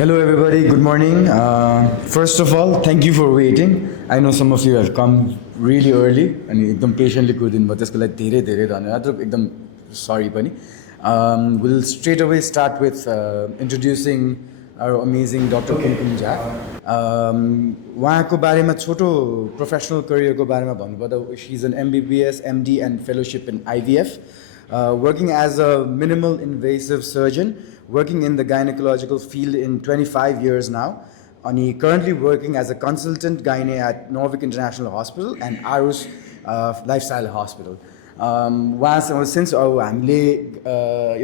Hello, everybody. Good morning. First of all, thank you for waiting. I know some of you have come really early and एकदम patiently कुदिनु भयो त्यसको लागि धेरै धेरै धन्यवाद र एकदम sorry पनि. We'll straight away start with introducing our amazing Dr. Kumkum Jha. उहाँको बारेमा छोटो प्रोफेसनल करियरको बारेमा भन्नुपर्दा she's an MBBS, MD and fellowship in IVF. Working as a minimal invasive surgeon, working in the gynecological field in 25 years now. And he currently working as a consultant gynae at Norvik International Hospital and Arus Lifestyle Hospital. Since हामीले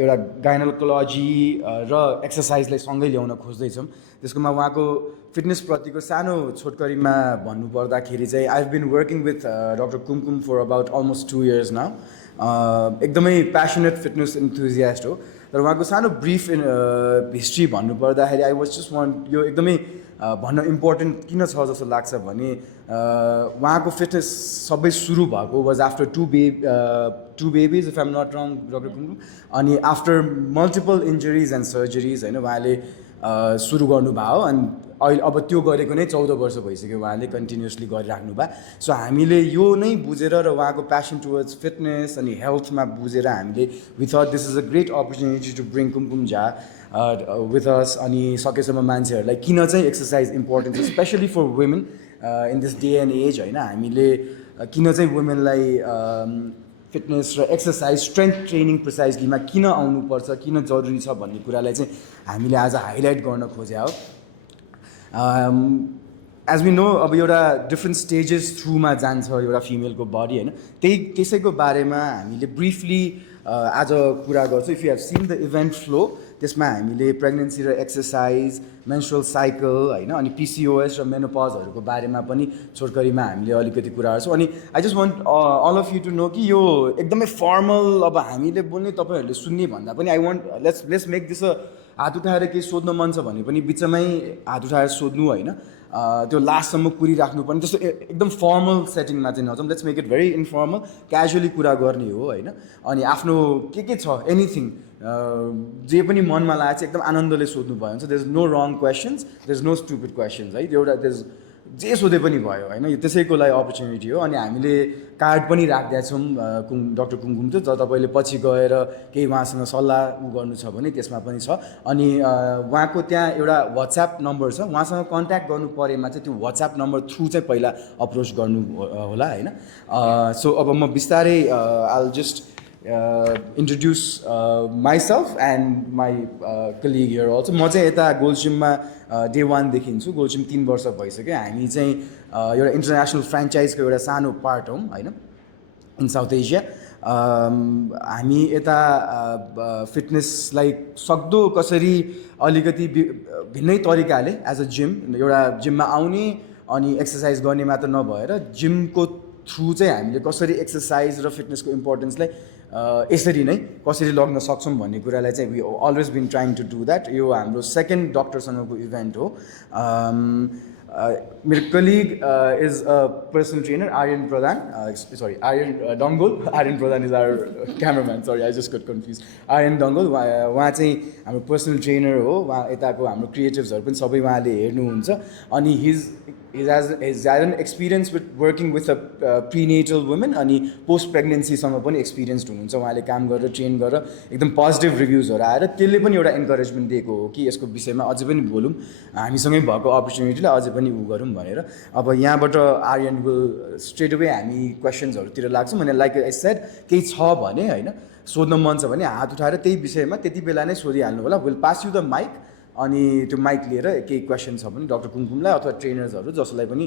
एउटा गाइनोकोलोजी र एक्सर्साइजलाई सँगै ल्याउन खोज्दैछौँ त्यसकोमा उहाँको fitness प्रतिको सानो छोटकरीमा भन्नुपर्दाखेरि चाहिँ I've been working with Dr. Kumkum for about almost 2 years now. एकदमै प्यासनेट फिटनेस इन्थुजियास्ट हो तर उहाँको सानो ब्रिफ हिस्ट्री भन्नुपर्दाखेरि आई वाज जस्ट वान्ट यो एकदमै भन्न इम्पोर्टेन्ट किन छ जस्तो लाग्छ भने उहाँको फिटनेस सबै सुरु भएको was after two babies if I'm not wrong doctor Kumkum अनि after multiple injuries and surgeries होइन उहाँले सुरु गर्नुभयो अनि अहिले अब त्यो गरेको नै 14 वर्ष भइसक्यो उहाँले कन्टिन्युसली गरिराख्नु भयो सो हामीले यो नै बुझेर र उहाँको प्यासन टुवर्ड्स फिटनेस अनि हेल्थमा बुझेर हामीले we thought this is a great opportunity to bring Kumkum Jha with us अनि सकेसम्म मान्छेहरूलाई किन चाहिँ एक्सर्साइज इम्पोर्टेन्ट छ specially for women in this day and age होइन हामीले किन चाहिँ वुमेनलाई फिटनेस र एक्सर्साइज स्ट्रेन्थ ट्रेनिङ प्रिसाइजलीमा किन आउनुपर्छ किन जरुरी छ भन्ने कुरालाई चाहिँ हामीले आज हाइलाइट गर्न खोजे हो एज वी नो अब एउटा डिफ्रेन्ट स्टेजेस थ्रुमा जान्छ एउटा फिमेलको बडी होइन त्यसैको बारेमा हामीले ब्रिफली आज कुरा गर्छौँ if you have seen the event flow त्यसमा हामीले प्रेग्नेन्सी र एक्सर्साइज मेन्स्ट्रुअल साइकल होइन अनि पिसिओएस र मेनोपजहरूको बारेमा पनि छोटकरीमा हामीले अलिकति कुरा गर्छौँ अनि I just want all of you to know कि यो एकदमै फर्मल अब हामीले बोल्ने तपाईँहरूले सुन्ने भन्दा पनि I want let's make this a हात उठाएर केही सोध्न मन छ भने पनि बिचमै हात उठाएर सोध्नु होइन त्यो लास्टसम्म कुरिराख्नु पनि त्यस्तो एकदम फर्मल सेटिङमा चाहिँ नजाउँ let's make it very informal casually कुरा गर्ने हो होइन अनि आफ्नो के छ एनिथिङ जे पनि मनमा लागेको छ एकदम आनन्दले सोध्नु भयो भने चाहिँ there is no wrong questions there is no stupid questions है एउटा देयर जे सोधे पनि भयो होइन यो त्यसैको लागि अपर्च्युनिटी हो अनि हामीले कार्ड पनि राखिदिएका छौँ डक्टर कुमकुम चाहिँ तपाईँले पछि गएर केही उहाँसँग सल्लाह गर्नु छ भने त्यसमा पनि छ अनि उहाँको त्यहाँ एउटा वाट्सएप नम्बर छ उहाँसँग कन्ट्याक्ट गर्नु परेमा चाहिँ त्यो वाट्सएप नम्बर थ्रु चाहिँ पहिला अप्रोच गर्नु होला होइन सो अब म बिस्तारै आइल just introduce myself and my colleague here also म चाहिँ यता गोल्डजिममा डे 1 देखि छु गोल्डजिम 3 वर्ष भइसक्यो हामी चाहिँ एउटा इन्टरनेसनल फ्रेन्चाइजको एउटा सानो पार्ट हौँ होइन इन साउथ एसिया हामी यता फिटनेसलाई सक्दो कसरी अलिकति भिन्नै तरिकाले एज अ जिम एउटा जिममा आउने अनि एक्सर्साइज गर्ने मात्र नभएर जिमको थ्रु चाहिँ हामीले कसरी एक्सर्साइज र फिटनेसको इम्पोर्टेन्सलाई यसरी नै कसरी लग्न सक्छौँ भन्ने कुरालाई चाहिँ we always been trying to do that यो हाम्रो सेकेन्ड डक्टरसँगको इभेन्ट हो मेरो colleague is a personal trainer Aryan Pradhan sorry Aryan Dangol Aryan Pradhan is our cameraman sorry I just got confuse Aryan Dangol उहाँ चाहिँ हाम्रो पर्सनल ट्रेनर हो उहाँ यताको हाम्रो क्रिएटिभ्सहरू पनि सबै उहाँले हेर्नुहुन्छ अनि हिज has an experience with working with a prenatal women अनि पोस्ट प्रेग्नेन्सीसँग पनि एक्सपिरियन्स्ड हुनुहुन्छ उहाँले काम गरेर ट्रेन गरेर एकदम पोजिटिभ रिभ्युजहरू आएर त्यसले पनि एउटा इन्करेजमेन्ट दिएको हो कि यसको विषयमा अझै पनि बोलौँ हामीसँगै भएको अपर्च्युनिटीलाई अझै पनि गरौँ भनेर अब यहाँबाट आर्यन विल स्ट्रेट अवे हामी क्वेसन्सहरूतिर लाग्छौँ अनि लाइक आई सेड केही छ भने होइन सोध्न मन छ भने हात उठाएर त्यही विषयमा त्यति बेला नै सोधिहाल्नु होला will pass you the mic अनि त्यो माइक लिएर केही क्वेसन छ भने डक्टर कुमकुमलाई अथवा ट्रेनर्सहरू जसलाई पनि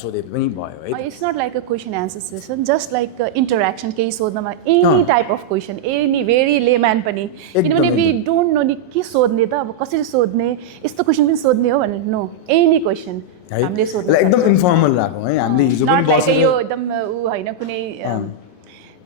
सोधे पनि भयो है it's not like a question answer session just like interaction केही सोध्नमा any type of question any very layman पनि किनभने वी डोन्ट नो नि के सोध्ने त अब कसरी सोध्ने यस्तो क्वेसन पनि सोध्ने हो भने नो एनी क्वेसन हामीले सोध्नु एकदम इन्फर्मल राखौँ है हामीले हिजो पनि बसेर यो एकदम उ हैन कुनै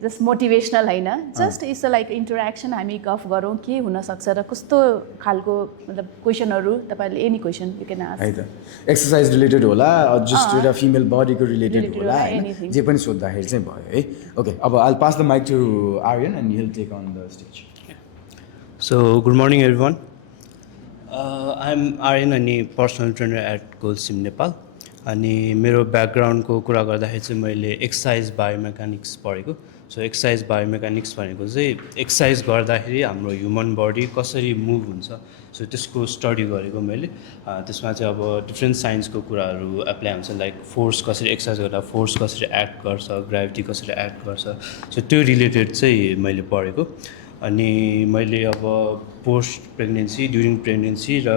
जस्ट मोटिभेसनल होइन जस्ट इट्स लाइक इन्टरेक्सन हामी गफ गरौँ के हुनसक्छ र कस्तो खालको मतलब क्वेसनहरू तपाईँले any question you can ask है त एक्सर्साइज रिलेटेड होला जस्ट एउटा फिमेल बडीको रिलेटेड होला हैन जे पनि सोध्दाखेरि चाहिँ भयो है ओके अब I will pass the mike to Aryan and he will take on the stage So good morning everyone. I'm Aryan अनि personal trainer at Gold Gym Nepal अनि मेरो ब्याकग्राउन्डको कुरा गर्दाखेरि चाहिँ मैले एक्सर्साइज बायोमेकानिक्स पढेको सो एक्सर्साइज बायोमेकानिक्स भनेको चाहिँ एक्सर्साइज गर्दाखेरि हाम्रो ह्युमन बडी कसरी मुभ हुन्छ सो त्यसको स्टडी गरेको मैले त्यसमा चाहिँ अब डिफ्रेन्ट साइन्सको कुराहरू एप्लाई हुन्छ लाइक फोर्स कसरी एक्सर्साइज गर्दा फोर्स कसरी एक्ट गर्छ ग्राभिटी कसरी एक्ट गर्छ सो त्यो रिलेटेड चाहिँ मैले पढेको अनि मैले अब पोस्ट प्रेग्नेन्सी ड्युरिङ प्रेग्नेन्सी र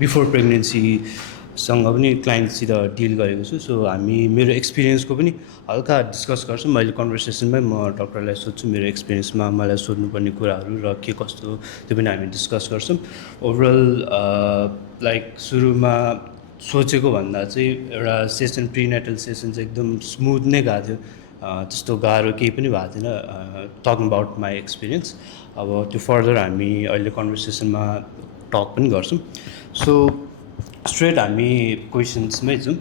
बिफोर प्रेग्नेन्सीसँग पनि क्लाइन्टसित डिल गरेको छु सो हामी मेरो एक्सपिरियन्सको पनि हल्का डिस्कस गर्छौँ मैले कन्भर्सेसनमै म डक्टरलाई सोध्छु मेरो एक्सपिरियन्समा मलाई सोध्नुपर्ने कुराहरू र के कस्तो त्यो पनि हामी डिस्कस गर्छौँ ओभरअल लाइक सुरुमा सोचेको भन्दा चाहिँ एउटा सेसन प्रिनेटल सेसन चाहिँ एकदम स्मुथ नै गएको थियो त्यस्तो गाह्रो केही पनि भएको थिएन टकिङ अबाउट माई एक्सपिरियन्स अब त्यो फर्दर हामी अहिले कन्भर्सेसनमा टक पनि गर्छौँ सो स्ट्रेट हामी क्वेसन्समै जाउँ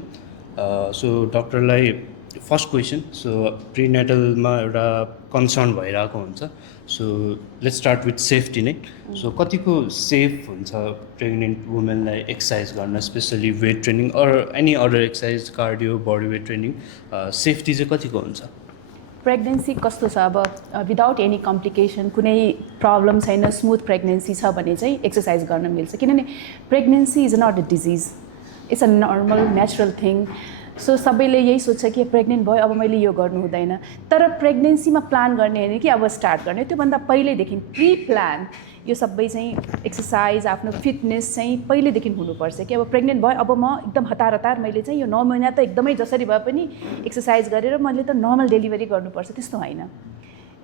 सो डक्टरलाई फर्स्ट क्वेसन सो प्रिनेटलमा एउटा कन्सर्न भइरहेको हुन्छ so let's start with safety नै सो कतिको सेफ हुन्छ प्रेग्नेन्ट वुमेनलाई एक्सर्साइज गर्न specially weight training or any other exercise cardio body weight training safety चाहिँ कतिको हुन्छ प्रेग्नेन्सी कस्तो छ अब विदाउट एनी कम्प्लिकेसन कुनै प्रब्लम छैन स्मुथ प्रेग्नेन्सी छ भने चाहिँ एक्सर्साइज गर्न मिल्छ किनभने pregnancy is not a disease it's a normal natural thing so सबैले यही सोध्छ कि प्रेग्नेन्ट भयो अब मैले यो गर्नु हुँदैन तर प्रेग्नेन्सीमा प्लान गर्ने होइन कि अब स्टार्ट गर्ने त्योभन्दा पहिल्यैदेखि प्री प्लान यो सबै चाहिँ एक्सर्साइज आफ्नो फिटनेस चाहिँ पहिलेदेखि हुनुपर्छ कि अब प्रेग्नेन्ट भयो अब म एकदम हतार मैले चाहिँ यो 9 महिना त एकदमै जसरी भए पनि एक्सर्साइज गरेर मैले त नर्मल डेलिभरी गर्नुपर्छ त्यस्तो होइन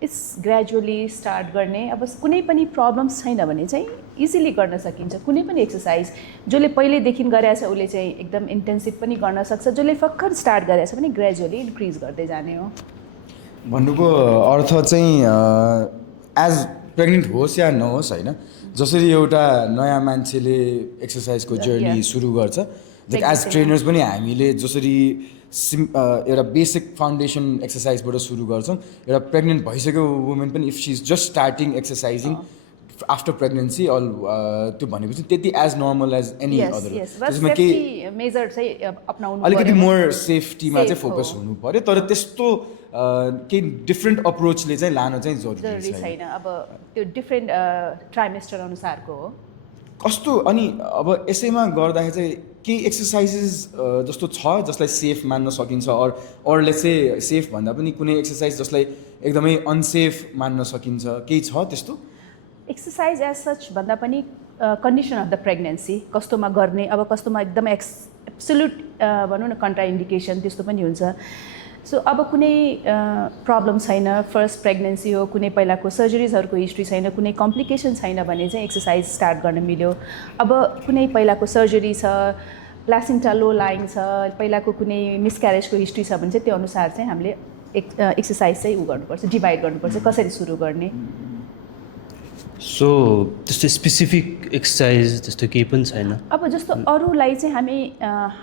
इट्स ग्रेजुअली स्टार्ट गर्ने अब कुनै पनि प्रब्लम्स छैन भने चाहिँ इजिली गर्न सकिन्छ कुनै पनि एक्सर्साइज जसले पहिल्यैदेखि गरेको छ उसले चाहिँ एकदम इन्टेन्सिभ पनि गर्न सक्छ जसले भर्खर स्टार्ट गरेको छ भने ग्रेजुअली इन्क्रिज गर्दै जाने हो भन्नुको अर्थ चाहिँ एज प्रेग्नेन्ट होस् या नहोस् होइन जसरी एउटा नयाँ मान्छेले एक्सर्साइजको जर्नी सुरु गर्छ एज ट्रेनर्स पनि हामीले जसरी एउटा बेसिक फाउन्डेसन एक्सर्साइजबाट सुरु गर्छौँ एउटा प्रेग्नेन्ट भइसक्यो वुमेन पनि if she is just starting exercising after pregnancy all त्यो भनेपछि त्यति as normal as any other त्यसमा केही मेजर चाहिँ अपनाउनु अलिकति मोर सेफ्टीमा चाहिँ फोकस हुनु पऱ्यो तर त्यस्तो केही डिफ्रेन्ट अप्रोचले चाहिँ लान चाहिँ जरुरी छैन अब त्यो डिफ्रेन्ट ट्राइमेस्टर अनुसारको हो कस्तो अनि अब यसैमा गर्दाखेरि चाहिँ केही एक्सर्साइजेस जस्तो छ जसलाई सेफ मान्न सकिन्छ अर लेट्स से सेफ भन्दा पनि कुनै एक्सर्साइज जसलाई एकदमै अनसेफ मान्न सकिन्छ केही छ त्यस्तो एक्सर्साइज एज सच भन्दा पनि कन्डिसन अफ द प्रेग्नेन्सी कस्तोमा गर्ने अब कस्तोमा एकदमै एब्सोल्युट भनौँ न कन्ट्राइन्डिकेसन त्यस्तो पनि हुन्छ सो अब कुनै प्रब्लम छैन फर्स्ट प्रेग्नेन्सी हो कुनै पहिलाको सर्जरिजहरूको हिस्ट्री छैन कुनै कम्प्लिकेसन छैन भने चाहिँ एक्सर्साइज स्टार्ट गर्न मिल्यो अब कुनै पहिलाको सर्जरी छ प्लासेन्टा लो लाइङ छ पहिलाको कुनै मिसक्यारेजको हिस्ट्री छ भने चाहिँ त्यो अनुसार चाहिँ हामीले एक्सर्साइज चाहिँ गर्नुपर्छ डिभाइड गर्नुपर्छ कसरी सुरु गर्ने सो त्यस्तो स्पेसिफिक एक्सर्साइज त्यस्तो केही पनि छैन अब जस्तो अरूलाई चाहिँ हामी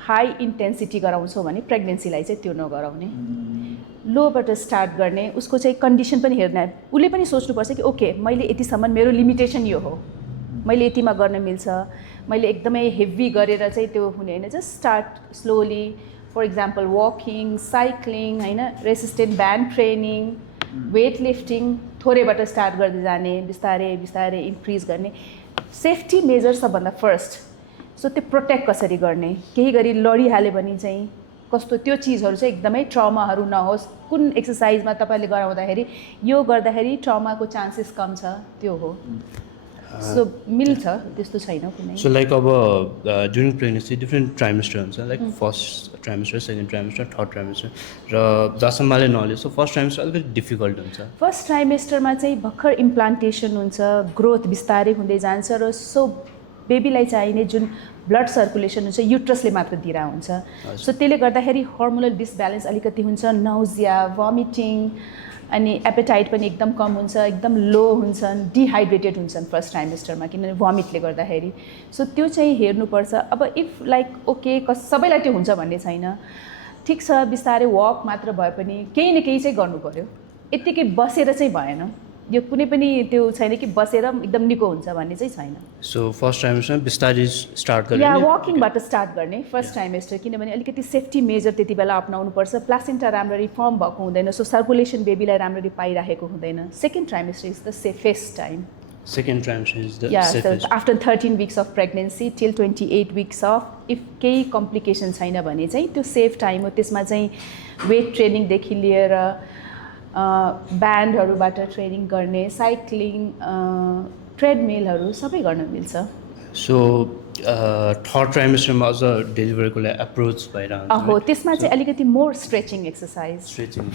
हाई इन्टेन्सिटी गराउँछौँ भने प्रेग्नेन्सीलाई चाहिँ त्यो नगराउने लोबाट स्टार्ट गर्ने उसको चाहिँ कन्डिसन पनि हेर्ने उसले पनि सोच्नुपर्छ कि ओके मैले यतिसम्म मेरो लिमिटेसन यो हो मैले यतिमा गर्न मिल्छ मैले एकदमै हेभी गरेर चाहिँ त्यो हुने होइन just start slowly for example walking cycling होइन resistant band training weight lifting थोरैबाट स्टार्ट गर्दै जाने बिस्तारै बिस्तारै इन्क्रिज गर्ने सेफ्टी मेजर सबभन्दा फर्स्ट सो त्यो प्रोटेक्ट कसरी गर्ने केही गरी लडिहाल्यो भने चाहिँ कस्तो त्यो चिजहरू चाहिँ एकदमै ट्रमाहरू नहोस् कुन एक्सर्साइजमा तपाईँले गराउँदाखेरि यो गर्दाखेरि ट्रमाको चान्सेस कम छ त्यो हो सो मिल्छ त्यस्तो छैन कुनै सो लाइक अब ड्युरिङ प्रेग्नेन्सी डिफ्रेन्ट ट्राइमेस्टर हुन्छ like first trimester second trimester third trimester र जसम्मले नलेज सो फर्स्ट ट्राइमेस्टर अलिकति डिफिकल्ट हुन्छ फर्स्ट ट्राइमेस्टरमा चाहिँ भर्खर इम्प्लान्टेसन हुन्छ ग्रोथ बिस्तारै हुँदै जान्छ र सो बेबीलाई चाहिने जुन ब्लड सर्कुलेसन हुन्छ युट्रसले मात्र दिएर हुन्छ सो त्यसले गर्दाखेरि हर्मोनल डिसब्यालेन्स अलिकति हुन्छ नाउजिया भमिटिङ अनि एपेटाइट पनि एकदम कम हुन्छ एकदम लो हुन्छन् डिहाइड्रेटेड हुन्छन् फर्स्ट ट्राइमेस्टरमा किनभने भमिटले गर्दाखेरि सो त्यो चाहिँ हेर्नुपर्छ अब इफ लाइक ओके सबैलाई त्यो हुन्छ भन्ने छैन ठिक छ बिस्तारै वक मात्र भए पनि केही न केही चाहिँ गर्नु पऱ्यो यत्तिकै बसेर चाहिँ भएन यो कुनै पनि त्यो छैन कि बसेर एकदम निको हुन्छ भन्ने चाहिँ छैन। सो फर्स्ट ट्राइमेस्टरमा बिस्तारै स्टार्ट या गर्ने वकिङबाट स्टार्ट गर्ने फर्स्ट ट्राइमेस्टर, किनभने अलिकति सेफ्टी मेजर त्यति बेला अप्नाउनुपर्छ। प्लासेन्टा राम्ररी फर्म भएको हुँदैन, सो सर्कुलेसन बेबीलाई राम्ररी पाइराखेको हुँदैन। Second trimester is the safest time. Second trimester is the yeah safest. After 13 weeks of pregnancy till 28 weeks of if केही कम्प्लिकेसन छैन भने चाहिँ त्यो सेफ टाइम हो। त्यसमा चाहिँ वेट ट्रेनिङदेखि लिएर ब्यान्डहरूबाट ट्रेनिङ गर्ने, साइक्लिङ, ट्रेडमिलहरू सबै गर्न मिल्छ। सो थर्ड ट्राइमेस्टरमा अझ डेलिभरीको लागि एप्रोच भइरहन्छ हो, त्यसमा चाहिँ अलिकति मोर स्ट्रेचिङ एक्सर्साइज,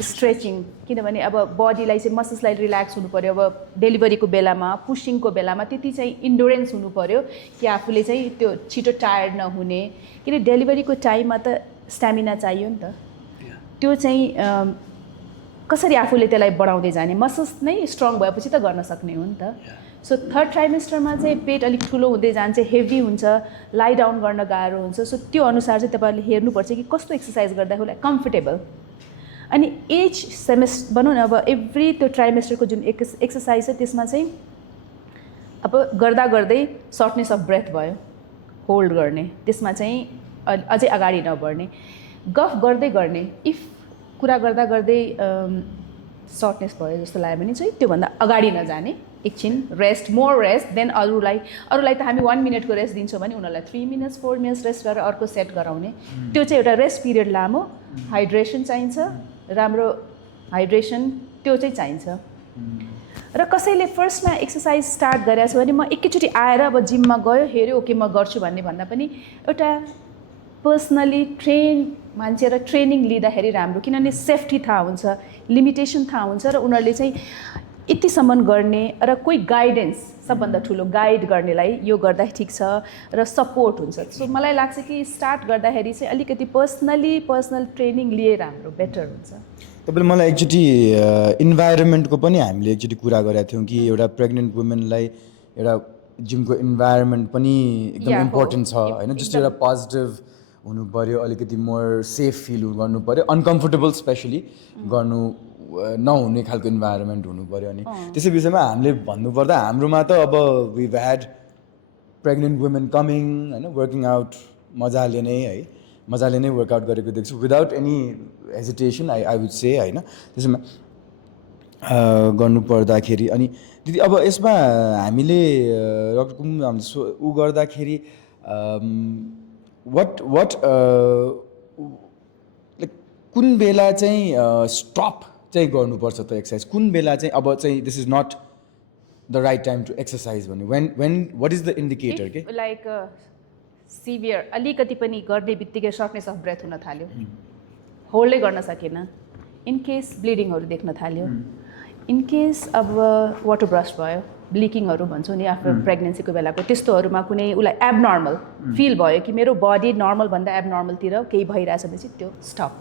स्ट्रेचिङ, किनभने अब बडीलाई चाहिँ मसल्सलाई रिल्याक्स हुनु पऱ्यो। अब डेलिभरीको बेलामा, पुसिङको बेलामा त्यति चाहिँ इन्डोरेन्स हुनु पऱ्यो कि आफूले चाहिँ त्यो छिटो टायर्ड नहुने, किन डेलिभरीको टाइममा त स्ट्यामिना चाहियो नि त। त्यो चाहिँ कसरी आफूले त्यसलाई बढाउँदै जाने, मसल्स नै स्ट्रङ भएपछि त गर्न सक्ने हो नि त। सो थर्ड ट्राइमेस्टरमा चाहिँ पेट अलिक ठुलो हुँदै जान्छ, हेभी हुन्छ, लाई डाउन गर्न गाह्रो हुन्छ। सो त्यो अनुसार चाहिँ तपाईँहरूले हेर्नुपर्छ कि कस्तो एक्सर्साइज गर्दा उसलाई कम्फर्टेबल। अनि एज सेमेस्टर भनौँ न, अब एभ्री त्यो ट्राइमेस्टरको जुन एक्सर्साइज छ त्यसमा चाहिँ अब गर्दा गर्दै सर्टनेस अफ ब्रेथ भयो, होल्ड गर्ने, त्यसमा चाहिँ अझै अगाडि नबढ्ने, गफ गर्दै गर्ने। इफ कुरा गर्दा गर्दै सर्टनेस भयो जस्तो लाग्यो भने चाहिँ त्योभन्दा अगाडि नजाने, एकछिन रेस्ट, मोर रेस्ट देन अरूलाई त हामी 1 मिनटको रेस्ट दिन्छौँ भने उनीहरूलाई 3 minutes 4 minutes रेस्ट गरेर अर्को सेट गराउने। त्यो चाहिँ एउटा रेस्ट पिरियड लामो, हाइड्रेसन चाहिन्छ, राम्रो हाइड्रेसन त्यो चाहिँ चाहिन्छ। र कसैले फर्स्टमा एक्सर्साइज स्टार्ट गरेको छ भने म एकैचोटि आएर अब जिममा गयो हेऱ्यो ओके म गर्छु भन्दा पनि एउटा पर्सनली ट्रेन मान्छे र ट्रेनिङ लिँदाखेरि राम्रो, किनभने सेफ्टी थाहा हुन्छ, लिमिटेसन थाहा हुन्छ र उनीहरूले चाहिँ यतिसम्म गर्ने र कोही गाइडेन्स, सबभन्दा ठुलो गाइड गर्नेलाई यो गर्दा ठिक छ र सपोर्ट हुन्छ। सो मलाई लाग्छ कि स्टार्ट गर्दाखेरि चाहिँ अलिकति पर्सनल ट्रेनिङ लिएर हाम्रो बेटर हुन्छ। तपाईँले मलाई एकचोटि इन्भाइरोमेन्टको पनि हामीले एकचोटि कुरा गरेका थियौँ कि एउटा प्रेग्नेन्ट वुमेनलाई एउटा जिमको इन्भाइरोमेन्ट पनि एकदम इम्पोर्टेन्ट छ होइन, जस्तो एउटा पोजिटिभ हुनु पऱ्यो, अलिकति मोर सेफ फिल गर्नु पऱ्यो, अनकम्फर्टेबल स्पेसली गर्नु नहुने खालको इन्भाइरोमेन्ट हुनु पऱ्यो। अनि त्यसै विषयमा हामीले भन्नुपर्दा हाम्रोमा त अब we had pregnant women coming होइन, वर्किङ आउट मजाले नै वर्कआउट गरेको देख्छु without any hesitation I would say होइन। त्यसमा गर्नुपर्दाखेरि अनि दिदी अब यसमा हामीले डक्टर कुमुद हामीले ऊ गर्दाखेरि वाट लाइक कुन बेला चाहिँ स्टप चाहिँ गर्नुपर्छ त एक्सर्साइज, कुन बेला चाहिँ अब चाहिँ this is not the right time to exercise भन्ने when what is the indicator के लाइक सिभियर अलिकति पनि गर्ने बित्तिकै सर्टनेस अफ ब्रेथ हुन थाल्यो, होल्डै गर्न सकेन, इन केस ब्लिडिङहरू देख्न थाल्यो, इन केस अब वाटर ब्रस्ट भयो, ब्लिकिङहरू भन्छौँ नि आफ्नो प्रेग्नेन्सीको बेलाको, त्यस्तोहरूमा कुनै उसलाई एबनर्मल फिल भयो कि मेरो बडी नर्मलभन्दा एबनर्मलतिर केही भइरहेछ भने चाहिँ त्यो स्टप।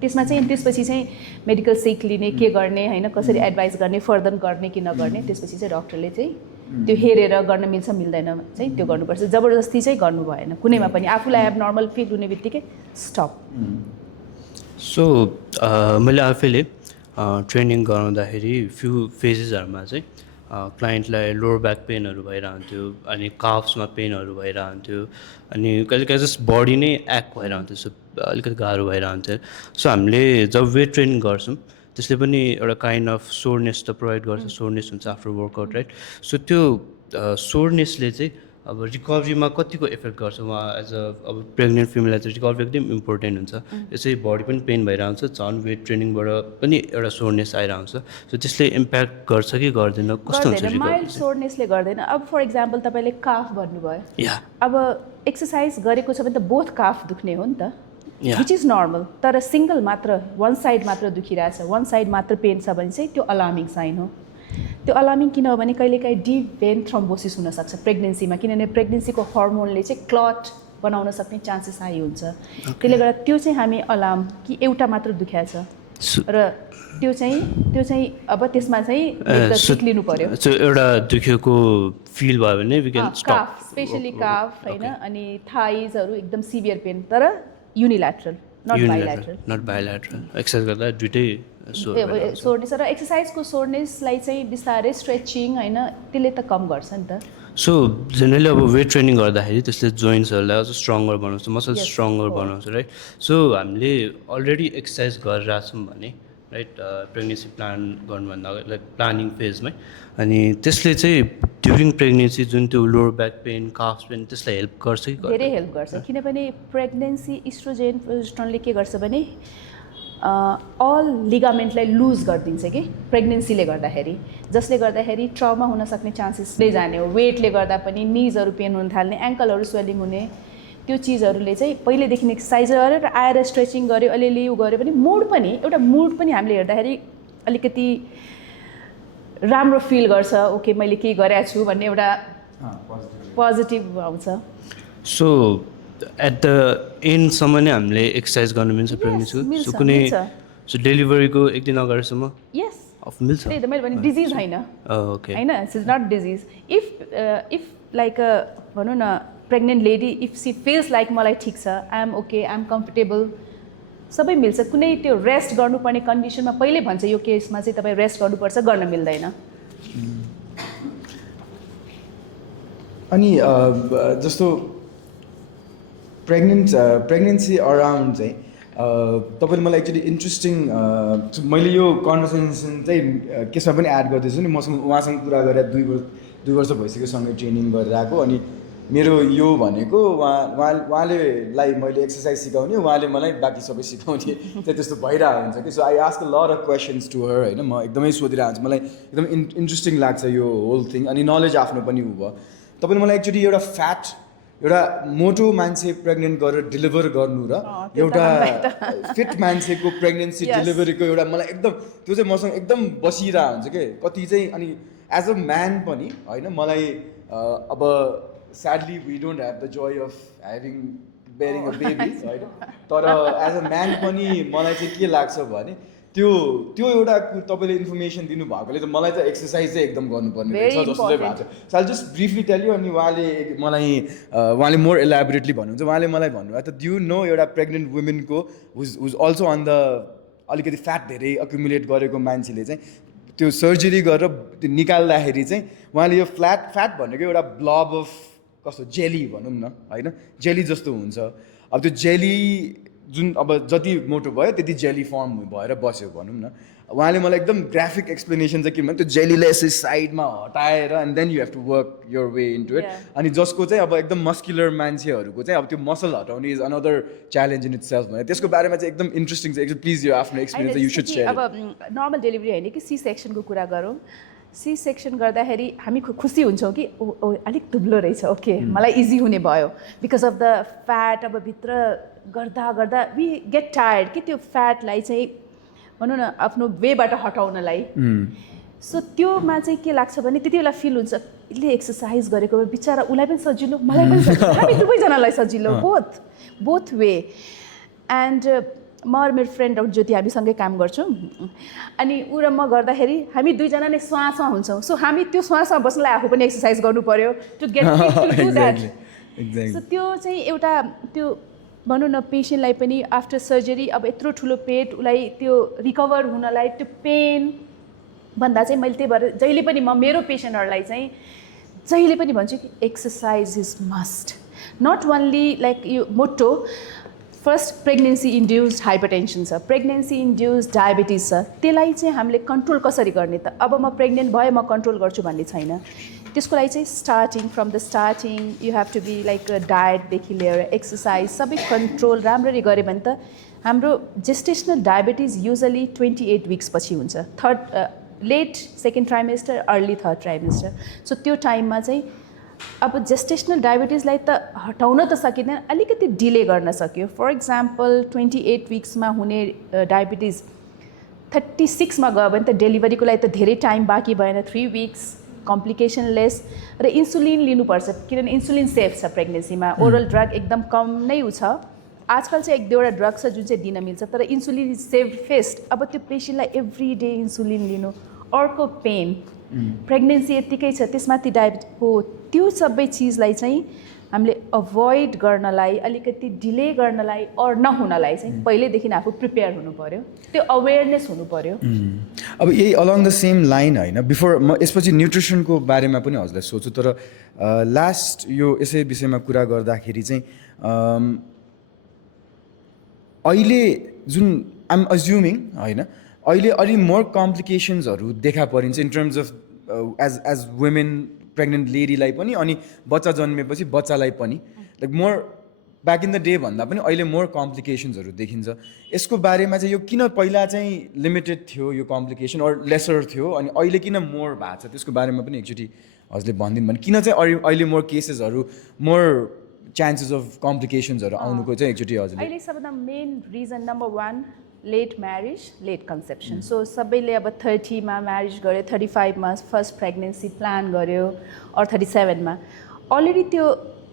त्यसमा चाहिँ त्यसपछि चाहिँ मेडिकल सिक लिने, के गर्ने होइन, कसरी एडभाइस गर्ने, फर्दर गर्ने कि नगर्ने, त्यसपछि चाहिँ डक्टरले चाहिँ त्यो हेरेर गर्न मिल्छ मिल्दैन चाहिँ त्यो गर्नुपर्छ। जबरजस्ती चाहिँ गर्नु भएन कुनैमा पनि, आफूलाई एबनर्मल फिल हुने बित्तिकै स्टप। सो मैले आफैले ट्रेनिङ गराउँदाखेरि फ्यु फेजेसहरूमा चाहिँ क्लाइन्टलाई लोवर ब्याक पेनहरू भइरहन्थ्यो, अनि काफ्समा पेनहरू भइरहन्थ्यो, अनि कहिले काहीँ जस्ट बडी नै एक्ट भइरहन्थ्यो, सो अलिकति गाह्रो भइरहन्थ्यो। सो हामीले जब वेट ट्रेनिङ गर्छौँ त्यसले पनि एउटा काइन्ड अफ सोरनेस त प्रोभाइड गर्छ, सोरनेस हुन्छ आफ्टर वर्कआउट राइट। सो त्यो सोरनेसले चाहिँ अब रिकभरीमा कतिको इफेक्ट गर्छ उहाँ एज अ अब प्रेग्नेन्ट फिमेललाई चाहिँ रिकभरी एकदम इम्पोर्टेन्ट हुन्छ। यसै बडी पनि पेन भइरहन्छ, झन् वेट ट्रेनिङबाट पनि एउटा सोरनेस आइरहन्छ, सो त्यसले इम्प्याक्ट गर्छ कि गर्दैन, कस्तो हुन्छ रिकभरी? माइल्ड सोरनेसले गर्दैन। अब फर इक्जाम्पल तपाईँले काफ भन्नुभयो, अब एक्सर्साइज गरेको छ भने त बोथ काफ दुख्ने हो नि त, विच इज नर्मल, तर सिङ्गल मात्र वान साइड मात्र दुखिरहेछ, वान साइड मात्र पेन छ भने चाहिँ त्यो अलार्मिङ साइन हो। त्यो अलार्मिङ किन हो भने कहिलेकाहीँ डिप भेन थ्रोम्बोसिस हुनसक्छ प्रेग्नेन्सीमा, किनभने प्रेग्नेन्सीको हर्मोनले चाहिँ क्लट बनाउन सक्ने चान्सेस हाई हुन्छ। त्यसले गर्दा त्यो चाहिँ हामी अलार्म कि एउटा मात्र दुख्या छ र त्यो चाहिँ अब त्यसमा चाहिँ सिक लिनु पर्यो। सो एउटा दुखेको फिल भयो भने we can stop, calf specially calf होइन, अनि थाइजहरू एकदम सिभियर पेन तर युनिल्याटरल, नट बाइल्याटरल। एक्सर्साइज गर्दा दुइटै सोर्नेस र एक्सर्साइजको सोर्नेसलाई चाहिँ बिस्तारै स्ट्रेचिङ होइन त्यसले त कम गर्छ नि त सो जेनरली अब वेट ट्रेनिङ गर्दाखेरि त्यसले जोइन्ट्सहरूलाई अझ स्ट्रङ्गर बनाउँछ मसल Yes, स्ट्रङ्गर हो। बनाउँछ राइट सो हामीले अलरेडी एक्सर्साइज गरिरहेछौँ भने राइट प्रेग्नेन्सी प्लान गर्नुभन्दा अगाडि लाइक प्लानिङ फेजमै अनि त्यसले चाहिँ ड्युरिङ प्रेग्नेन्सी जुन त्यो लोवर ब्याक पेन काफ पेन त्यसलाई हेल्प गर्छ कि गर्दैन? धेरै हेल्प गर्छ किनभने प्रेग्नेन्सी इस्ट्रोजेन प्रोजेस्टेरोनले के गर्छ भने अल लिगामेन्टलाई लुज गरिदिन्छ कि प्रेग्नेन्सीले गर्दाखेरि जसले गर्दाखेरि ट्रमा हुन सक्ने चान्सेसले जाने हो वेटले गर्दा पनि निजहरू पेन हुन थाल्ने एङ्कलहरू स्वेलिङ हुने त्यो चिजहरूले चाहिँ पहिलेदेखि एक्सर्साइज गरेर आएर स्ट्रेचिङ गऱ्यो अलिअलि उ गऱ्यो भने एउटा मुड पनि हामीले हेर्दाखेरि अलिकति राम्रो फिल गर्छ ओके मैले के गरेको छु भन्ने एउटा पोजिटिभ आउँछ सो एट द एन्डसम्म नै हामीले एक्सर्साइज गर्नु मिल्छ प्रेग्नेन्सीको मिल्छ, सो कुनै मिल्छ। सो डेलिभरीको एक दिन अगाडिसम्म यस अफ मिल्छ त्यही त मैले भने डिजिज होइन ओके होइन it's is not disease if like भनौँ न pregnant lady if she feels like मलाई ठिक छ I am okay I am comfortable सबै मिल्छ कुनै त्यो रेस्ट गर्नुपर्ने कन्डिसनमा पहिल्यै भन्छ यो केसमा चाहिँ तपाईँ रेस्ट गर्नुपर्छ गर्न मिल्दैन अनि जस्तो प्रेग्नेन्सी अराउन्ड चाहिँ तपाईँले मलाई एक्चुली इन्ट्रेस्टिङ मैले यो कन्भर्सेसन चाहिँ केसमा पनि एड गर्दैछु नि मसँग उहाँसँग कुरा गरेर 2 वर्ष भइसक्यो सँगै ट्रेनिङ गरेर आएको अनि मेरो यो भनेको उहाँलेलाई मैले एक्सर्साइज सिकाउने उहाँले मलाई बाँकी सबै सिकाउने चाहिँ त्यस्तो भइरहेको हुन्छ कि so I ask a lot of questions to her होइन म एकदमै सोधिरहेको हुन्छु मलाई एकदम इन्ट्रेस्टिङ लाग्छ यो होल थिङ अनि नलेज आफ्नो पनि उ भयो तपाईँले मलाई एक्चुली एउटा मोटो मान्छे प्रेग्नेन्ट गरेर डेलिभर गर्नु र एउटा फिट मान्छेको प्रेग्नेन्सी डेलिभरीको एउटा मलाई एकदम त्यो चाहिँ मसँग एकदम बसिरहेको हुन्छ कि कति चाहिँ अनि एज अ म्यान पनि होइन मलाई अब sadly we don't have the joy of having bearing a baby होइन तर एज अ म्यान पनि मलाई चाहिँ के लाग्छ भने त्यो एउटा तपाईँले इन्फर्मेसन दिनुभएकोले त मलाई त एक्सर्साइज चाहिँ एकदम गर्नुपर्ने रहेछ जस्तो चाहिँ भएको छ so I just briefly tell you अनि उहाँले मोर एलाबोरेटली भन्नुहुन्छ उहाँले मलाई भन्नुभयो त डु नो एउटा प्रेग्नेन्ट वुमेनको हुज अल्सो अन द अलिकति फ्याट धेरै अक्युमुलेट गरेको मान्छेले चाहिँ त्यो सर्जरी गरेर त्यो निकाल्दाखेरि चाहिँ उहाँले यो फ्याट भनेको एउटा ब्लब अफ कस्तो जेली भनौँ न होइन जेली जस्तो हुन्छ अब त्यो जेली जुन अब जति मोटो भयो त्यति जेली फर्म भएर बस्यो भनौँ न उहाँले मलाई एकदम ग्राफिक एक्सप्लेनेसन चाहिँ के भन्नु त्यो जेलीलाई यसरी साइडमा हटाएर and then you have to work your way into it अनि जसको चाहिँ अब एकदम मस्कुलर मान्छेहरूको चाहिँ अब त्यो मसल हटाउने is another challenge in it self भने त्यसको बारेमा चाहिँ एकदम इन्ट्रेस्टिङ छ एकदम प्लिज यो आफ्नो एक्सपिरियन्स यु सुड सेयर अब नर्मल डेलिभरी होइन कि सी सेक्सनको कुरा गरौँ सी सेक्सन गर्दाखेरि हामी खुसी हुन्छौँ कि अलिक दुब्लो रहेछ ओके मलाई इजी हुने भयो बिकज अफ द फ्याट अब भित्र गर्दा वी गेट टायर्ड कि त्यो फ्याटलाई चाहिँ भनौँ न आफ्नो वेबाट हटाउनलाई सो त्योमा चाहिँ के लाग्छ भने त्यति बेला फिल हुन्छ यसले एक्सर्साइज गरेको बिचरा उसलाई पनि सजिलो मलाई पनि सजिलो हामी दुवैजनालाई सजिलो बोथ वे एन्ड म र मेरो फ्रेन्ड ज्योति हामीसँगै काम गर्छौँ अनि ऊ र म गर्दाखेरि हामी दुईजना नै श्वासमा हुन्छौँ सो हामी त्यो श्वासमा बस्नलाई आफू पनि एक्सर्साइज गर्नु पऱ्यो to get to do that so त्यो चाहिँ एउटा त्यो भनौँ न पेसेन्टलाई पनि आफ्टर सर्जरी अब यत्रो ठुलो पेट उसलाई त्यो रिकभर हुनलाई त्यो पेन भन्दा चाहिँ मैले त्यही भएर जहिले पनि म मेरो पेसेन्टहरूलाई चाहिँ जहिले पनि भन्छु कि exercise is must not only like यो मोटो फर्स्ट प्रेग्नेन्सी इन्ड्युस्ड हाइपरटेन्सन छ प्रेग्नेन्सी इन्ड्युस्ड डायबिटिज छ त्यसलाई चाहिँ हामीले कन्ट्रोल कसरी गर्ने त अब म प्रेग्नेन्ट भएँ म कन्ट्रोल गर्छु भन्ने छैन त्यसको लागि चाहिँ starting from the starting you have to be like डायटदेखि लिएर एक्सर्साइज सबै कन्ट्रोल राम्ररी गऱ्यो भने त हाम्रो जेस्टेसनल डायबिटिज युजली 28 विक्स पछि हुन्छ late second trimester early third trimester so त्यो टाइममा चाहिँ अब जेस्टेसनल डायबिटिजलाई त हटाउन त सकिँदैन अलिकति डिले गर्न सक्यो फर इक्जाम्पल 28 विक्समा हुने डायबिटिज 36मा गयो भने त डेलिभरीको लागि त धेरै टाइम बाँकी भएन 3 विक्स कम्प्लिकेसन लेस र इन्सुलिन लिनुपर्छ किनभने इन्सुलिन सेफ छ प्रेग्नेन्सीमा ओरल ड्रग एकदम कम नै छ आजकल चाहिँ 1-2वटा ड्रग छ जुन चाहिँ दिन मिल्छ तर इन्सुलिन इज सेफेस्ट अब त्यो पेसेन्टलाई एभ्री डे इन्सुलिन लिनु अर्को पेन प्रेग्नेन्सी यत्तिकै छ त्यसमाथि डायबिटिज हो त्यो सबै चिजलाई चाहिँ हामीले अभोइड गर्नलाई अलिकति डिले गर्नलाई अर नहुनलाई चाहिँ पहिल्यैदेखि आफू प्रिपेयर हुनु पर्यो त्यो अवेरनेस हुनु पर्यो अब यही अलङ द सेम लाइन होइन बिफोर म यसपछि न्युट्रिसनको बारेमा पनि हजुरलाई सोच्छु तर लास्ट यो यसै विषयमा कुरा गर्दाखेरि चाहिँ अहिले जुन आइएम अज्युमिङ होइन अहिले अलि मोर कम्प्लिकेसन्सहरू देखा परिन्छ in terms of as women pregnant लेडीलाई पनि अनि बच्चा जन्मेपछि बच्चालाई पनि like more back in the day भन्दा पनि अहिले मोर कम्प्लिकेसन्सहरू देखिन्छ यसको बारेमा चाहिँ यो किन पहिला चाहिँ लिमिटेड थियो यो कम्प्लिकेसन अर लेसर थियो अनि अहिले किन मोर भएको छ त्यसको बारेमा पनि एकचोटि हजुरले भनिदिनु भने किन चाहिँ अहिले मोर केसेसहरू मोर चान्सेस अफ कम्प्लिकेसन्सहरू आउनुको चाहिँ एकचोटि हजुरले अहिले सबभन्दा main reason number 1 late marriage late conception so सबैले अब 30मा म्यारेज गर्यो 35मा फर्स्ट प्रेग्नेन्सी प्लान गर्यो अर 37मा अलरेडी त्यो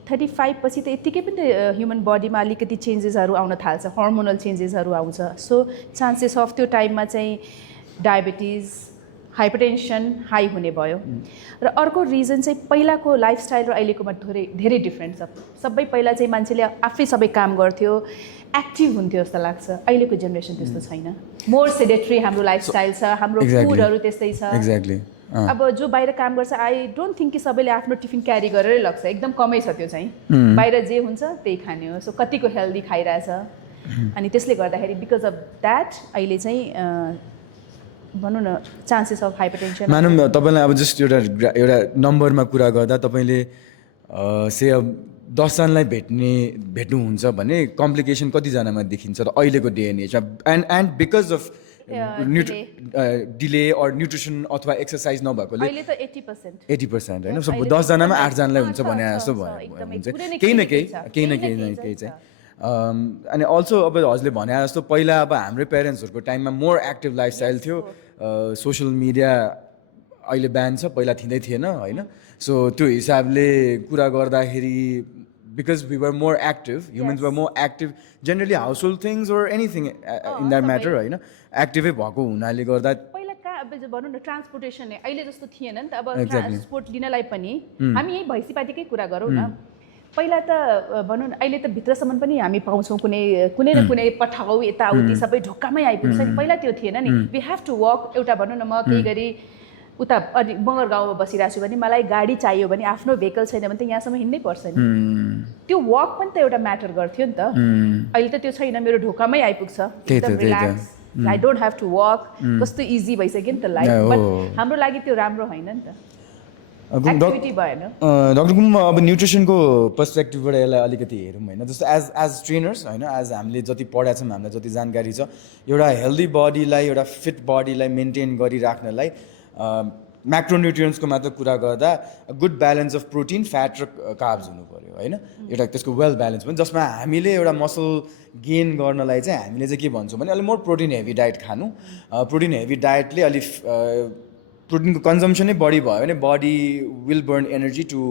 35 पछि त यत्तिकै पनि ह्युमन बडीमा अलिकति चेन्जेसहरू आउन थाल्छ हर्मोनल चेन्जेसहरू आउँछ सो चान्सेस अफ त्यो टाइममा चाहिँ डायबिटिज हाइपरटेन्सन हाई हुने भयो र अर्को रिजन चाहिँ पहिलाको लाइफस्टाइल र अहिलेकोमा धेरै डिफ्रेन्ट छ सबै पहिला चाहिँ मान्छेले आफै सबै काम गर्थ्यो एक्टिभ हुन्थ्यो जस्तो लाग्छ अहिलेको जेनेरेसन त्यस्तो छैन मोर सेडेटरी हाम्रो लाइफस्टाइल छ हाम्रो फुडहरू त्यस्तै छ एक्ज्याक्टली अब जो बाहिर काम गर्छ आई डोन्ट थिङ्क कि सबैले आफ्नो टिफिन क्यारी गरेरै लग्छ एकदम कमै छ त्यो चाहिँ बाहिर जे हुन्छ त्यही खाने हो सो कतिको हेल्दी खाइरहेछ अनि त्यसले गर्दाखेरि बिकज अफ द्याट अहिले चाहिँ भनौँ न चान्सेस अफ हाइपरटेन्सन मानौँ तपाईँलाई अब जस्ट एउटा नम्बरमा कुरा गर्दा तपाईँले से अब 10जनालाई भेट्नुहुन्छ भने कम्प्लिकेसन कतिजनामा देखिन्छ र अहिलेको डे एन्ड एजमा and because of delay or nutrition अथवा एक्सर्साइज नभएकोले अहिले त 80% होइन सब 10जनामा 8जनालाई हुन्छ भने जस्तो हुन्छ केही न केही चाहिँ अनि अल्सो अब हजुरले भने जस्तो पहिला अब हाम्रै पेरेन्ट्सहरूको टाइममा मोर एक्टिभ लाइफस्टाइल थियो सोसियल मिडिया अहिले ब्यान छ पहिला थिँदै थिएन होइन सो त्यो हिसाबले कुरा गर्दाखेरि because we were more active humans were more active generally household things or anything in that matter होइन एक्टिभै भएको हुनाले गर्दा पहिला कहाँ अब भनौँ न ट्रान्सपोर्टेसन अहिले जस्तो थिएन नि त अब ट्रान्सपोर्ट लिनलाई पनि हामी यही भैँसीपाटीकै कुरा गरौँ न पहिला त भनौँ न अहिले त भित्रसम्म पनि हामी पाउँछौँ कुनै न कुनै पठाउ यताउति सबै ढोकामै आइपुग्छ नि पहिला त्यो थिएन नि वी हेभ टु वक एउटा भनौँ न म केही गरी उता अनि मगर गाउँमा बसिरहेको छु भने मलाई गाडी चाहियो भने आफ्नो भेहिकल छैन भने त यहाँसम्म हिँड्नै पर्छ नि त्यो वक पनि त एउटा म्याटर गर्थ्यो नि त अहिले त त्यो छैन मेरो ढोकामै आइपुग्छ एकदम relax I don't have to walk कस्तो इजी भइसक्यो नि त लाइफ बट हाम्रो लागि त्यो राम्रो होइन नि त एक्टिभिटी भएन डक्टर गुम्बा अब न्युट्रिसनको पर्सपेक्टिभबाट यसलाई अलिकति हेरौँ होइन जस्तो एज ट्रेनर्स होइन एज हामीले जति पढाएको छौँ हामीलाई जति जानकारी छ एउटा हेल्दी बडीलाई एउटा फिट बडीलाई मेन्टेन गरिराख्नलाई म्याक्रोन्युट्रियन्ट्सको मात्र कुरा गर्दा good balance of protein fat र कार्ब्स हुनु पऱ्यो होइन एउटा त्यसको वेल ब्यालेन्स पनि जसमा हामीले एउटा मसल गेन गर्नलाई चाहिँ हामीले चाहिँ के भन्छौँ भने अलिक मोर प्रोटिन हेभी डायट खानु प्रोटिन हेभी डायटले अलिक प्रोटिनको कन्जम्सनै बढी भयो भने body will burn energy to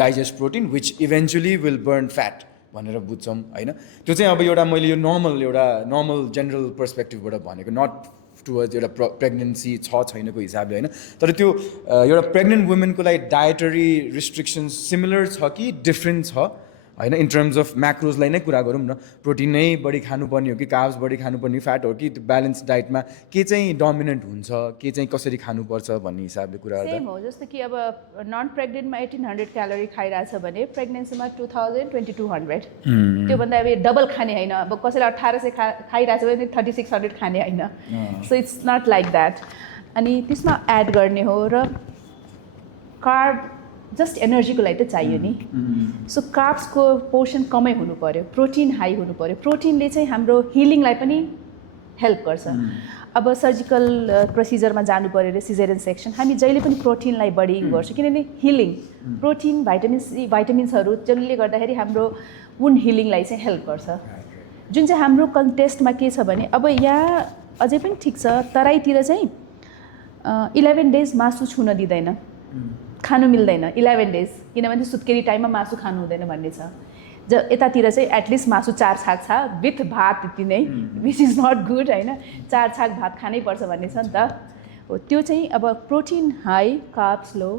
digest protein which eventually will burn fat भनेर बुझ्छौँ होइन त्यो चाहिँ अब एउटा मैले यो नर्मल जेनरल पर्सपेक्टिभबाट भनेको नट टुवर्ड्स एउटा प्रेग्नेन्सी छैनको हिसाबले होइन तर त्यो एउटा प्रेग्नेन्ट वुमेनको लागि डायटरी रिस्ट्रिक्सन्स सिमिलर छ कि डिफ्रेन्ट छ होइन इन टर्म्स अफ म्याक्रोजलाई नै कुरा गरौँ न प्रोटिन नै बढी खानुपर्ने हो कि कार्ब्स बढी खानुपर्ने फ्याट हो कि त्यो ब्यालेन्स डाइटमा के चाहिँ डोमिनेन्ट हुन्छ के चाहिँ कसरी खानुपर्छ भन्ने हिसाबले कुरा गर्दा सेम हो जस्तो कि अब नन प्रेग्नेन्टमा 1800 क्यालोरी खाइरहेछ भने प्रेग्नेन्सीमा 2000 2200 त्योभन्दा अब डबल खाने होइन अब कसैले 1800 खाइरहेछ भने 3600 खाने होइन so it's not like that अनि त्यसमा एड गर्ने हो र कार्ब जस्ट एनर्जीको लागि त चाहियो नि सो कार्ब्सको पोर्सन कमै हुनु पऱ्यो प्रोटिन हाई हुनु पऱ्यो प्रोटिनले चाहिँ हाम्रो हिलिङलाई पनि हेल्प गर्छ अब सर्जिकल प्रोसिजरमा जानु पऱ्यो अरे सिजेरियन सेक्सन हामी जहिले पनि प्रोटिनलाई बढी गर्छौँ किनभने हिलिङ प्रोटिन भाइटामिन सी भाइटामिन्सहरू जसले गर्दाखेरि हाम्रो वुन्ड हिलिङलाई चाहिँ हेल्प गर्छ जुन चाहिँ हाम्रो कन्टेस्टमा के छ भने अब यहाँ अझै पनि ठिक छ तराईतिर चाहिँ 11 डेज मासु छुन दिँदैन खानु मिल्दैन 11 डेज किनभने सुत्केरी टाइममा मासु खानु हुँदैन भन्ने छ यतातिर चाहिँ एटलिस्ट मासु 4 छाक छ विथ भात यति नै विच इज नट गुड होइन 4 छाक भात खानै पर्छ भन्ने छ नि त हो त्यो चाहिँ अब प्रोटिन हाई कार्ब्स लो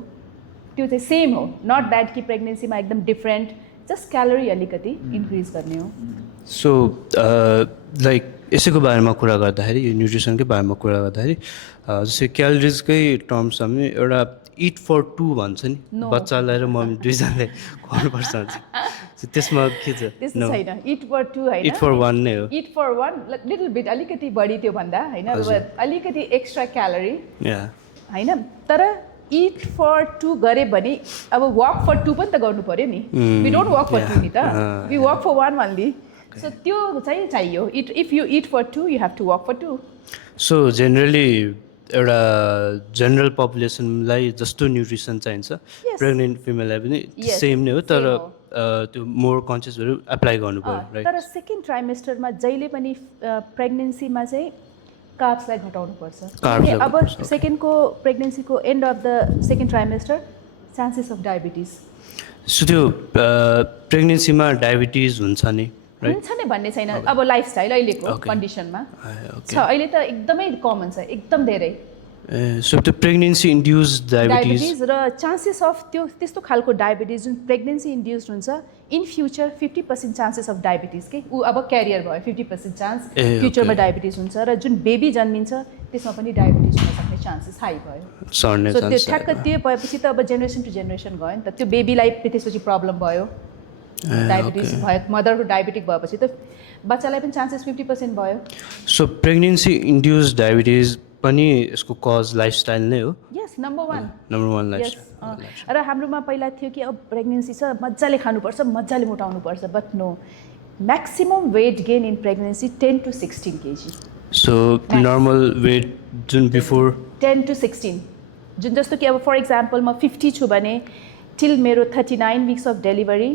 त्यो चाहिँ सेम हो, नट द्याट कि प्रेग्नेन्सीमा एकदम डिफ्रेन्ट, जस्ट क्यालोरी अलिकति इन्क्रिज गर्ने हो। सो लाइक यसैको बारेमा कुरा गर्दाखेरि यो न्युट्रिसनकै बारेमा कुरा गर्दाखेरि जस्तै क्यालोरिजकै टर्म्समा पनि एउटा इट फर टू भन्छ नि, बच्चालाई र मम्मी दुईजनाले खुवाउनुपर्छ भन्छ, त्यसमा के छ? त्यस्तो छैन, इट फर टू होइन, इट फर वान नै हो। Eat for one little bit अलिकति बढी त्यो भन्दा होइन, अलिकति एक्स्ट्रा क्यालोरी होइन, तर इट फर टू गऱ्यो भने अब वक फर टू पनि त गर्नु पऱ्यो नि, we don't walk for two नि त, we walk for one only, so त्यो चाहिँ चाहियो। If you eat for two you have to walk for two. So generally एउटा जेनरल पपुलेसनलाई जस्तो न्युट्रिसन चाहिन्छ प्रेग्नेन्ट फिमेललाई पनि सेम नै हो, तर त्यो मोर कन्सियस भएर एप्लाई गर्नु पर्यो, राइट? तर सेकेन्ड ट्राइमेस्टरमा जहिले पनि प्रेग्नेन्सीमा चाहिँ कार्ब्सलाई घटाउनुपर्छ। अब सेकेन्डको प्रेग्नेन्सीको end of the second trimester chances of diabetes, so त्यो प्रेग्नेन्सीमा डायबिटिज हुन्छ नि, हुन्छ नै भन्ने छैन, अब लाइफस्टाइल अहिलेको कन्डिसनमा छ, अहिले त एकदमै कमन छ, एकदम धेरै। सो त्यो प्रेग्नेन्सी इन्ड्युस डायबिटिज र चान्सेस अफ त्यो त्यस्तो खालको डायबिटिज जुन प्रेग्नेन्सी इन्ड्युस्ड हुन्छ, in future 50% chances of diabetes के ऊ अब क्यारियर भयो, 50% चान्स फ्युचरमा डायबिटिज हुन्छ, र जुन बेबी जन्मिन्छ त्यसमा पनि डायबिटिज हुन सक्ने चान्सेस हाई भयो। सो त्यो ठ्याक्क त्यो भएपछि त अब जेनेरेसन टु जेनेरेसन गयो नि त, त्यो बेबीलाई त्यसपछि प्रब्लम भयो, डायबिटिज भयो, मदरको डायबिटिक भएपछि त बच्चालाई पनि चान्सेस 50% भयो। सो प्रेग्नेन्सी इन्ड्युस डायबिटिज पनि यसको कज लाइफस्टाइल नै हो? यस, नम्बर वान लाइफस्टाइल। र हाम्रोमा पहिला थियो कि अब प्रेग्नेन्सी छ मजाले खानुपर्छ, मजाले मोटाउनुपर्छ, but no, maximum weight gain in pregnancy 10 to 16 kg। So normal weight जुन बिफोर 10 to 16, जुन जस्तो कि अब फर इक्जाम्पल म 50 छु भने टिल मेरो 39 विक्स अफ डेलिभरी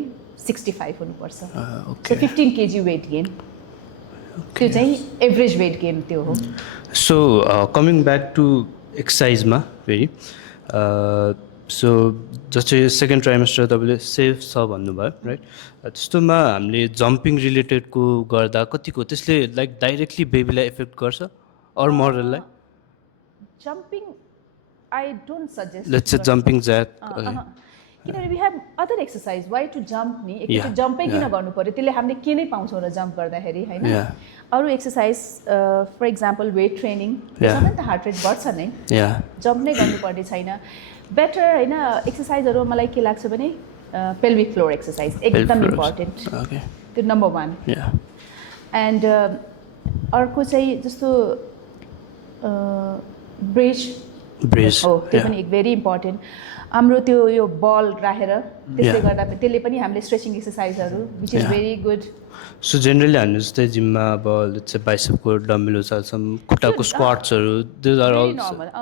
65 हुनुपर्छ, सो 15 kg वेट गेन, त्यो चाहिँ एभरेज वेट गेन त्यो हो। सो कमिङ ब्याक टु एक्सर्साइजमा फेरि, सो जस्तै सेकेन्ड ट्राइमेस्टर तपाईँले सेफ छ भन्नुभयो, राइट? त्यस्तोमा हामीले जम्पिङ रिलेटेडको गर्दा कतिको त्यसले लाइक डाइरेक्टली बेबीलाई इफेक्ट गर्छ अर मदरलाई? Jumping I don't suggest, let's say jumping jack, किनभने we have other exercise, why to jump नि, एकचोटि जम्पै किन गर्नु पऱ्यो, त्यसले हामीले के नै पाउँछौँ र जम्प गर्दाखेरि होइन, अरू exercise for example weight training, त्यसमा त हार्ट रेट बढ्छ नै, जम्प नै गर्नुपर्ने छैन। बेटर होइन एक्सर्साइजहरू मलाई के लाग्छ भने पेल्भिक फ्लोर एक्सर्साइज एकदम इम्पोर्टेन्ट, त्यो नम्बर वान। एन्ड अर्को चाहिँ जस्तो ब्रेज हो, त्यो पनि एक भेरी इम्पोर्टेन्ट। हाम्रो त्यो यो बल राखेर त्यसले गर्दा त्यसले पनि हामीले स्ट्रेचिङ एक्सर्साइजहरू which is very good. So generally हामी जस्तै जिममा अब लेट्स से बाइसेपको डम्बेल उचाल्छौँ, खुट्टाको स्क्वाट्सहरू, those are all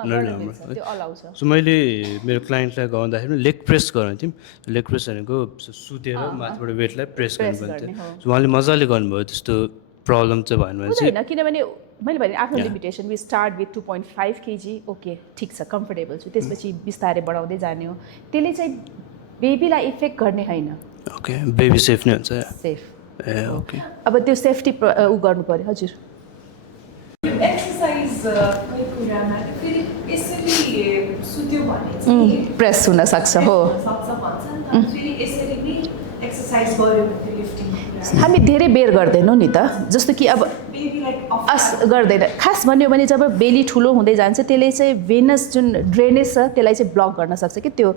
normal. So मैले मेरो क्लाइन्टलाई गराउँदाखेरि लेग प्रेस गराउँथ्यौँ, लेग प्रेस भनेको सुतेर माथिबाट वेटलाई प्रेस गर्नुपर्ने थियो, सो उहाँले मजाले गर्नुभयो, त्यस्तो प्रब्लम चाहिँ भएन भने चाहिँ, किनभने मैले भने आफ्नो limitation, we start with 2.5 kg, okay ठिक छ, कम्फर्टेबल छु, त्यसपछि बिस्तारै बढाउँदै जाने हो, त्यसले चाहिँ बेबीलाई इफेक्ट गर्ने होइन। ओके, बेबी सेफ नै हुन्छ, सेफ, ए ओके। अब त्यो सेफ्टी ऊ गर्नु पऱ्यो। हजुर, एक्सर्साइजकै कुरामा फेरि यसरी सुत्यो भने चाहिँ प्रेस हुन सक्छ हो, भन्छ नि त, फेरि यसरी नै एक्सर्साइज गर्यो भने लिफ्टिङ हामी धेरै बेर गर्दैनौँ नि त, जस्तो कि अब गर्दैन, खास भन्यो भने जब बेली ठुलो हुँदै जान्छ त्यसले चाहिँ भेनस जुन ड्रेनेज छ त्यसलाई चाहिँ ब्लक गर्न सक्छ कि त्यो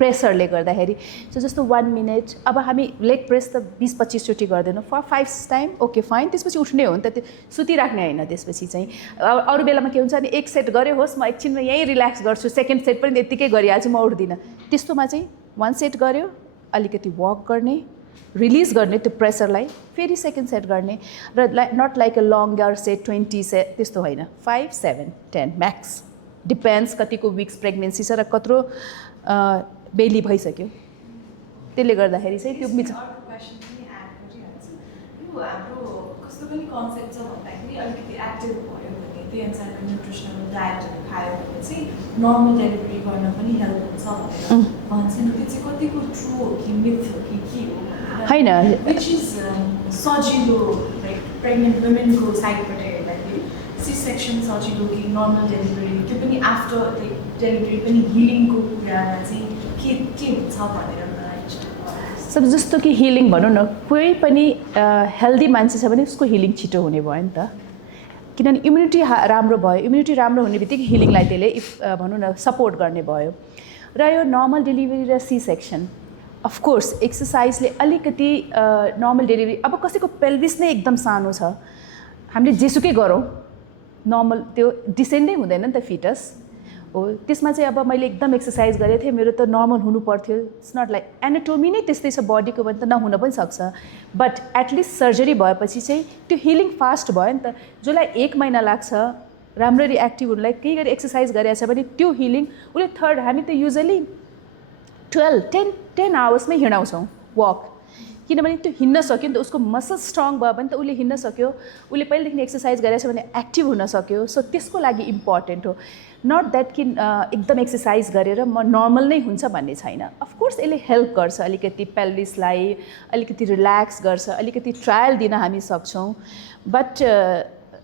प्रेसरले गर्दाखेरि। सो जस्तो 1 मिनट, अब हामी लेग प्रेस त 20-25 चोटि गर्दैनौँ, फर 5 टाइम ओके फाइन, त्यसपछि उठ्ने हो नि त, त्यो सुतिराख्ने होइन। त्यसपछि चाहिँ अरू बेलामा के हुन्छ भने 1 सेट गऱ्यो होस्, म एकछिनमा यहीँ रिल्याक्स गर्छु, सेकेन्ड सेट पनि त्यत्तिकै गरिहाल्छु, म उठ्दिनँ, त्यस्तोमा चाहिँ 1 सेट गऱ्यो, अलिकति वक गर्ने, रिलिज गर्ने त्यो प्रेसरलाई, फेरि सेकेन्ड सेट गर्ने, र not like a longer set 20 set त्यस्तो होइन, 5, 7, 10 म्याक्स, डिपेन्ड्स कतिको विक्स प्रेग्नेन्सी छ र कत्रो बेली भइसक्यो, त्यसले गर्दाखेरि चाहिँ त्यो मिल्छ। हाम्रो कस्तो पनि कन्सेप्ट छ भन्दाखेरि अलिकति एक्टिभ भयो भने त्यही अनुसारको न्युट्रिसनल डायटहरू खायो भने चाहिँ नर्मल डेलिभरी गर्न पनि हेल्प हुन्छ भनेर भन्छ नि, त्यो चाहिँ कतिको ट्रु हो कि मिथ हो कि के हो होइन, विच इज सजिलो लाइक प्रेग्नेन्ट वुमेनको साइडबाट हेर्दाखेरि सी सेक्सन सजिलो कि नर्मल डेलिभरी, त्यो पनि आफ्टर डेलिभरी पनि हिलिङको कुरामा चाहिँ के हुन्छ भनेर मलाई सब जस्तो कि हिलिङ भनौँ न, कोही पनि हेल्दी मान्छे छ भने उसको हिलिङ छिटो हुने भयो नि त, किनभने इम्युनिटी राम्रो भयो। इम्युनिटी राम्रो हुने बित्तिकै हिलिङलाई त्यसले भनौँ न सपोर्ट गर्ने भयो। र यो नर्मल डेलिभरी र सी सेक्सन, अफकोर्स एक्सर्साइजले अलिकति नर्मल डेलिभरी, अब कसैको पेल्भिस नै एकदम सानो छ, हामीले जेसुकै गरौँ नर्मल त्यो डिसेन्डै हुँदैन नि त फिटस हो, त्यसमा चाहिँ अब मैले एकदम एक्सर्साइज गरेको थिएँ, मेरो त नर्मल हुनु पर्थ्यो। इट्स नट लाइक एनाटोमी नै त्यस्तै छ बडीको भने त नहुन पनि सक्छ, बट एटलिस्ट सर्जरी भएपछि चाहिँ त्यो हिलिङ फास्ट भयो नि त। जसलाई 1 महिना लाग्छ राम्ररी एक्टिभ हुनुलाई, केही गरी एक्सर्साइज गरेको छ भने त्यो हिलिङ उसले हामी त युजली 10 आवर्समै हिँडाउँछौँ वक, किनभने त्यो हिँड्न सक्यो नि त, उसको मसल स्ट्रङ भयो भने त उसले हिँड्न सक्यो, उसले पहिलेदेखि एक्सर्साइज गरेको छ भने एक्टिभ हुन सक्यो। सो त्यसको लागि इम्पोर्टेन्ट हो, नट द्याट कि एकदम एक्सर्साइज गरेर म नर्मल नै हुन्छ भन्ने छैन। अफकोर्स यसले हेल्प गर्छ, अलिकति पेल्भिसलाई अलिकति रिल्याक्स गर्छ, अलिकति ट्रायल दिन हामी सक्छौँ, बट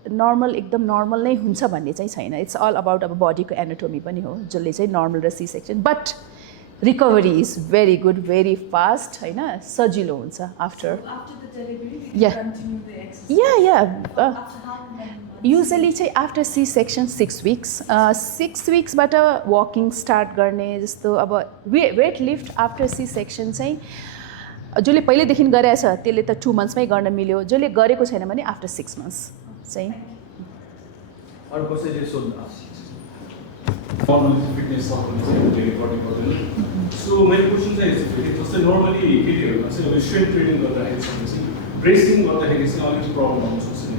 नर्मल एकदम नर्मल नै हुन्छ भन्ने चाहिँ छैन। इट्स अल अबाउट अब बडीको एनाटोमी पनि हो जसले चाहिँ नर्मल र C section, but recovery is very good, very fast होइन, सजिलो हुन्छ आफ्टर युजली चाहिँ आफ्टर सी सेक्सन 6 विक्स 6 विक्सबाट वकिङ स्टार्ट गर्ने। जस्तो अब weight lift after C section चाहिँ जसले पहिल्यैदेखि गरेछ त्यसले त 2 मन्थ्समै गर्न मिल्यो, जसले गरेको छैन भने आफ्टर 6 मन्थ्स चाहिँ। सो मेरो क्वेसन चाहिँ जस्तै नर्मली केटीहरूमा चाहिँ अब स्ट्रेन्थ ट्रेनिङ गर्दाखेरि चाहिँ ब्रेसिङ गर्दाखेरि चाहिँ अलिकति प्रब्लम आउन सक्छ नि।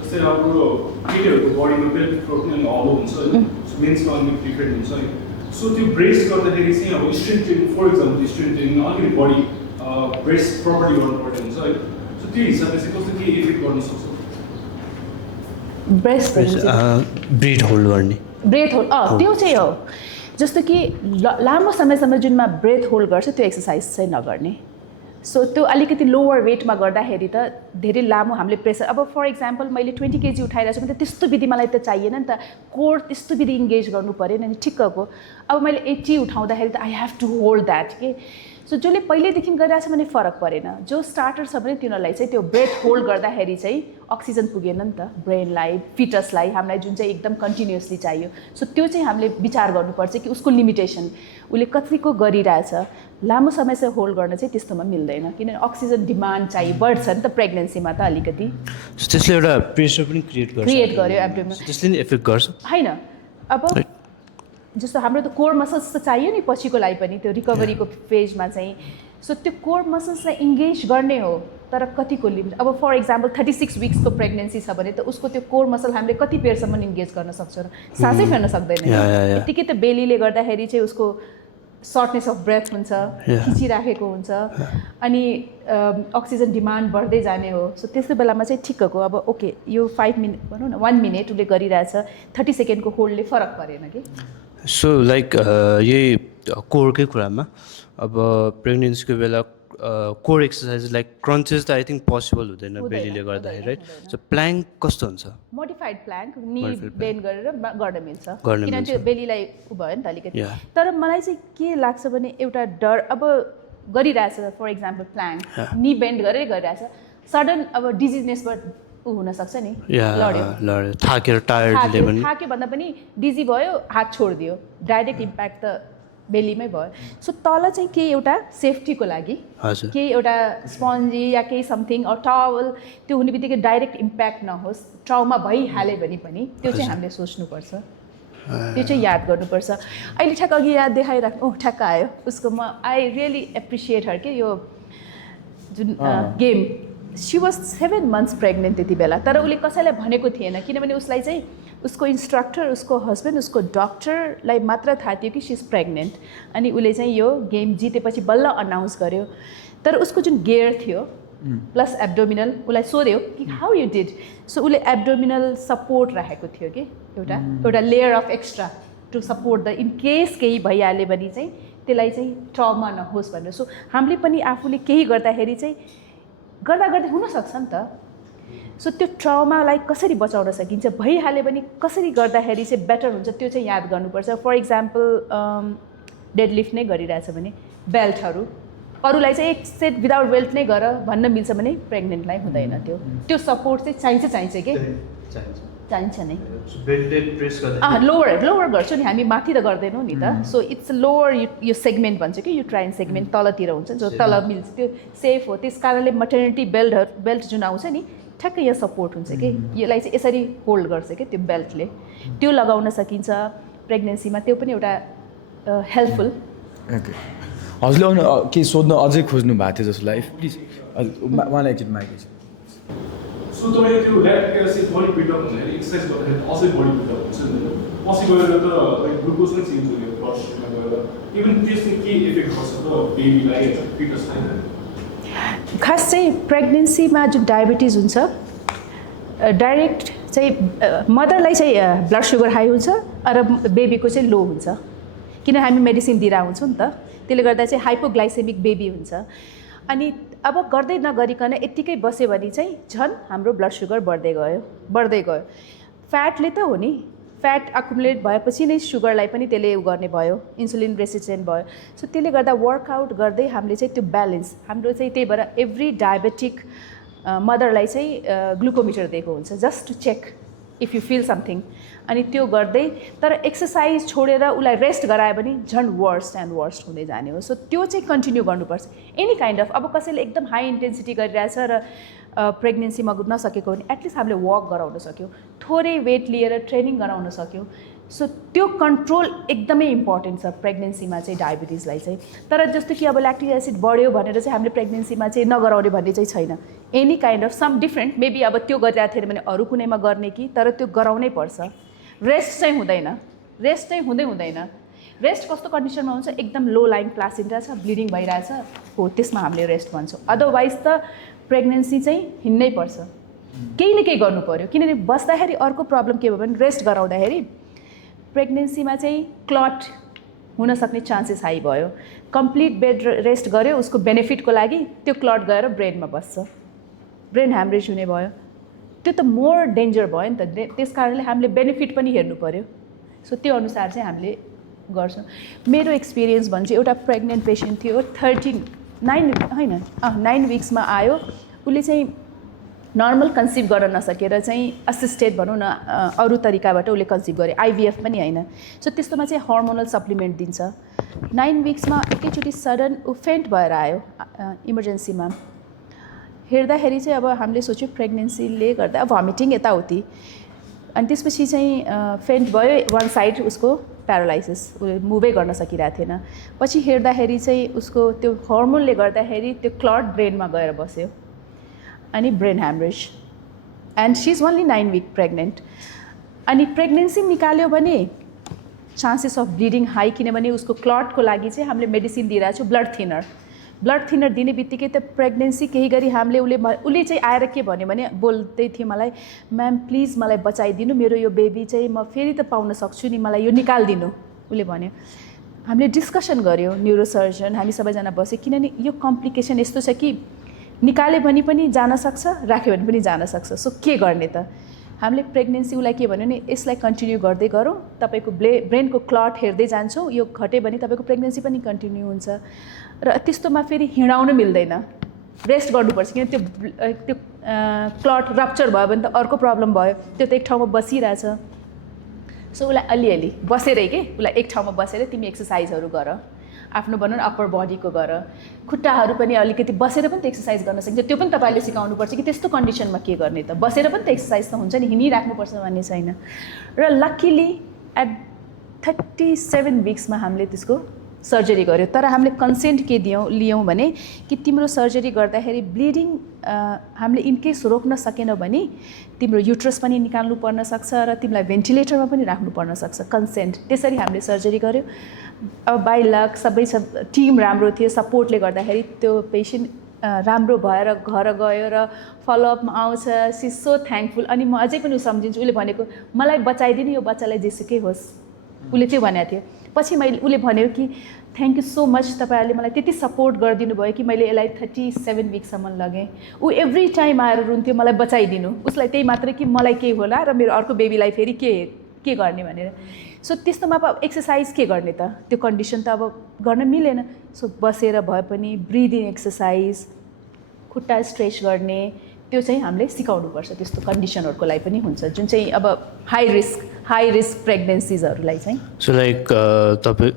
जस्तै हाम्रो केटीहरूको बडीमा पेल्भिक फ्लोर पनि अलिक हलो हुन्छ होइन, मेन्समा अलिक डिफ्रेन्ट हुन्छ है। सो त्यो ब्रेस गर्दाखेरि चाहिँ अब strength training, for example strength training अलिकति बडी ब्रेस प्रपरली गर्नुपर्ने हुन्छ है। सो त्यो हिसाबले चाहिँ कस्तो के इफेक्ट गर्न सक्छ? ब्रेथ होल्ड गर्ने, ब्रेथ होल्ड त्यो चाहिँ हो। जस्तो कि लामो समयसम्म जुनमा ब्रेथ होल्ड गर्छ त्यो एक्सर्साइज चाहिँ नगर्ने। सो त्यो अलिकति लोवर वेटमा गर्दाखेरि त धेरै लामो हामीले प्रेसर, अब फर इक्जाम्पल मैले 20 kg उठाइरहेको छु भने त त्यस्तो विधि मलाई त चाहिएन नि त, कोर त्यस्तो विधि इङ्गेज गर्नु पऱ्यो नि ठिक्कको। अब मैले 80 उठाउँदाखेरि त I have to hold that के। सो जसले पहिल्यैदेखि गरिरहेको छ भने फरक परेन, जो स्टार्टर छ भने तिनीहरूलाई चाहिँ त्यो ब्रेथ होल्ड गर्दाखेरि चाहिँ अक्सिजन पुगेन नि त ब्रेनलाई, फिटसलाई, हामीलाई जुन चाहिँ एकदम कन्टिन्युसली चाहियो। सो त्यो चाहिँ हामीले विचार गर्नुपर्छ कि उसको लिमिटेसन, उसले कतिको गरिरहेछ। लामो समयसम्म होल्ड गर्न चाहिँ त्यस्तोमा मिल्दैन, किनभने अक्सिजन डिमान्ड चाहिँ बढ्छ नि त प्रेग्नेन्सीमा त अलिकति। त्यसले एउटा प्रेसर पनि क्रिएट गर्यो एब्डोमेन, त्यसले नि इफेक्ट गर्छ होइन। अब जस्तो हाम्रो त कोर मसल्स त चाहियो नि पछिको लागि पनि त्यो रिकभरीको फेजमा चाहिँ। सो त्यो कोर मसल्सलाई इङ्गेज गर्ने हो, तर कतिको लिमिट। अब फर इक्जाम्पल 36 विक्सको प्रेग्नेन्सी छ भने त उसको त्यो कोर मसल हामीले कति बेरसम्म इङ्गेज गर्न सक्छौँ, सासै फेर्न सक्दैन। यतिकै त बेलीले गर्दाखेरि चाहिँ उसको सर्टनेस अफ ब्रेथ हुन्छ, खिचिराखेको हुन्छ, अनि अक्सिजन डिमान्ड बढ्दै जाने हो। सो त्यस्तो बेलामा चाहिँ ठिक्कको अब ओके यो 5 मिनट भनौँ न 1 मिनट उसले गरिरहेछ, 30 सेकेन्डको होल्डले फरक परेन कि। सो लाइक यही कोरकै कुरामा अब प्रेग्नेन्सीको बेला कोर एक्सर्साइज लाइक क्रन्चेस त आई थिङ्क पोसिबल हुँदैन बेलीले गर्दाखेरि, राइट? सो प्ल्याङ्क कस्तो हुन्छ? मोडिफाइड प्ल्याङ्क, नी बेन्ड गरेर गर्न मिल्छ, किनभने त्यो बेलीलाई उ भयो नि त अलिकति। तर मलाई चाहिँ के लाग्छ भने एउटा डर, अब गरिरहेछ फर इक्जाम्पल प्ल्याङ्क नी बेन्ड गरेर गरिरहेछ, सडन अब डिजिजनेसबाट ऊ हुनसक्छ नि, लड्यो थाकेर टायर्डले पनि, थाक्यो भन्दा पनि डिजी भयो, हात छोडिदियो, डाइरेक्ट इम्प्याक्ट त बेलीमै भयो। सो तल चाहिँ केही एउटा सेफ्टीको लागि केही एउटा स्पन्जी या केही समथिङ अर टावल त्यो हुने बित्तिकै डाइरेक्ट इम्प्याक्ट नहोस्, ट्राउमा भइहाल्यो भने पनि त्यो चाहिँ हामीले सोच्नुपर्छ, त्यो चाहिँ याद गर्नुपर्छ। अहिले ठ्याक्क अघि याद देखाइराख्नु, ठ्याक्क आयो उसको। म आई रियली एप्रिसिएट हर के यो जुन game. She was 7 months pregnant त्यति बेला, तर उसले कसैलाई भनेको थिएन, किनभने उसलाई चाहिँ उसको इन्स्ट्रक्टर, उसको हस्बेन्ड, उसको डक्टरलाई मात्र थाहा थियो कि सी इज प्रेग्नेन्ट। अनि उसले चाहिँ यो गेम जितेपछि बल्ल अनाउन्स गर्यो। तर उसको जुन गियर थियो प्लस एब्डोमिनल, उसलाई सोध्यो कि हाउ यु डिड। सो उसले एब्डोमिनल सपोर्ट राखेको थियो कि एउटा layer of extra to support the in case केही भइहाल्यो भने चाहिँ त्यसलाई चाहिँ ट्रमा नहोस् भनेर। सो हामीले पनि आफूले केही गर्दाखेरि चाहिँ गर्दा हुनसक्छ नि त। सो त्यो ट्राउमालाई कसरी बचाउन सकिन्छ, भइहाल्यो भने कसरी गर्दाखेरि चाहिँ बेटर हुन्छ, त्यो चाहिँ याद गर्नुपर्छ। फर इक्जाम्पल डेडलिफ्ट नै गरिरहेछ भने बेल्टहरू, अरूलाई चाहिँ एक सेट विदाउट बेल्ट नै गर भन्न मिल्छ भने प्रेग्नेन्टलाई हुँदैन। त्यो सपोर्ट चाहिँ चाहिन्छ कि चाहिन्छ नै। लोवर गर्छु नि हामी, माथि त गर्दैनौँ नि त। सो इट्स लोवर यो सेगमेन्ट भन्छ कि युट्राइन सेगमेन्ट तलतिर हुन्छ, जो तल मिल्छ त्यो सेफ हो। त्यस कारणले मटर्निटी बेल्ट जुन आउँछ नि ठ्याक्कै यहाँ सपोर्ट हुन्छ कि यसलाई चाहिँ यसरी होल्ड गर्छ कि त्यो बेल्टले, त्यो लगाउन सकिन्छ प्रेग्नेन्सीमा, त्यो पनि एउटा हेल्पफुल। ओके, हजुरले केही सोध्न अझै खोज्नु भएको थियो जस्तो लाग्यो, प्लिज उहाँलाई एकचोटि माइक। सो तपाईँले त्यो ल्याक्टिक एसिड बडी बिल्डअप हुँदाखेरि एक्सर्साइज गर्दाखेरि अझै बडी बिल्डअप हुन्छ नि त, पछि गएर त ग्लुकोज नै चेन्ज हुने ब्लड सुगरमा गएर, इभन त्यसले के इफेक्ट गर्छ त बेबीलाई फिटसलाई? खास चाहिँ प्रेग्नेन्सीमा जुन डायबिटिज हुन्छ डाइरेक्ट चाहिँ मदरलाई चाहिँ ब्लड सुगर हाई हुन्छ र बेबीको चाहिँ लो हुन्छ, किन हामी मेडिसिन दिएर हुन्छौँ नि त, त्यसले गर्दा चाहिँ हाइपोग्लाइसेमिक बेबी हुन्छ। अनि अब गर्दै नगरिकन यत्तिकै बस्यो भने चाहिँ झन् हाम्रो ब्लड सुगर बढ्दै गयो। फ्याटले त हो नि, फ्याट अकुमुलेट भएपछि नै सुगरलाई पनि त्यसले गर्ने भयो, इन्सुलिन रेसिस्टेन्ट भयो। सो त्यसले गर्दा वर्कआउट गर्दै हामीले चाहिँ त्यो ब्यालेन्स हाम्रो चाहिँ, त्यही भएर एभ्री डायबेटिक मदरलाई चाहिँ ग्लुकोमिटर दिएको हुन्छ just to check if you feel something. अनि त्यो गर्दै तर एक्सर्साइज छोडेर उसलाई रेस्ट गरायो भने झन् वर्स्ट एन्ड वर्स्ट हुँदै जाने हो। सो त्यो चाहिँ कन्टिन्यू गर्नुपर्छ एनी काइन्ड अफ। अब कसैले एकदम हाई इन्टेन्सिटी गरिरहेछ र प्रेग्नेन्सीमा नसकेको भने एटलिस्ट हामीले वक गराउन सक्यौँ, थोरै वेट लिएर ट्रेनिङ गराउन सक्यौँ। सो त्यो कन्ट्रोल एकदमै इम्पोर्टेन्ट छ प्रेग्नेन्सीमा चाहिँ डायबिटिजलाई चाहिँ। तर जस्तो कि अब ल्याक्टिक एसिड बढ्यो भनेर चाहिँ हामीले प्रेग्नेन्सीमा चाहिँ नगराउने भन्ने चाहिँ छैन। Any kind of some different maybe अब त्यो गरिरहेको थियो भने अरू कुनैमा गर्ने कि, तर त्यो गराउनै पर्छ। रेस्ट चाहिँ हुँदैन, रेस्ट चाहिँ हुँदैन। रेस्ट कस्तो कन्डिसनमा हुन्छ, एकदम लो लाइन प्लासेन्टा छ, ब्लिडिङ भइरहेछ हो, त्यसमा हामीले रेस्ट भन्छौँ। अदरवाइज त प्रेग्नेन्सी चाहिँ हिँड्नै पर्छ, केही न केही गर्नु पऱ्यो। किनभने बस्दाखेरि अर्को प्रब्लम के भयो भने रेस्ट गराउँदाखेरि प्रेग्नेन्सीमा चाहिँ क्लट हुन सक्ने चान्सेस हाई भयो। कम्प्लिट बेड रेस्ट गर्यो उसको बेनिफिटको लागि, त्यो क्लट गएर ब्रेनमा बस्छ, ब्रेन ह्यामरेज हुने भयो, त्यो त मोर डेन्जर भयो नि त। त्यस कारणले हामीले बेनिफिट पनि हेर्नु पऱ्यो। सो त्यो अनुसार चाहिँ हामीले गर्छौँ। मेरो एक्सपिरियन्स भन्छु, एउटा प्रेग्नेन्ट पेसेन्ट थियो, 9 विक्समा आयो, उसले चाहिँ नर्मल कन्सिभ गर्न नसकेर चाहिँ असिस्टेड भनौँ न अरू तरिकाबाट उसले कन्सिभ गरे, आइभिएफ पनि होइन। सो त्यस्तोमा चाहिँ हर्मोनल सप्लिमेन्ट दिन्छ। 9 विक्समा एकैचोटि सडन ऊ फेन्ट भएर आयो इमर्जेन्सीमा। हेर्दाखेरि चाहिँ अब हामीले सोच्यौँ प्रेग्नेन्सीले गर्दा भमिटिङ यताउति, अनि त्यसपछि चाहिँ फेन्ट भयो, वान साइड उसको प्यारालाइसिस, उसले मुभै गर्न सकिरहेको थिएन। पछि हेर्दाखेरि चाहिँ उसको त्यो हर्मोनले गर्दाखेरि त्यो क्लट ब्रेनमा गएर बस्यो अनि brain hemorrhage, and she is only 9 week pregnant. अनि प्रेग्नेन्सी निकाल्यो भने चान्सेस अफ ब्लिडिङ हाई, किनभने उसको क्लटको लागि चाहिँ हामीले मेडिसिन दिइरहेको छौँ, ब्लड थिनर दिने बित्तिकै त प्रेग्नेन्सी केही गरी हामीले उसले चाहिँ आएर के भन्यो भने बोल्दै थियो मलाई, म्याम प्लिज मलाई बचाइदिनु, मेरो यो बेबी चाहिँ म फेरि त पाउन सक्छु नि, मलाई यो निकालिदिनु, उसले भन्यो। हामीले डिस्कसन गऱ्यौँ, न्युरोसर्जन हामी सबैजना बस्यो, किनभने यो कम्प्लिकेसन यस्तो छ कि निकाल्यो भने पनि जान सक्छ, राख्यो भने पनि जान सक्छ। सो के गर्ने त? हामीले प्रेग्नेन्सी उसलाई के भन्यो भने यसलाई कन्टिन्यू गर्दै गरौँ, तपाईँको ब्रेनको क्लट हेर्दै जान्छौँ, यो घट्यो भने तपाईँको प्रेग्नेन्सी पनि कन्टिन्यू हुन्छ। र त्यस्तोमा फेरि हिँडाउनु मिल्दैन, रेस्ट गर्नुपर्छ, किन त्यो क्लट रप्चर भयो भने त अर्को प्रब्लम भयो, त्यो त एक ठाउँमा बसिरहेछ। सो उसलाई अलिअलि बसेरै के उसलाई एक ठाउँमा बसेर तिमी एक्सर्साइजहरू गर, आफ्नो भनौँ न अप्पर बडीको गर, खुट्टाहरू पनि अलिकति बसेर पनि त एक्सर्साइज गर्न सकिन्छ। त्यो पनि तपाईँले सिकाउनुपर्छ कि त्यस्तो कन्डिसनमा के गर्ने त, बसेर पनि त एक्सर्साइज त हुन्छ नि, हिँडिराख्नुपर्छ भन्ने छैन। र लक्किली एट 37 विक्समा हामीले त्यसको सर्जरी गर्यो। तर हामीले कन्सेन्ट के लियौँ भने कि तिम्रो सर्जरी गर्दाखेरि ब्लिडिङ हामीले इनकेस रोक्न सकेन भने तिम्रो युट्रस पनि निकाल्नु पर्न सक्छ र तिमीलाई भेन्टिलेटरमा पनि राख्नु पर्न सक्छ, कन्सेन्ट। त्यसरी हामीले सर्जरी गर्यो। अब बाई लक सबै टिम राम्रो थियो, सपोर्टले गर्दाखेरि त्यो पेसेन्ट राम्रो भएर घर गयो र फलोअपमा आउँछ। She so thankful. अनि म अझै पनि सम्झिन्छु, उसले भनेको मलाई बचाइदिनु, यो बच्चालाई जेसुकै होस्, उसले त्यो भनेको थियो। पछि उसले भन्यो कि थ्याङ्क यू सो मच, तपाईँहरूले मलाई त्यति सपोर्ट गरिदिनु भयो कि मैले यसलाई 37 विकसम्म लगेँ। ऊ एभ्री टाइम आएर रुन्थ्यो मलाई बचाइदिनु, उसलाई त्यही मात्रै कि मलाई केही होला र मेरो अर्को बेबीलाई फेरि के गर्ने भनेर। सो त्यस्तोमा अब एक्सर्साइज के गर्ने त त्यो कन्डिसन त अब गर्न मिलेन सो बसेर भए पनि ब्रिदिङ एक्सर्साइज खुट्टा स्ट्रेच गर्ने त्यो चाहिँ हामीले सिकाउनुपर्छ त्यस्तो कन्डिसनहरूको लागि पनि हुन्छ जुन चाहिँ अब हाई रिस्क प्रेग्नेन्सिजहरूलाई चाहिँ सो लाइक तपाईँ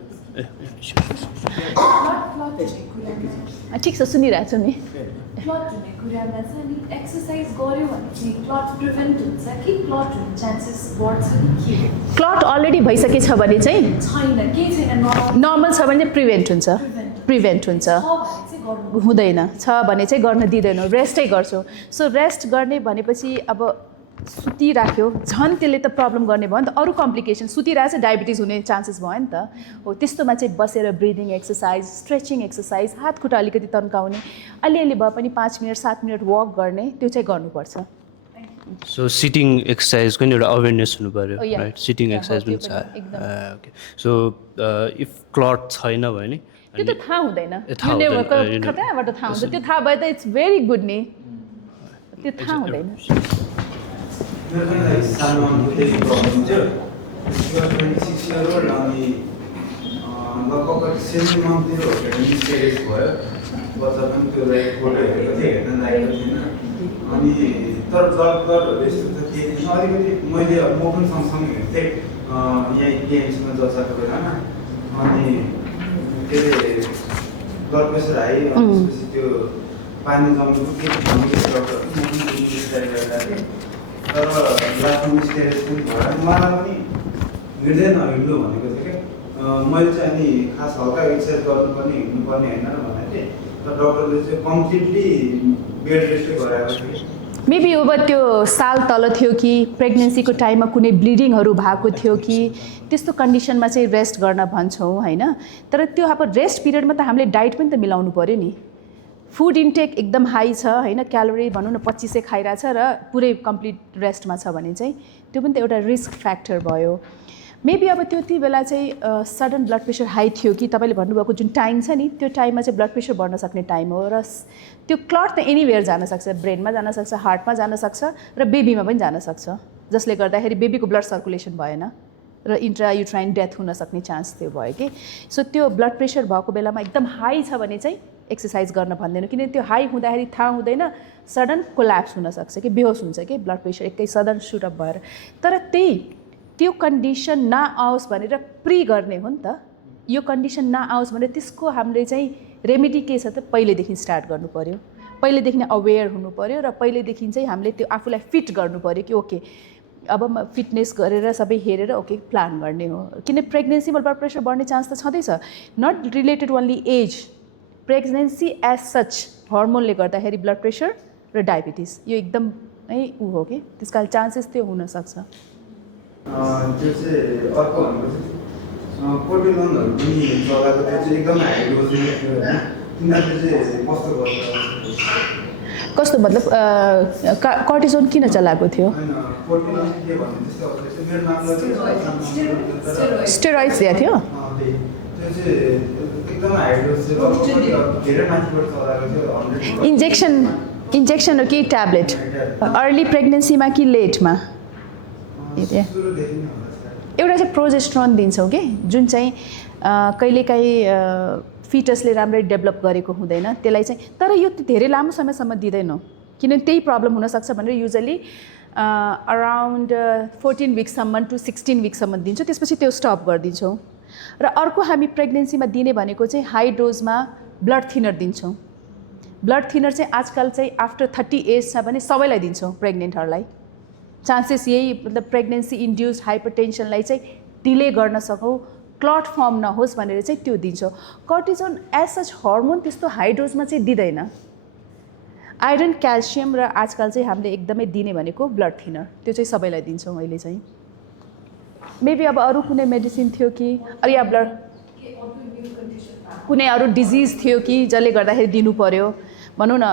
ठिक छ सुनिरहेको छु नि क्लट हुने कुरामा चाहिँ नि एक्सर्साइज गऱ्यो भने चाहिँ क्लट प्रिभेन्ट हुन्छ कि क्लट हुने चान्सेस बढ्छ कि के क्लट अलरेडी भइसकेछ भने चाहिँ छैन केही छैन नर्मल छ भने चाहिँ प्रिभेन्ट हुन्छ हुँदैन छ भने चाहिँ गर्न दिँदैनौँ रेस्टै गर्छौँ सो रेस्ट गर्ने भनेपछि अब सुतिराख्यो झन् त्यसले त प्रब्लम गर्ने भयो नि त अरू कम्प्लिकेसन सुतिरहेको चाहिँ डायबिटिज हुने चान्सेस भयो नि त हो त्यस्तोमा चाहिँ बसेर ब्रिदिङ एक्सर्साइज स्ट्रेचिङ एक्सर्साइज हात खुट्टा अलिकति तन्काउने अलिअलि भए पनि 5 मिनट 7 मिनट वक गर्ने त्यो चाहिँ गर्नुपर्छ सो सिटिङ एक्सर्साइजको नि एउटा अवेरनेस हुनु पऱ्यो Oh, yeah. Right sitting Yeah, exercise हो, पनि त्यो छ पनि एकदम। ओके सो इफ क्लट छैन भने त्यो त थाहा हुँदैन थाहा हुँदैन, कताबाट थाहा हुन्छ त्यो थाहा भए त इट्स भेरी गुड नि त्यो थाहा हुँदैन मेरो पनि सालमा त्यही प्रब्लम थियो 26 इयर ओल्ड अनि लगभग 7 मन्थतिर मिसक्यारेज भयो बच्चा पनि त्यो लाइक फोटो हेरेको थिएँ हेर्न लागेको थिएन अनि तर डक्टरहरू यस्तो त केही थिएन अलिकति मैले म पनि सँगसँगै हेर्थेँ यहीँ केएमसीमा जसाको बेलामा अनि के अरे ब्लड प्रेसर हाई अनि त्यसपछि त्यो पानी जमेको के भन्ने डक्टर म पनि मिसक्यारेज गरेको थिएँ तर लास्टमा मिसक्यारेज पनि भयो मलाई पनि हिँड्दै नहिँड्नु भनेको थियो क्या मैले चाहिँ अनि खास हल्का एक्सर्साइज गर्नुपर्ने हिँड्नुपर्ने होइन भनेको थिएँ तर डक्टरले चाहिँ कम्प्लिटली बेड रेस्टै गराएको थियो मेबी अब त्यो साल तल थियो कि प्रेग्नेन्सीको टाइममा कुनै ब्लिडिङहरू भएको थियो कि त्यस्तो कन्डिसनमा चाहिँ रेस्ट गर्न भन्छौँ होइन तर त्यो अब रेस्ट पिरियडमा त हामीले डाइट पनि त मिलाउनु पऱ्यो नि फुड इन्टेक एकदम हाई छ होइन क्यालोरी भनौँ न 25 खाइरहेछ र पुरै कम्प्लिट रेस्टमा छ भने चाहिँ त्यो पनि त एउटा रिस्क फ्याक्टर भयो मेबी अब त्यति बेला चाहिँ सडन ब्लड प्रेसर हाई थियो कि तपाईँले भन्नुभएको जुन टाइम छ नि त्यो टाइममा चाहिँ ब्लड प्रेसर बढ्न सक्ने टाइम हो र त्यो क्लट त एनिवेयर जान सक्छ ब्रेनमा जान सक्छ हार्टमा जान सक्छ र बेबीमा पनि जान सक्छ जसले गर्दाखेरि बेबीको ब्लड सर्कुलेसन भएन र इन्ट्रा युट्राइन डेथ हुन सक्ने चान्स त्यो भयो कि सो त्यो ब्लड प्रेसर भएको बेलामा एकदम हाई छ भने चाहिँ एक्सर्साइज गर्न भन्दैन किनभने त्यो हाई हुँदाखेरि थाहा हुँदैन सडन कोल्याप्स हुनसक्छ कि बेहोस हुन्छ कि ब्लड प्रेसर एकै सडन सुटअप भएर तर त्यो कन्डिसन नआओस् भनेर प्री गर्ने हो नि त यो कन्डिसन नआओस् भनेर त्यसको हामीले चाहिँ रेमेडी के छ त पहिलेदेखि स्टार्ट गर्नु पऱ्यो पहिलेदेखि नै अवेर हुनु पऱ्यो र पहिलेदेखि चाहिँ हामीले त्यो आफूलाई फिट गर्नु पऱ्यो कि ओके अब म फिटनेस गरेर सबै हेरेर ओके प्लान गर्ने हो किन प्रेग्नेन्सीमा ब्लड प्रेसर बढ्ने चान्स त छँदैछ not related only as pregnancy as such हर्मोनले गर्दाखेरि ब्लड प्रेसर र डायबिटिज यो एकदम ऊ हो कि त्यस कारण चान्सेस त्यो हुनसक्छ त्यो चाहिँ अर्को भनेको चाहिँ कोर्टिलोनहरू पनि चलाएको त्यो चाहिँ एकदम हाई डोज थियो होइन तिनीहरूले चाहिँ कस्तो गर्छ कस्तो मतलब कर्टिजोन किन चलाएको थियो होइन कोर्टिलोन के भन्ने त्यस्तो अब त्यस्तो मेरो नामलाई स्टेरोइड्स दिएको थियो त्यो चाहिँ एकदम हाई डोज चाहिँ धेरै मान्छेबाट चलाएको थियो 100 इन्जेक्सन हो कि ट्याब्लेट अर्ली प्रेग्नेन्सीमा कि लेटमा सुरुदेखि नै होला एउटा चाहिँ प्रोजेस्ट्रोन दिन्छौँ कि जुन चाहिँ कहिलेकाहीँ फिटसले राम्ररी डेभलप गरेको हुँदैन त्यसलाई चाहिँ तर यो धेरै लामो समयसम्म दिँदैनौँ किनभने त्यही प्रब्लम हुनसक्छ भनेर युजली अराउन्ड 14 विक्ससम्म टु 16 विक्ससम्म दिन्छौँ त्यसपछि त्यो स्टप गरिदिन्छौँ र अर्को हामी प्रेग्नेन्सीमा दिने भनेको चाहिँ हाई डोजमा ब्लड थिनर दिन्छौँ ब्लड थिनर चाहिँ आजकल चाहिँ आफ्टर 30 एज छ भने सबैलाई दिन्छौँ प्रेग्नेन्टहरूलाई चान्सेस यही मतलब प्रेग्नेन्सी इन्ड्युस्ड हाइपरटेन्सनलाई चाहिँ डिले गर्न सकौँ क्लट फर्म नहोस् भनेर चाहिँ त्यो दिन्छौँ कर्टिजोन एज सच हर्मोन त्यस्तो हाई डोजमा चाहिँ दिँदैन आइरन क्याल्सियम र आजकल चाहिँ हामीले एकदमै दिने भनेको ब्लड थिनर त्यो चाहिँ सबैलाई दिन्छौँ अहिले चाहिँ मेबी अब अरू कुनै मेडिसिन थियो कि अरू या ब्लड कुनै अरू डिजिज थियो कि जसले गर्दाखेरि दिनु पर्यो भनौँ न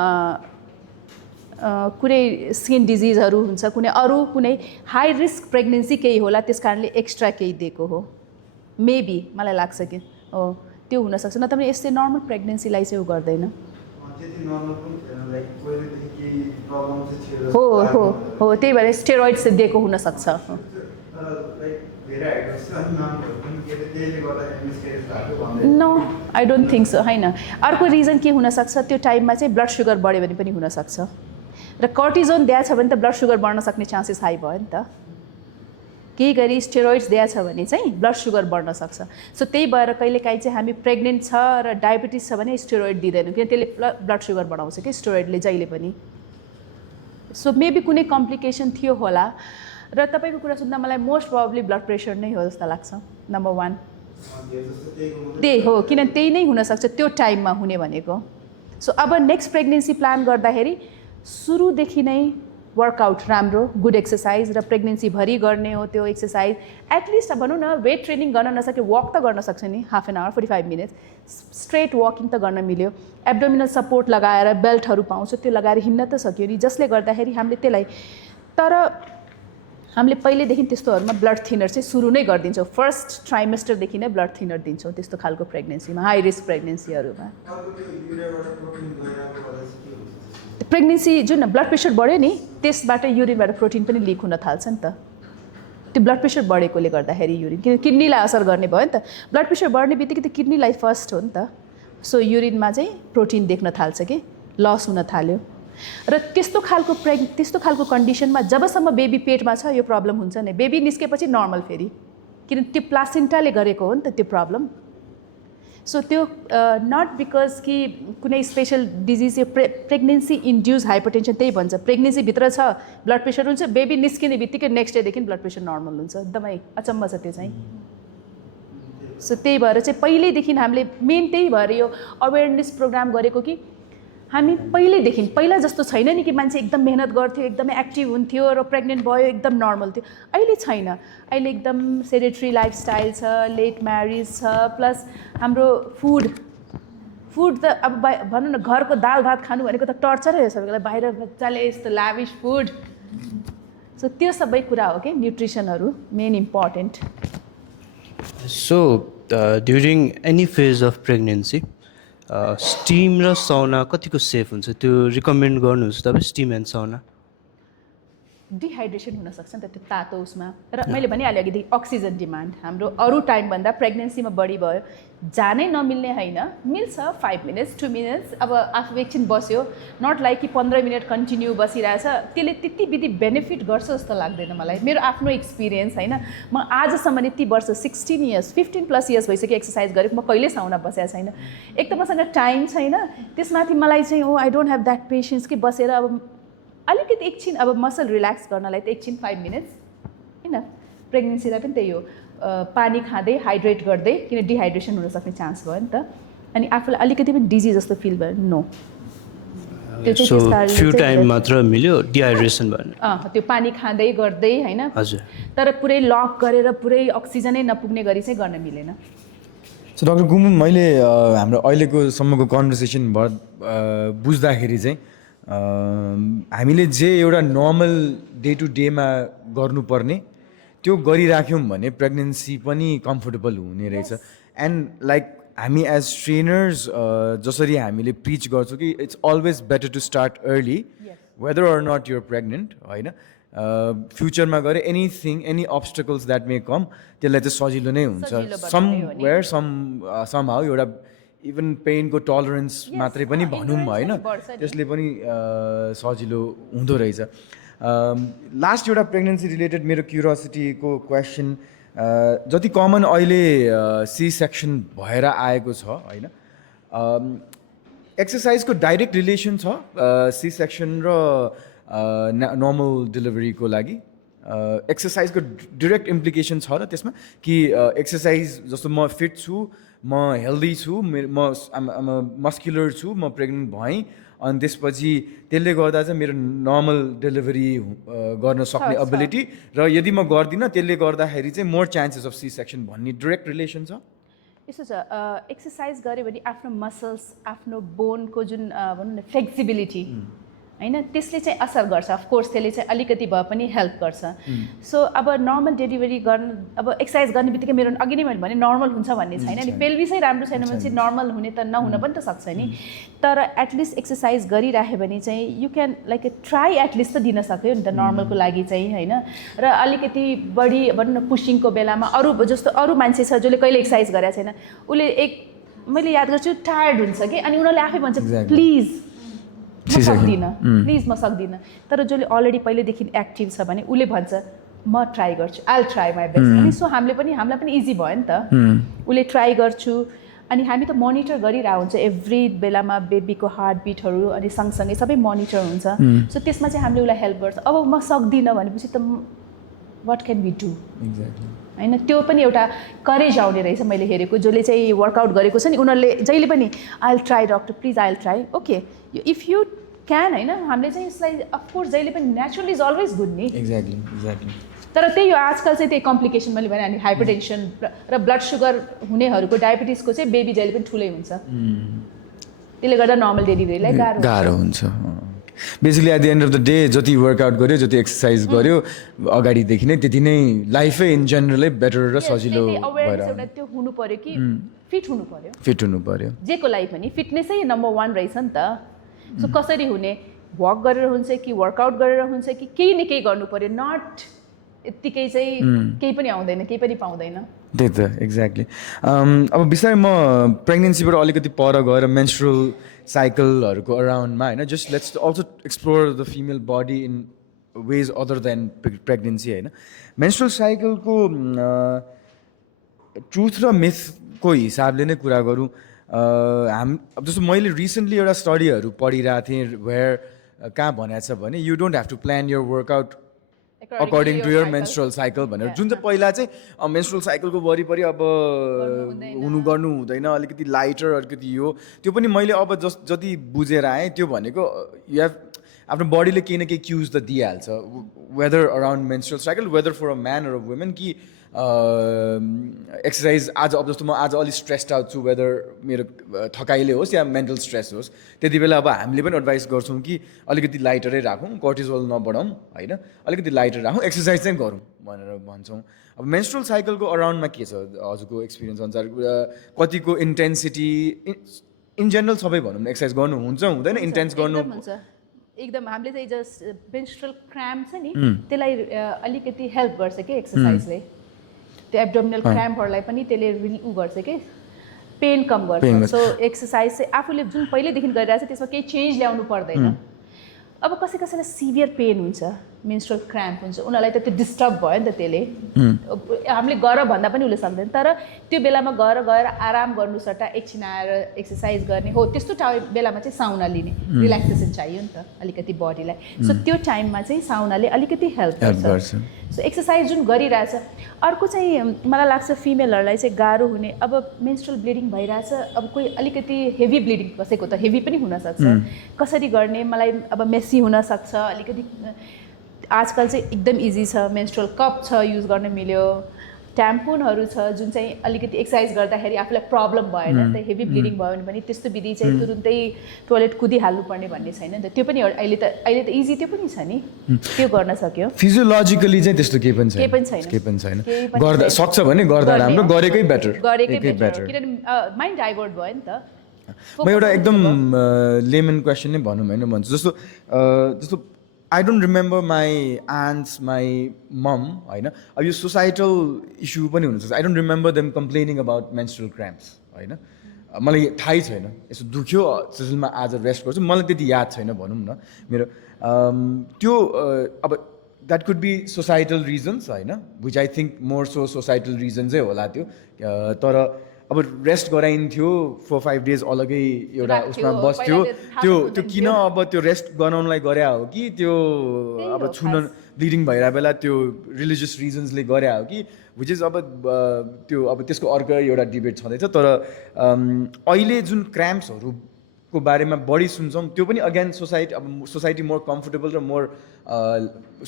कुनै स्किन डिजिजहरू हुन्छ कुनै हाई रिस्क प्रेग्नेन्सी केही होला त्यस कारणले एक्स्ट्रा केही दिएको हो मेबी मलाई लाग्छ कि हो त्यो हुनसक्छ न त यस्तै नर्मल प्रेग्नेन्सीलाई चाहिँ ऊ गर्दैन हो हो हो त्यही भएर स्टेरोइड्स दिएको हुनसक्छ no I don't think so होइन अर्को रिजन के हुनसक्छ त्यो टाइममा चाहिँ ब्लड सुगर बढ्यो भने पनि हुनसक्छ र कर्टिजोन दिएको छ भने त ब्लड सुगर बढ्न सक्ने चान्सेस हाई भयो नि त केही गरी स्टेरोइड्स दिएको छ भने चाहिँ ब्लड सुगर बढ्न सक्छ सो त्यही भएर कहिलेकाहीँ चाहिँ हामी प्रेग्नेन्ट छ र डायबिटिज छ भने स्टेरोइड दिँदैनौँ किन त्यसले ब्लड सुगर बढाउँछ कि स्टेरोइडले जहिले पनि सो मेबी कुनै कम्प्लिकेसन थियो होला र तपाईँको कुरा सुन्दा मलाई मोस्ट प्रोबब्ली ब्लड प्रेसर नै हो जस्तो लाग्छ नम्बर 1 त्यही हो किन त्यही नै हुनसक्छ त्यो टाइममा हुने भनेको सो अब नेक्स्ट प्रेग्नेन्सी प्लान गर्दाखेरि सुरुदेखि नै वर्कआउट राम्रो गुड एक्सर्साइज र प्रेग्नेन्सीभरि गर्ने हो त्यो एक्सर्साइज एटलिस्ट भनौँ न वेट ट्रेनिङ गर्न नसके वक त गर्न सक्छ नि half an hour 45 minutes straight walking त गर्न मिल्यो एब्डोमिनल सपोर्ट लगाएर बेल्टहरू पाउँछ त्यो लगाएर हिँड्न त सक्यो नि जसले गर्दाखेरि हामीले त्यसलाई तर हामीले पहिलेदेखि त्यस्तोहरूमा ब्लड थिनर चाहिँ सुरु नै गरिदिन्छौँ फर्स्ट ट्राइमेस्टरदेखि नै ब्लड थिनर दिन्छौँ त्यस्तो खालको प्रेग्नेन्सीमा हाई रिस्क प्रेग्नेन्सीहरूमा प्रेग्नेन्सी जुन ब्लड प्रेसर बढ्यो नि त्यसबाट युरिनबाट प्रोटिन पनि लिक हुन थाल्छ नि त त्यो ब्लड प्रेसर बढेकोले गर्दाखेरि युरिन किन किडनीलाई असर गर्ने भयो नि त ब्लड प्रेसर बढ्ने बित्तिकै त किडनीलाई फर्स्ट हो नि त सो युरिनमा चाहिँ प्रोटिन देख्न थाल्छ कि लस हुन थाल्यो र त्यस्तो खालको कन्डिसनमा जबसम्म बेबी पेटमा छ यो प्रब्लम हुन्छ नि बेबी निस्केपछि नर्मल फेरि किन त्यो प्लासेन्टाले गरेको हो नि त त्यो प्रब्लम सो त्यो नट बिकज कि कुनै स्पेसल डिजिज यो प्रेग्नेन्सी इन्ड्युस हाइपरटेन्सन त्यही भन्छ प्रेग्नेन्सीभित्र छ ब्लड प्रेसर हुन्छ बेबी निस्किने बित्तिकै नेक्स्ट डेदेखि ब्लड प्रेसर नर्मल हुन्छ एकदमै अचम्म छ त्यो चाहिँ सो त्यही भएर चाहिँ पहिल्यैदेखि हामीले मेन त्यही भएर यो अवेरनेस प्रोग्राम गरेको कि हामी पहिला जस्तो छैन नि कि मान्छे एकदम मेहनत गर्थ्यो एकदमै एक्टिभ हुन्थ्यो र प्रेग्नेन्ट भयो एकदम नर्मल थियो अहिले छैन अहिले एकदम सेडेटरी लाइफस्टाइल छ लेट म्यारिज छ प्लस हाम्रो फुड त अब भनौँ न घरको दाल भात खानु भनेको त टर्चरै हो सबैलाई बाहिर मजाले यस्तो ल्याभिस फुड सो त्यो सबै कुरा हो कि न्युट्रिसनहरू main important so during any phase of pregnancy steam र साउना कतिको सेफ हुन्छ त्यो रिकमेन्ड गर्नुहुन्छ तपाईँ स्टिम एन्ड साउना डिहाइड्रेसन हुनसक्छ नि त त्यो तातो उसमा र मैले भनिहालेँ अघि अक्सिजन डिमान्ड हाम्रो अरू टाइमभन्दा प्रेग्नेन्सीमा बढी भयो जानै नमिल्ने होइन मिल्छ 5 मिनट्स 2 मिनट्स अब आफू एकछिन बस्यो नट लाइक कि 15 मिनट कन्टिन्यू बसिरहेछ त्यसले त्यति विधि बेनिफिट गर्छ जस्तो लाग्दैन मलाई मेरो आफ्नो एक्सपिरियन्स होइन म आजसम्म यति वर्ष 16 इयर्स 15+ इयर्स भइसक्यो एक्सर्साइज गरेको म कहिल्यै साउना बसेको छैन एक त मसँग टाइम छैन त्यसमाथि मलाई चाहिँ I don't have that patience कि बसेर अब अलिकति एकछिन अब मसल रिल्याक्स गर्नलाई त एकछिन 5 मिनट्स होइन प्रेग्नेन्सीलाई पनि त्यही हो पानी खाँदै हाइड्रेट गर्दै किन डिहाइड्रेसन हुनसक्ने चान्स भयो नि त अनि आफूलाई अलिकति पनि डिजी जस्तो फिल भयो नो सो फ्यु टाइम मात्र मिल्यो डिहाइड्रेसन भयो त्यो पानी खाँदै गर्दै होइन हजुर तर पुरै लक गरेर पुरै अक्सिजनै नपुग्ने गरी चाहिँ गर्न मिलेन सो डाक्टर गुम्बु मैले हाम्रो अहिलेको सम्मको कन्भर्सेसन बुझ्दाखेरि चाहिँ हामीले जे एउटा नर्मल डे टु डेमा गर्नुपर्ने त्यो गरिराख्यौँ भने प्रेग्नेन्सी पनि कम्फोर्टेबल हुने रहेछ एन्ड लाइक हामी एज ट्रेनर्स जसरी हामीले प्रिच गर्छौँ कि it's always better to start early whether or not you're pregnant होइन फ्युचरमा गएर anything any obstacles that may come त्यसलाई चाहिँ सजिलो नै हुन्छ समवेयर सम हाउ एउटा इभन पेनको टलरेन्स मात्रै पनि भनौँ होइन त्यसले पनि सजिलो हुँदो रहेछ लास्ट एउटा प्रेग्नेन्सी रिलेटेड मेरो क्युरियोसिटीको क्वेसन जति कमन अहिले सी सेक्सन भएर आएको छ होइन एक्सर्साइजको डाइरेक्ट रिलेसन छ सी सेक्सन र नर्मल डेलिभरीको लागि एक्सर्साइजको डिरेक्ट इम्प्लिकेसन छ र त्यसमा कि एक्सर्साइज जस्तो म फिट छु म हेल्दी छु म मस्क्युलर छु म प्रेग्नेन्ट भएँ अनि त्यसपछि त्यसले गर्दा चाहिँ मेरो नर्मल डेलिभरी गर्न सक्ने एबिलिटी र यदि म गर्दिनँ त्यसले गर्दाखेरि चाहिँ more chances of C section भन्ने डिरेक्ट रिलेसन छ यस्तो छ एक्सर्साइज गऱ्यो भने आफ्नो मसल्स आफ्नो बोनको जुन भनौँ न फ्लेक्सिबिलिटी होइन त्यसले चाहिँ असर गर्छ अफकोर्स त्यसले चाहिँ अलिकति भए पनि हेल्प गर्छ सो अब नर्मल डेलिभरी गर्न अब एक्सर्साइज गर्ने बित्तिकै मेरो अघि नै मैले भने नर्मल हुन्छ भन्ने छैन नि पेल्भिसै राम्रो छैन भने चाहिँ नर्मल हुने त नहुन पनि त सक्छ नि तर एटलिस्ट एक्सर्साइज गरिराख्यो भने चाहिँ you can like try at least त दिन सक्यो नि त नर्मलको लागि चाहिँ होइन र अलिकति बढी भनौँ न पुसिङको बेलामा अरू जस्तो अरू मान्छे छ जसले कहिले एक्सर्साइज गरेको छैन उसले मैले याद गर्छु टायर्ड हुन्छ कि अनि उनीहरूले आफै भन्छ प्लिज म सक्दिनँ प्लिज म सक्दिनँ तर जसले अलरेडी पहिल्यैदेखि एक्टिभ छ भने उसले भन्छ म ट्राई गर्छु I will try my best अनि सो हामीलाई पनि इजी भयो नि त उसले ट्राई गर्छु अनि हामी त मोनिटर गरिरहेको हुन्छ एभ्री बेलामा बेबीको हार्ट बिटहरू अनि सँगसँगै सबै मोनिटर हुन्छ सो त्यसमा चाहिँ हामीले उसलाई हेल्प गर्छ अब म सक्दिनँ भनेपछि त वाट क्यान बी डु होइन त्यो पनि एउटा करेज आउने रहेछ मैले हेरेको जसले चाहिँ वर्कआउट गरेको छ नि उनीहरूले जहिले पनि I will try doctor please I will try okay if you can होइन हामीले चाहिँ यसलाई अफकोर्स जहिले पनि नेचुरल इज अलवेज गुड नि एक्ज्याक्टली तर त्यही हो आजकल चाहिँ त्यही कम्प्लिकेसन मैले भने अनि हाइपरटेन्सन र ब्लड सुगर हुनेहरूको डायबिटिसको चाहिँ बेबी जहिले पनि ठुलै हुन्छ त्यसले गर्दा नर्मल डेलिभरीलाई गाह्रो हुन्छ basically at the end of the day जति वर्कआउट गर्यो जति एक्सर्साइज गर्यो अगाडिदेखि नै त्यति नै लाइफै इन जेनरलै बेटर र सजिलो भएर एउटा त्यो हुनु पर्यो कि फिट हुनु पर्यो जेको लागि पनि फिटनेसै नम्बर 1 रहेछ नि त सो कसरी हुने वक गरेर हुन्छ कि वर्कआउट गरेर हुन्छ कि केही न केही गर्नु पर्यो नट यत्तिकै चाहिँ केही पनि आउँदैन केही पनि पाउँदैन त्यही त एक्ज्याक्टली अब बिस्तारै म प्रेग्नेन्सीबाट अलिकति पर गएर मेन्स्ट्रुअल साइकलहरूको अराउन्डमा होइन just let's also explore the female body in ways other than pregnancy होइन मेन्स्ट्रुअल साइकलको ट्रुथ र मिथको हिसाबले नै कुरा गरौँ अब जस्तो मैले रिसेन्टली एउटा स्टडीहरू पढिरहेको थिएँ वेयर कहाँ भनेको छ भने you don't have to plan your workout according to your menstrual cycle भनेर जुन चाहिँ पहिला चाहिँ मेन्स्ट्रुअल साइकलको वरिपरि अब गर्नु हुँदैन अलिकति लाइटर अलिकति यो त्यो पनि मैले अब जति बुझेर आएँ त्यो भनेको यु हेभ आफ्नो बडीले केही न केही क्युज त दिइहाल्छ whether around menstrual cycle whether for a man or a women कि एक्सर्साइज आज अब जस्तो म आज अलिक स्ट्रेस्ड आउट छु वेदर मेरो थकाइले होस् या मेन्टल स्ट्रेस होस् त्यति बेला अब हामीले पनि एडभाइस गर्छौँ कि अलिकति लाइटरै राखौँ कर्टिजोल नबढाउँ होइन अलिकति लाइटर राखौँ एक्सर्साइज चाहिँ गरौँ भनेर भन्छौँ अब मेन्स्ट्रुअल साइकलको अराउन्डमा के छ हजुरको एक्सपिरियन्स अनुसार कतिको इन्टेन्सिटी इन जेनरल सबै भनौँ न एक्सर्साइज गर्नु हुन्छ हुँदैन इन्टेन्स गर्नु एकदम हामीले चाहिँ जस्ट मेन्स्ट्रुअल क्र्याम्प छ नि त्यसलाई अलिकति हेल्प गर्छ कि एक्सर्साइजले त्यो एब्डोमिनल क्र्याम्पहरूलाई पनि त्यसले उ गर्छ कि पेन कम गर्छ सो एक्सर्साइज चाहिँ आफूले जुन पहिल्यैदेखि गरिरहेको छ त्यसमा केही चेन्ज ल्याउनु पर्दैन अब कसैलाई सिभियर पेन हुन्छ मेन्स्ट्रुअल क्र्याम्प हुन्छ उनीहरूलाई त त्यो डिस्टर्ब भयो नि त त्यसले हामीले गर भन्दा पनि उसले सक्दैन तर त्यो बेलामा गएर आराम गर्नु सट्टा एकछिन आएर एक्सर्साइज गर्ने हो त्यस्तो बेलामा चाहिँ साउना लिने रिल्याक्सेसन चाहियो नि त अलिकति बडीलाई सो त्यो टाइममा चाहिँ साउनाले अलिकति हेल्प गर्छ सो एक्सर्साइज जुन गरिरहेछ अर्को चाहिँ मलाई लाग्छ फिमेलहरूलाई चाहिँ गाह्रो हुने अब मेन्स्ट्रुअल ब्लिडिङ भइरहेछ अब कोही अलिकति हेभी ब्लिडिङ कसैको त हेभी पनि हुनसक्छ कसरी गर्ने मलाई अब मेसी हुनसक्छ अलिकति आजकल चाहिँ एकदम इजी छ मेन्स्ट्रुअल कप छ युज गर्न मिल्यो ट्याम्पुनहरू छ जुन चाहिँ अलिकति एक्सर्साइज गर्दाखेरि आफूलाई प्रब्लम भएन नि त हेभी ब्लिडिङ भयो भने पनि त्यस्तो विधि चाहिँ तुरुन्तै टोयलेट कुदिहाल्नुपर्ने भन्ने छैन नि त त्यो पनि अहिले त इजी त्यो पनि छ नि त्यो गर्न सक्यो फिजियोलोजिकली चाहिँ त्यस्तो केही पनि छैन गर्दा सक्छ भने गर्दा राम्रो गरेकै बेटर किनभने माइन्ड डाइभर्ट भयो नि त म एउटा एकदम लेमन क्वेसन नै भनौँ होइन भन्छु जस्तो I don't remember my aunts, my mom, होइन अब यो सोसाइटल इस्यु पनि हुनसक्छ I don't remember them complaining about menstrual cramps, होइन मलाई थाहै छैन यसो दुख्यो त्यसमा आज रेस्ट गर्छु मलाई त्यति याद छैन भनौँ न मेरो त्यो अब that could be societal reasons होइन which I think more so societal रिजन्सै होला त्यो तर अब रेस्ट गराइन्थ्यो 4-5 डेज अलग्गै एउटा उसमा बस्थ्यो त्यो किन अब त्यो रेस्ट गराउनलाई गरे हो कि त्यो अब छुन ब्लिडिङ भइरहेको बेला त्यो रिलिजियस रिजन्सले गरे हो कि विच इज अब त्यो अब त्यसको अर्को एउटा डिबेट छँदैछ तर अहिले जुन क्र्याम्प्सहरूको बारेमा बढी सुन्छौँ त्यो पनि अगेन सोसाइटी मोर कम्फोर्टेबल र मोर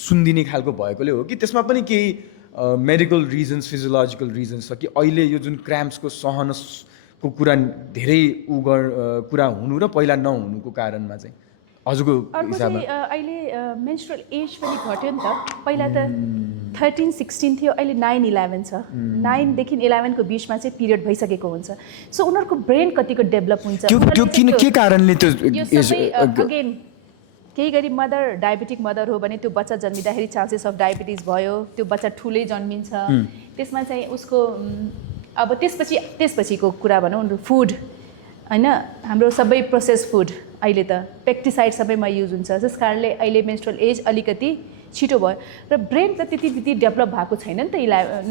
सुनिदिने खालको भएकोले हो कि त्यसमा पनि केही मेडिकल रिजन्स फिजियोलोजिकल रिजन्स छ कि अहिले यो जुन क्र्याम्प्सको सहनको कुरा धेरै कुरा हुनु र पहिला नहुनुको कारणमा चाहिँ हजुरको अर्को हिसाबमा चाहिँ अहिले मेन्स्ट्रुअल एज पनि घट्यो नि त पहिला त 13-16 थियो अहिले 9-11 छ 9देखि 11को बिचमा चाहिँ पिरियड भइसकेको हुन्छ सो उनीहरूको ब्रेन कतिको डेभलप हुन्छ त्यो किन के कारणले त्यो यो सबै अगेन केही गरी मदर डायबेटिक मदर हो भने त्यो बच्चा जन्मिँदाखेरि चान्सेस अफ डायबिटिज भयो त्यो बच्चा ठुलै जन्मिन्छ त्यसमा चाहिँ उसको अब त्यसपछिको कुरा भनौँ फुड होइन हाम्रो सबै प्रोसेस फुड अहिले त पेस्टिसाइड सबैमा युज हुन्छ त्यस कारणले अहिले मेन्स्ट्रुअल एज अलिकति छिटो भयो र ब्रेन त त्यति डेभलप भएको छैन नि त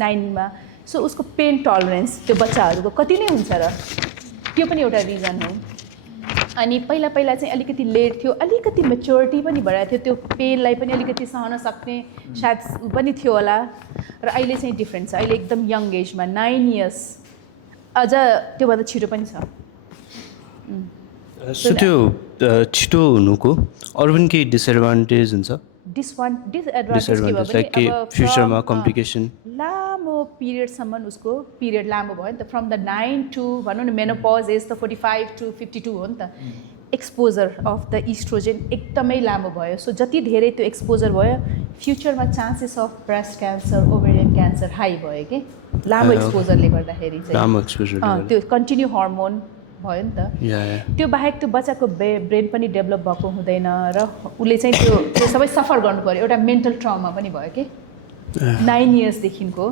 9मा सो उसको पेन टलरेन्स त्यो बच्चाहरूको कति नै हुन्छ र त्यो पनि एउटा रिजन हो अनि पहिला चाहिँ अलिकति लेट थियो अलिकति मेच्योरिटी पनि भइरहेको थियो त्यो पेनलाई पनि अलिकति सहन सक्ने सायद ऊ पनि थियो होला र अहिले चाहिँ डिफ्रेन्ट छ अहिले एकदम यङ एजमा 9 इयर्स अझ त्योभन्दा छिटो पनि छ सो त्यो छिटो हुनुको अरू पनि केही डिसएडभान्टेज हुन्छ डिसएडभान्टेज लाइक के फ्युचरमा कम्प्लिकेसन लामो पिरियडसम्म उसको पिरियड लामो भयो नि त फ्रम द 9 टु भनौँ न मेनोपज एज त 45 टु 52 हो नि त एक्सपोजर अफ द इस्ट्रोजेन एकदमै लामो भयो सो जति धेरै त्यो एक्सपोजर भयो फ्युचरमा chances of breast cancer ovarian cancer high भयो कि लामो एक्सपोजरले गर्दाखेरि चाहिँ त्यो कन्टिन्यू हर्मोन भयो नि त त्यो बाहेक त्यो बच्चाको ब्रेन पनि डेभलप भएको हुँदैन र उसले चाहिँ त्यो सबै सफर गर्नु पऱ्यो एउटा मेन्टल ट्रमा पनि भयो कि 9 इयर्सदेखिको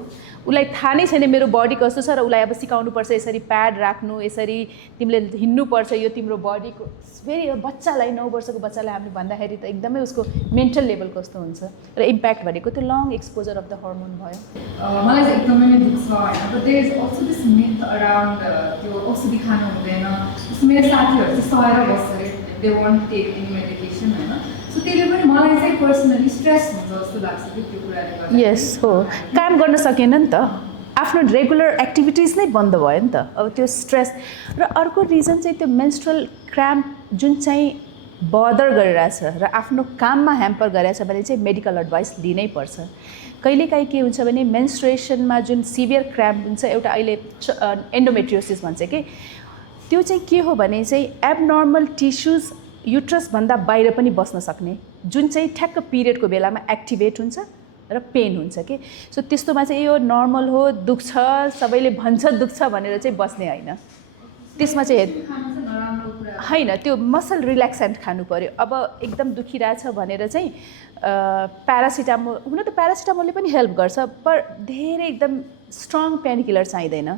उसलाई थाहा नै छैन मेरो बडी कस्तो छ र उसलाई अब सिकाउनुपर्छ यसरी प्याड राख्नु यसरी तिमीले हिँड्नुपर्छ यो तिम्रो बडीको फेरि बच्चालाई 9 वर्षको बच्चालाई हामीले भन्दाखेरि त एकदमै उसको मेन्टल लेभल कस्तो हुन्छ र इम्प्याक्ट भनेको त्यो long exposure of the hormone भयो मलाई चाहिँ एकदमै नै दुख्छ होइन but there is also this myth around त्यो औषधि खानु हुँदैन मेरो साथीहरू चाहिँ सहेर बस्छ they won't take any medication होइन सो त्यसले पनि मलाई चाहिँ पर्सनली स्ट्रेस हुन्छ जस्तो लाग्छ कि त्यो कुराले गर्दा यस हो काम गर्न सकेन नि त आफ्नो रेगुलर एक्टिभिटिज नै बन्द भयो नि त अब त्यो स्ट्रेस र अर्को रिजन चाहिँ त्यो मेन्स्ट्रुअल क्राम्प जुन चाहिँ बदर गरिरहेछ र आफ्नो काममा ह्याम्पर गरिरहेछ भने चाहिँ मेडिकल एडभाइस लिनै पर्छ कहिलेकाहीँ के हुन्छ भने मेन्स्ट्रुएसनमा जुन सिभियर क्राम्प हुन्छ एउटा अहिले एन्डोमेट्रियोसिस भन्छ कि त्यो चाहिँ के हो भने चाहिँ एबनर्मल टिस्युज युट्रसभन्दा बाहिर पनि बस्न सक्ने जुन चाहिँ ठ्याक्क पिरियडको बेलामा एक्टिभेट हुन्छ र पेन हुन्छ कि सो त्यस्तोमा चाहिँ यो नर्मल हो दुख्छ सबैले भन्छ दुख्छ भनेर चाहिँ बस्ने होइन त्यसमा चाहिँ होइन त्यो मसल रिल्याक्सेन्ट खानु पऱ्यो अब एकदम दुखिरहेछ भनेर चाहिँ प्यारासिटामोल हुन त प्यारासिटामोलले पनि हेल्प गर्छ पर धेरै एकदम स्ट्रङ पेन किलर चाहिँदैन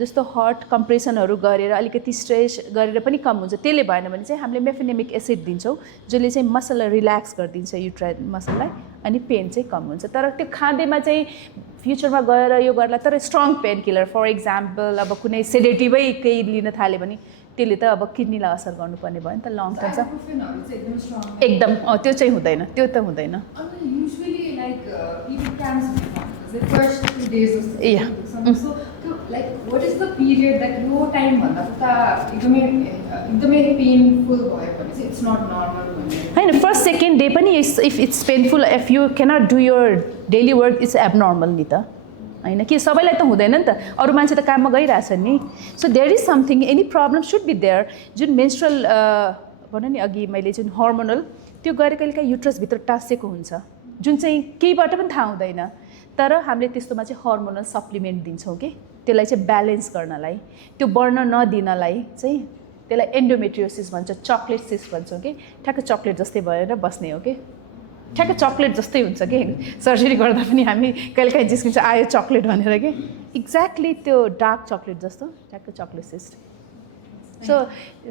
जस्तो हट कम्प्रेसनहरू गरेर अलिकति स्ट्रेच गरेर पनि कम हुन्छ त्यसले भएन भने चाहिँ हामीले मेफेनेमिक एसिड दिन्छौँ जसले चाहिँ मसललाई रिल्याक्स गरिदिन्छ युट्राइन मसललाई अनि पेन चाहिँ कम हुन्छ तर त्यो खाँदैमा चाहिँ फ्युचरमा गएर यो गर्ला तर strong painkiller for example अब कुनै सेडेटिभै केही लिन थाल्यो भने त्यसले त अब किडनीलाई असर गर्नुपर्ने भयो नि त लङ टर्म एकदम त्यो चाहिँ हुँदैन त्यो त हुँदैन like what is the period that यो टाइम भन्दा त एकदमै पेनफुल भयो भने चाहिँ इट्स नट नर्मल होइन फर्स्ट सेकेन्ड डे पनि if it's painful if you can't do your daily work it's abnormal नि त होइन कि सबैलाई त हुँदैन नि त अरू मान्छे त काममा गइरहेछन् नि so there is something any problem should be there जुन मेन्स्ट्रुअल भनौँ नि अघि मैले जुन हर्मोनल त्यो गएर कहिलेकाहीँ युट्रसभित्र टाँसेको हुन्छ जुन चाहिँ केहीबाट पनि थाहा हुँदैन तर हामीले त्यस्तोमा चाहिँ हर्मोनल सप्लिमेन्ट दिन्छौँ कि त्यसलाई चाहिँ ब्यालेन्स गर्नलाई त्यो बढ्न नदिनलाई चाहिँ त्यसलाई एन्डोमेट्रियोसिस भन्छ चक्लेट सिस्ट भन्छौँ कि ठ्याक्क चक्लेट जस्तै भएर बस्ने हो कि ठ्याक्क चक्लेट जस्तै हुन्छ कि सर्जरी गर्दा पनि हामी कहिलेकाहीँ जिस्किन्छ आयो चक्लेट भनेर कि एक्ज्याक्टली त्यो डार्क चक्लेट जस्तो ठ्याक्क चक्लेट सिस्ट सो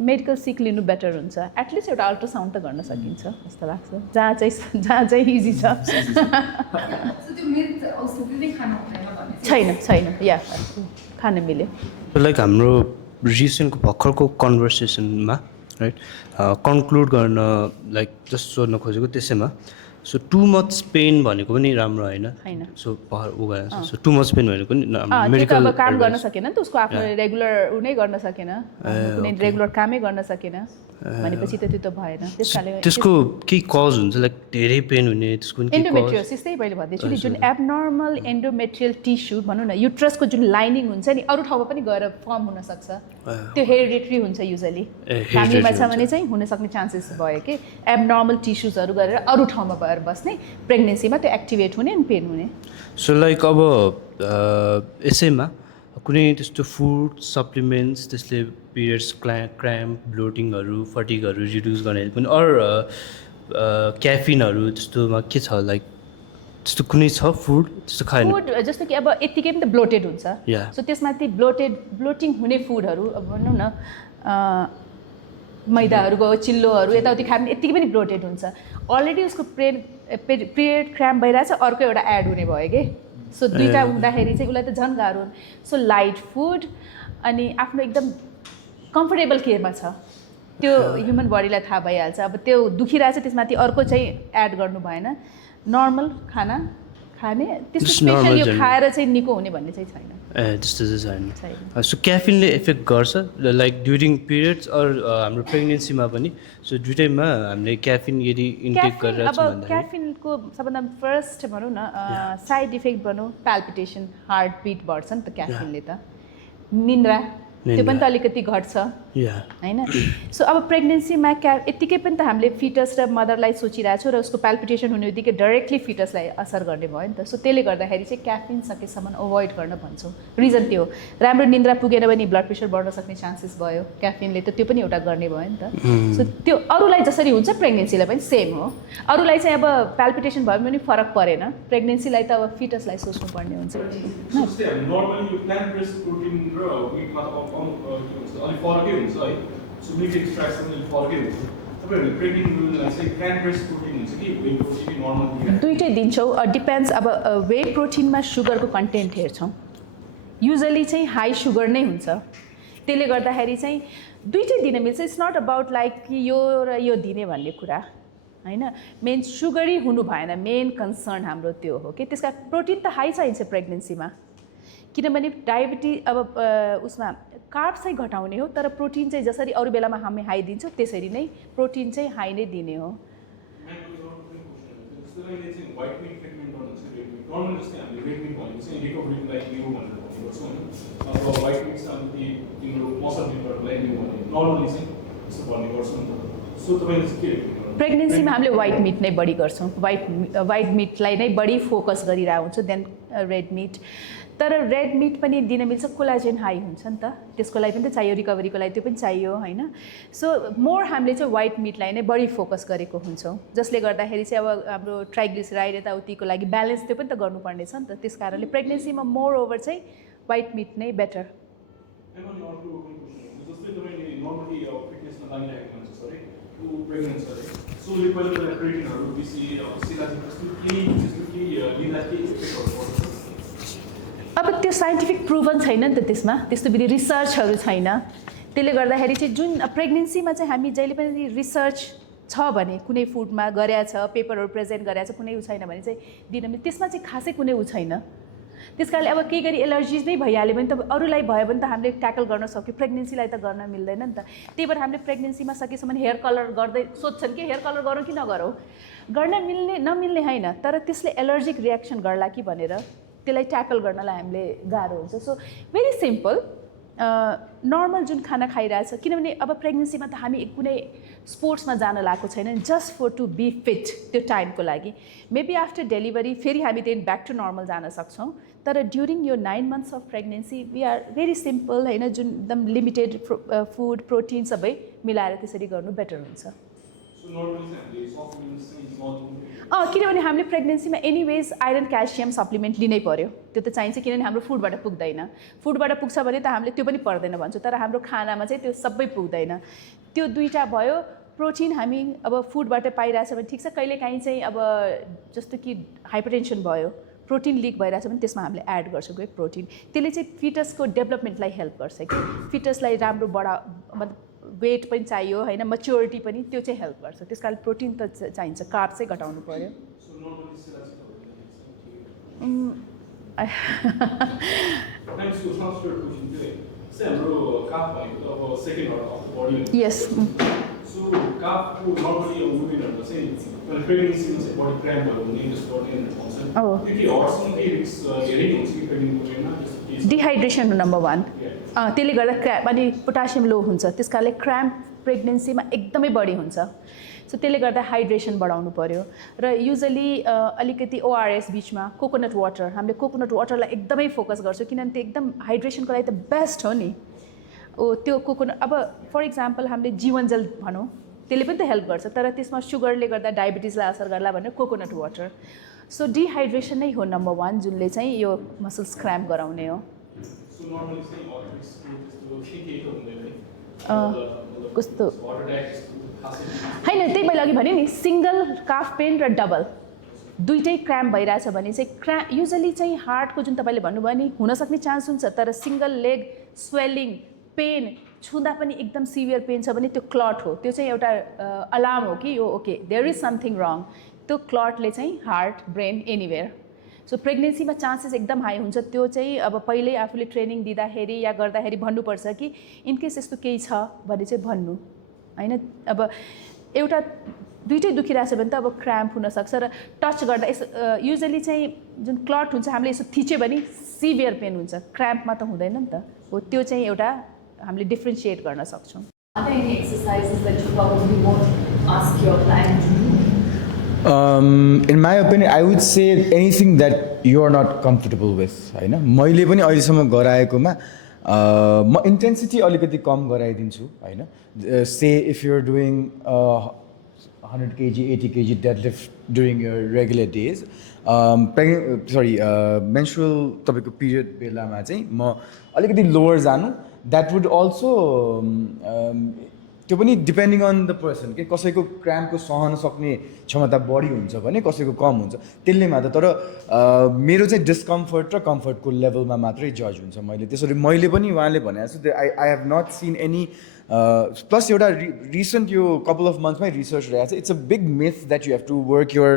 मेडिकल सिक लिनु बेटर हुन्छ एटलिस्ट एउटा अल्ट्रासाउन्ड त गर्न सकिन्छ जस्तो लाग्छ जहाँ चाहिँ इजी छ छैन या खान मिल्यो लाइक हाम्रो रिसेन्टको भर्खरको कन्भर्सेसनमा राइट कन्क्लुड गर्न लाइक जस्ट सोध्न खोजेको त्यसैमा सो टु मच पेन भनेको पनि राम्रो होइन so so too much pain भनेको पनि मेडिकल काम गर्न सकेन नि त उसको आफ्नो रेगुलर उ नै गर्न सकेन कुनै रेगुलर कामै गर्न सकेन भनेपछि त त्यो त भएन त्यस कारणले त्यसको केही कज हुन्छ लाइक धेरै पेन हुने त्यसको नि केही cause? एन्डोमेट्रियोसिस त्यही मैले भन्दैछु नि जुन एबनर्मल एन्डोमेट्रियल टिस्यु भनौँ न युट्रसको जुन लाइनिङ हुन्छ नि अरू ठाउँमा पनि गएर फर्म हुनसक्छ त्यो हेरिडेटरी हुन्छ युजली फ्यामिलीमा छ भने चाहिँ हुनसक्ने चान्सेस भयो कि एबनर्मल टिस्युजहरू गरेर अरू ठाउँमा भएर बस्ने प्रेग्नेन्सीमा त्यो एक्टिभेट हुने अनि पेन हुने सो लाइक अब यसैमा कुनै त्यस्तो फुड सप्लिमेन्ट्स त्यसले पिरियड्स क्राम्प ब्लोटिङहरू फटिकहरू रिड्युस गर्ने पनि अरू क्याफिनहरू त्यस्तोमा के छ लाइक त्यस्तो कुनै छ फुड त्यस्तो खाएन फुड जस्तो कि अब यत्तिकै पनि त ब्लोटेड हुन्छ Yeah. सो त्यसमाथि ब्लोटिङ हुने फुडहरू अब भनौँ न मैदाहरू भयो चिल्लोहरू यताउति खायो भने यत्तिकै पनि ब्लोटेड हुन्छ अलरेडी उसको पिरियड क्राम्प भइरहेछ अर्को एउटा एड हुने भयो कि सो दुईवटा हुँदाखेरि चाहिँ उसलाई त झन् गाह्रो सो लाइट फुड अनि आफ्नो एकदम कम्फर्टेबल केमा छ त्यो ह्युमन बडीलाई थाहा भइहाल्छ अब त्यो दुखिरहेछ त्यसमाथि अर्को चाहिँ एड गर्नु भएन नर्मल खाना खाने त्यस्तो Just normal स्पेसल यो generally. खाएर चाहिँ निको हुने भन्ने चाहिँ छैन ए त्यस्तो चाहिँ छैन छैन सो क्याफिनले इफेक्ट गर्छ लाइक ड्युरिङ पिरियड्स अरू हाम्रो प्रेग्नेन्सीमा पनि सो दुइटैमा हामीले क्याफिन यदि इन्टेक गरेर अब क्याफिनको सबभन्दा फर्स्ट भनौँ न साइड इफेक्ट भनौँ प्याल्पिटेसन हार्ट बिट बढ्छ नि त क्याफिनले त निन्द्रा त्यो पनि त अलिकति घट्छ या होइन सो अब प्रेग्नेन्सीमा यत्तिकै पनि त हामीले फिटस र मदरलाई सोचिरहेको छौँ र उसको प्याल्पिटेसन हुने बित्तिकै डाइरेक्टली फिटसलाई असर गर्ने भयो नि त सो त्यसले गर्दाखेरि चाहिँ क्याफिन सकेसम्म अभोइड गर्न भन्छौँ रिजन त्यो हो राम्रो निन्द्रा पुगेन भने ब्लड प्रेसर बढ्न सक्ने चान्सेस भयो क्याफिनले त त्यो पनि एउटा गर्ने भयो नि त सो त्यो अरूलाई जसरी हुन्छ प्रेग्नेन्सीलाई पनि सेम हो अरूलाई चाहिँ अब प्याल्पिटेसन भयो भने फरक परेन प्रेग्नेन्सीलाई त अब फिटसलाई सोच्नुपर्ने हुन्छ जस्तै हामी नर्मली यो प्लान्ट बेस्ड प्रोटिन र विटमा त अलिक फरकै हुन्छ है सो मिट एक्सट्र्याक्सन अलिक फरकै हुन्छ तपाईँहरूले प्रेग्नेन्ट वुमेनलाई चाहिँ प्लान्ट बेस्ड प्रोटिन हुन्छ कि वे प्रोटिन कि नर्मल दुइटै दिन्छौँ डिपेन्ड्स अब वे प्रोटिनमा सुगरको कन्टेन्ट हेर्छौँ युजली चाहिँ हाई सुगर नै हुन्छ त्यसले गर्दाखेरि चाहिँ दुइटै दिन मिल्छ इट्स नट अबाउट लाइक कि यो र यो दिने भन्ने कुरा होइन मेन सुगरी हुनु भएन मेन कन्सर्न हाम्रो त्यो हो कि त्यसका प्रोटिन त हाई चाहिन्छ प्रेग्नेन्सीमा किनभने डायबिटिज अब उसमा कार्ब चाहिँ घटाउने हो तर प्रोटिन चाहिँ जसरी अरू बेलामा हामी हाई दिन्छौँ त्यसरी नै प्रोटिन चाहिँ हाई नै दिने हो व्हाइट मिट ट्रिटमेन्ट गर्नुहुन्छ रेड मिट नर्मल जस्तै हामीले रेड मिट भनेको चाहिँ रिकभरीको लागि लियो भनेर भन्ने गर्छौँ होइन अब व्हाइट मिट चाहिँ अलिकति तिम्रो मसल बिल्डरको लागि लियो भने नर्मली चाहिँ यस्तो भन्ने गर्छौँ नि त सो तपाईँले चाहिँ के recommend प्रेग्नेन्सीमा हामीले व्हाइट मिट नै बढी गर्छौँ व्हाइट मिटलाई नै बढी फोकस गरिरहेको हुन्छौँ देन रेड मिट तर रेड मिट पनि दिन मिल्छ कोलाजेन हाई हुन्छ नि त त्यसको लागि पनि त चाहियो रिकभरीको लागि त्यो पनि चाहियो होइन सो मोर हामीले चाहिँ व्हाइट मिटलाई नै बढी फोकस गरेको हुन्छौँ जसले गर्दाखेरि चाहिँ अब हाम्रो ट्राइग्लिसराइड यताउतिको लागि ब्यालेन्स त्यो पनि त गर्नुपर्ने छ नि त त्यस कारणले प्रेग्नेन्सीमा मोर ओभर चाहिँ व्हाइट मिट नै बेटर जस्तै तपाईँले नर्मली फिटनेसमा लागिरहेको मान्छे छ अरे ऊ प्रेग्नेन्ट छ अरे सो उसले पहिला पहिला प्रोटिनहरू बेसी सिलाजी जस्तो केही त्यस्तो केही लिँदा केही इफेक्टहरू पर्छ अब त्यो साइन्टिफिक प्रुभन छैन नि त त्यसमा त्यस्तो विधि रिसर्चहरू छैन त्यसले गर्दाखेरि चाहिँ जुन प्रेग्नेन्सीमा चाहिँ हामी जहिले पनि रिसर्च छ भने कुनै फुडमा गरेका छ पेपरहरू प्रेजेन्ट गरेका छ कुनै ऊ छैन भने चाहिँ दिन त्यसमा चाहिँ खासै कुनै ऊ छैन त्यस कारणले अब केही गरी एलर्जिज नै भइहाल्यो भने त अरूलाई भयो भने त हामीले ट्याकल गर्न सक्यो प्रेग्नेन्सीलाई त गर्न मिल्दैन नि त त्यही भएर हामीले प्रेग्नेन्सीमा सकेसम्म हेयर कलर गर्दै सोध्छन् कि हेयर कलर गरौँ कि नगरौँ गर्न मिल्ने नमिल्ने होइन तर त्यसले एलर्जिक रियाक्सन गर्ला कि भनेर त्यसलाई ट्याकल गर्नलाई हामीले गाह्रो हुन्छ सो भेरी सिम्पल नर्मल जुन खाना खाइरहेछ किनभने अब प्रेग्नेन्सीमा त हामी कुनै स्पोर्ट्समा जान लागेको छैन just for to be fit त्यो टाइमको लागि मेबी आफ्टर डेलिभरी फेरि हामी त्यही ब्याक टु नर्मल जान सक्छौँ तर ड्युरिङ यो 9 months of pregnancy we are very simple होइन जुन एकदम लिमिटेड फुड प्रोटिन सबै मिलाएर त्यसरी गर्नु बेटर हुन्छ किनभने हामीले प्रेग्नेन्सीमा एनिवेज आइरन क्याल्सियम सप्लिमेन्ट लिनै पर्यो त्यो त चाहिन्छ किनभने हाम्रो फुडबाट पुग्दैन फुडबाट पुग्छ भने त हामीले त्यो पनि पर्दैन भन्छौँ तर हाम्रो खानामा चाहिँ त्यो सबै पुग्दैन त्यो दुईवटा भयो प्रोटिन हामी अब फुडबाट पाइरहेछ भने ठिक छ कहिलेकाहीँ चाहिँ अब जस्तो कि हाइपरटेन्सन भयो प्रोटिन लिक भइरहेछ भने त्यसमा हामीले एड गर्छौँ कि प्रोटिन त्यसले चाहिँ फिटसको डेभलपमेन्टलाई हेल्प गर्छ कि फिटसलाई राम्रो मतलब वेट पनि चाहियो होइन मच्योरिटी पनि त्यो चाहिँ हेल्प गर्छ त्यस कारण प्रोटिन त चाहिन्छ कार्ब चाहिँ घटाउनु पऱ्यो यस सो काफको नर्मली अब वुमेनहरुको चाहिँ प्रेग्नेन्सीमा चाहिँ बडी क्र्याम्प भयो भने त्यसको गर्ने भन्छ त्यो के हर्समा के रिस्क धेरै हुन्छ कि प्रेग्नेन्ट वुमेनमा डिहाइड्रेसन हो नम्बर 1 त्यसले गर्दा क्र्याम्प अनि पोटासियम लो हुन्छ त्यस कारणले क्र्याम्प प्रेग्नेन्सीमा एकदमै बढी हुन्छ सो त्यसले गर्दा हाइड्रेसन बढाउनु पर्यो र युजली अलिकति ओआरएस बिचमा कोकोनट वाटर हामीले कोकोनट वाटरलाई एकदमै फोकस गर्छौँ किनभने त्यो एकदम हाइड्रेसनको लागि त बेस्ट हो नि त्यो कोकोनट अब फर इक्जाम्पल हामीले जीवन जल भनौँ त्यसले पनि त हेल्प गर्छ तर त्यसमा सुगरले गर्दा डायबिटिजलाई असर गर्ला भनेर कोकोनट वाटर सो डिहाइड्रेसन नै हो नम्बर 1 जुनले चाहिँ यो मसल्स क्र्याम्प गराउने हो सो नर्मली चाहिँ अर्थरिक्स त्यस्तो के हुँदैन कस्तो होइन त्यही मैले अघि भने नि सिङ्गल काफ पेन र डबल दुइटै क्र्याम्प भइरहेछ भने चाहिँ युजली चाहिँ हार्टको जुन तपाईँले भन्नुभयो नि हुनसक्ने चान्स हुन्छ तर सिङ्गल लेग स्वेलिङ पेन छुँदा पनि एकदम सिभियर पेन छ भने त्यो क्लट हो त्यो चाहिँ एउटा अलार्म हो कि यो okay there is something wrong त्यो क्लटले चाहिँ हार्ट ब्रेन एनिवेयर सो प्रेग्नेन्सीमा चान्सेस एकदम हाई हुन्छ त्यो चाहिँ अब पहिल्यै आफूले ट्रेनिङ दिँदाखेरि या गर्दाखेरि भन्नुपर्छ कि इनकेस यस्तो केही छ भने चाहिँ भन्नु होइन अब एउटा दुइटै दुखिरहेछ भने त अब क्र्याम्प हुनसक्छ र टच गर्दा यसो युजली चाहिँ जुन क्लट हुन्छ हामीले यसो थिच्यो भने सिभियर पेन हुन्छ क्र्याम्पमा त हुँदैन नि त हो त्यो चाहिँ एउटा हामीले डिफ्रेन्सिएट गर्न सक्छौँ In my opinion, I would say anything that you are not comfortable with. होइन मैले पनि अहिलेसम्म गराएकोमा म इन्टेन्सिटी अलिकति कम गराइदिन्छु होइन से if you're doing 100 kg 80 kg deadlift during your regular days menstrual तपाईँको पिरियड बेलामा चाहिँ म अलिकति लोवर जानु द्याट वुड अल्सो त्यो पनि डिपेन्डिङ अन द पर्सन के कसैको क्र्याम्पको सहन सक्ने क्षमता बढी हुन्छ भने कसैको कम हुन्छ त्यसले मात्र तर मेरो चाहिँ डिस्कम्फर्ट र कम्फर्टको लेभलमा मात्रै जज हुन्छ मैले त्यसरी मैले पनि उहाँले भनेको छु I have not seen any plus एउटा रिसेन्ट यो कपाल अफ मन्थ्समै रिसर्च रहेको छ it's a big myth that you have to work your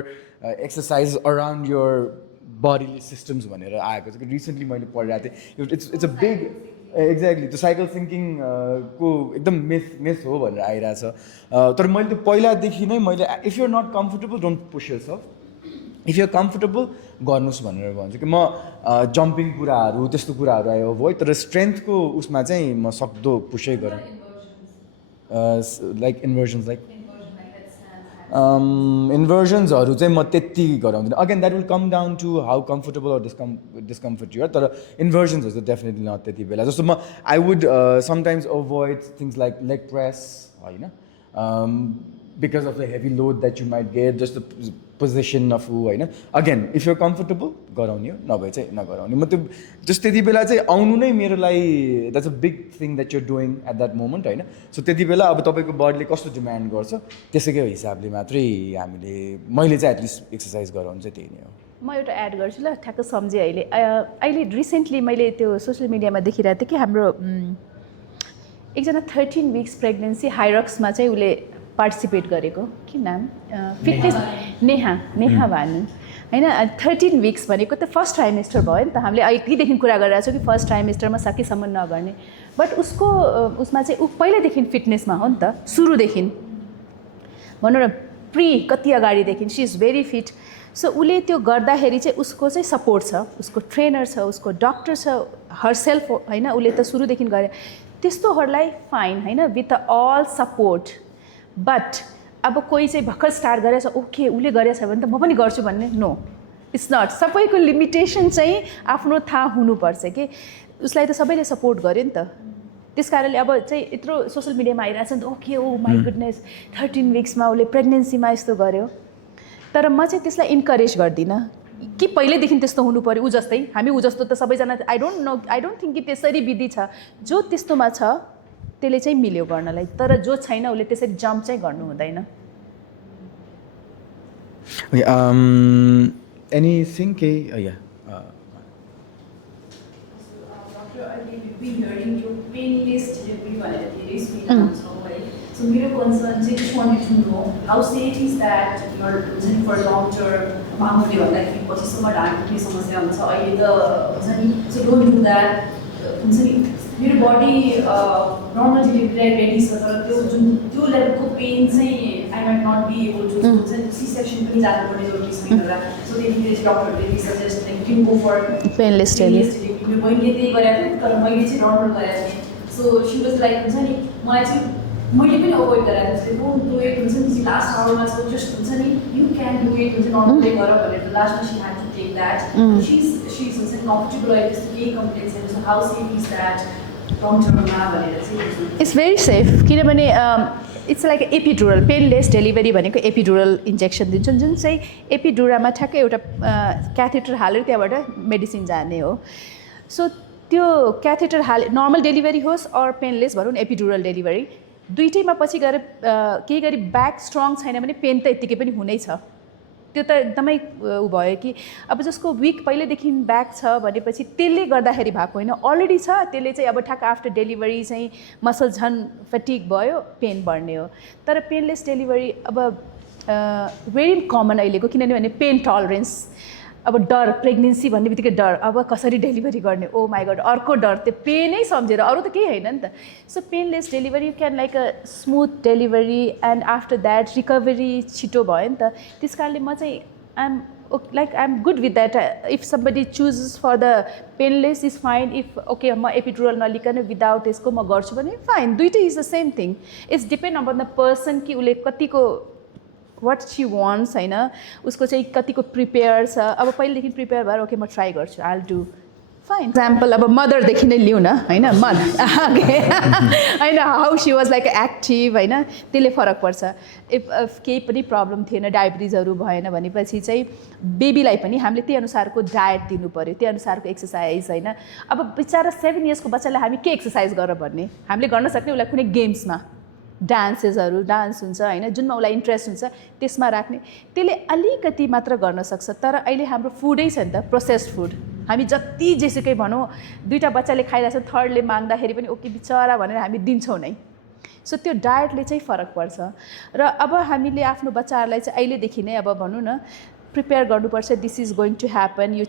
exercise around your bodily systems भनेर आएको छ कि रिसेन्टली मैले पढिरहेको थिएँ इट्स अ बिग एक्ज्याक्टली त्यो साइकल सिङ्किङ को एकदम मिथ हो भनेर आइरहेछ तर मैले त्यो पहिलादेखि नै मैले if you're not comfortable don't push yourself if you're comfortable गर्नुहोस् भनेर भन्छु कि म जम्पिङ कुराहरू त्यस्तो कुराहरू आयो अभोइड तर स्ट्रेन्थको उसमा चाहिँ म सक्दो पुसै गरेँ लाइक इन्भर्जन्स लाइक इन्भर्जन्सहरू चाहिँ म त्यति गराउँदिनँ again that will come down to how comfortable or discomfort you're तर इन्भर्जन्सहरू चाहिँ डेफिनेटली नट त्यति बेला जस्तो म I would sometimes avoid things like leg press होइन because of the heavy load that you might get जस्तो पोजिसन अफ होइन अगेन इफ युआर कम्फर्टेबल गराउने हो नभए चाहिँ नगराउने म त्यो जस्ट त्यति बेला चाहिँ आउनु नै मेरो लागि that's a big thing that you're doing at that moment होइन सो त्यति बेला अब तपाईँको बडीले कस्तो डिमान्ड गर्छ त्यसैकै हिसाबले मात्रै हामीले मैले चाहिँ एटलिस्ट एक्सर्साइज गराउनु चाहिँ त्यही नै हो म एउटा एड गर्छु ल ठ्याक्क सम्झेँ अहिले रिसेन्टली मैले त्यो सोसियल मिडियामा देखिरहेको थिएँ कि हाम्रो एकजना 13 weeks प्रेग्नेन्सी हाइरक्समा चाहिँ उसले पार्टिसिपेट गरेको के नाम फिटनेस नेहा भानु होइन 13 weeks भनेको त फर्स्ट ट्राइमेस्टर भयो नि त हामीले अहिलेदेखि कुरा गरिरहेको छौँ कि फर्स्ट ट्राइमेस्टरमा सकेसम्म नगर्ने बट उसको उसमा चाहिँ ऊ पहिल्यैदेखि फिटनेसमा हो नि त सुरुदेखि भनौँ न प्री कति अगाडिदेखि she is very fit so उसले त्यो गर्दाखेरि चाहिँ उसको चाहिँ सपोर्ट छ उसको ट्रेनर छ उसको डक्टर छ हरसेल्फ होइन उसले त सुरुदेखि गरे त्यस्तोहरूलाई फाइन होइन विथ अल सपोर्ट बट अब कोही चाहिँ भर्खर स्टार्ट गरेछ ओके उसले गरेछ भने त म पनि गर्छु भन्ने नो इट्स नट सबैको लिमिटेसन चाहिँ आफ्नो थाहा हुनुपर्छ कि उसलाई त सबैले सपोर्ट गर्यो नि त त्यस कारणले अब चाहिँ यत्रो सोसियल मिडियामा आइरहेछ नि त ओके ओ माई गुडनेस 13 weeksमा उसले प्रेग्नेन्सीमा यस्तो गर्यो तर म चाहिँ त्यसलाई इन्करेज गर्दिनँ कि पहिल्यैदेखि त्यस्तो हुनु पऱ्यो ऊ जस्तै हामी ऊ जस्तो त सबैजना आई डोन्ट थिङ्क कि त्यसरी विधि छ जो त्यस्तोमा छ त्यसले चाहिँ मिल्यो गर्नलाई तर जो छैन उसले त्यसरी जम्प चाहिँ गर्नु हुँदैन एनिथिङ केही So मेरो concern चाहिँ just wanted to know how safe is that you're for long term आमाले भन्दाखेरि पछिसम्म ढाड दुख्ने समस्या हुन्छ अहिले त हुन्छ नि so don't do that हुन्छ नि मेरो बडी नर्मल डेलिभरीलाई रेडी छ तर त्यो लेभलको पेन चाहिँ I might not be able to हुन्छ नि सी सेक्सन पनि जानुपर्ने जरुरी छैन होला सो त्यतिखेर चाहिँ डक्टरले suggest like you go for painless delivery मेरो बहिनीले त्यही गरेको थियो तर मैले चाहिँ नर्मल गरेको थिएँ सो सी वाज लाइक हुन्छ नि मलाई चाहिँ मैले पनि अभोइड गराएको थिएँ डोन्ट डु इट हुन्छ नि लास्ट आवरमा चाहिँ जस्ट हुन्छ नि यु क्यान डु इट हुन्छ नर्मलै गर भनेर लास्टमा she had to take that she is हुन्छ नि कम्फर्टेबल अहिले त्यस्तो केही कम्प्लेन छैन so how safe is that long टर्ममा भनेर चाहिँ इट्स भेरी सेफ किनभने it's like epidural painless delivery भनेको एपिडुरल इन्जेक्सन दिन्छन् जुन चाहिँ एपिडुरामा ठ्याक्कै एउटा क्याथेटर हालेर त्यहाँबाट मेडिसिन जाने हो सो त्यो क्याथेटर नर्मल डेलिभरी होस् अर पेनलेस भनौँ न एपिडुरल डेलिभरी दुइटैमा पछि गएर केही गरी ब्याक स्ट्रङ छैन भने पेन त यत्तिकै पनि हुनै छ त्यो त एकदमै उ भयो कि अब जसको विक पहिल्यैदेखि ब्याक छ भनेपछि त्यसले गर्दाखेरि भएको होइन अलरेडी छ त्यसले चाहिँ अब ठ्याक्क आफ्टर डेलिभरी चाहिँ मसल झन् फ्याटिक भयो पेन बढ्ने हो तर पेनलेस डेलिभरी अब भेरी कमन अहिलेको किनभने पेन टलरेन्स अब डर प्रेग्नेन्सी भन्ने बित्तिकै डर अब कसरी डेलिभरी गर्ने ओ माई गड अर्को डर त्यो पेनै सम्झेर अरू त केही होइन नि त so painless delivery you can like a smooth delivery and after that recovery छिटो भयो नि त त्यस कारणले म चाहिँ I'm good with that if somebody chooses for the painless is fine if okay म एपिडुरल नलिकन विदाउट यसको म गर्छु भने फाइन दुइटै is the same thing it's depend upon the person कि उसले कतिको वाट सी वान्ट्स होइन उसको चाहिँ कतिको प्रिपेयर छ अब पहिलेदेखि प्रिपेयर भएर ओके म ट्राई गर्छु आइल डु फाइन इक्जाम्पल अब मदरदेखि नै लिउँ न होइन होइन how she was like active होइन त्यसले फरक पर्छ इफ केही पनि प्रब्लम थिएन डायबिटिजहरू भएन भनेपछि चाहिँ बेबीलाई पनि हामीले त्यही अनुसारको डायट दिनु पऱ्यो त्यही अनुसारको एक्सर्साइज होइन अब बिचरा 7 इयर्सको बच्चालाई हामी के एक्सर्साइज गर भन्ने हामीले गर्न सक्ने उसलाई कुनै गेम्समा डान्स हुन्छ होइन जुनमा उसलाई इन्ट्रेस्ट हुन्छ त्यसमा राख्ने त्यसले अलिकति मात्र गर्न सक्छ तर अहिले हाम्रो फुडै छ नि त प्रोसेस्ड फुड हामी जति जेसुकै भनौँ दुईवटा बच्चाले खाइरहेछ थर्डले माग्दाखेरि पनि ओके बिचरा भनेर हामी दिन्छौँ नै सो त्यो डायटले चाहिँ फरक पर्छ र अब हामीले आफ्नो बच्चाहरूलाई चाहिँ अहिलेदेखि नै अब भनौँ न प्रिपेयर गर्नुपर्छ this is going to happen यो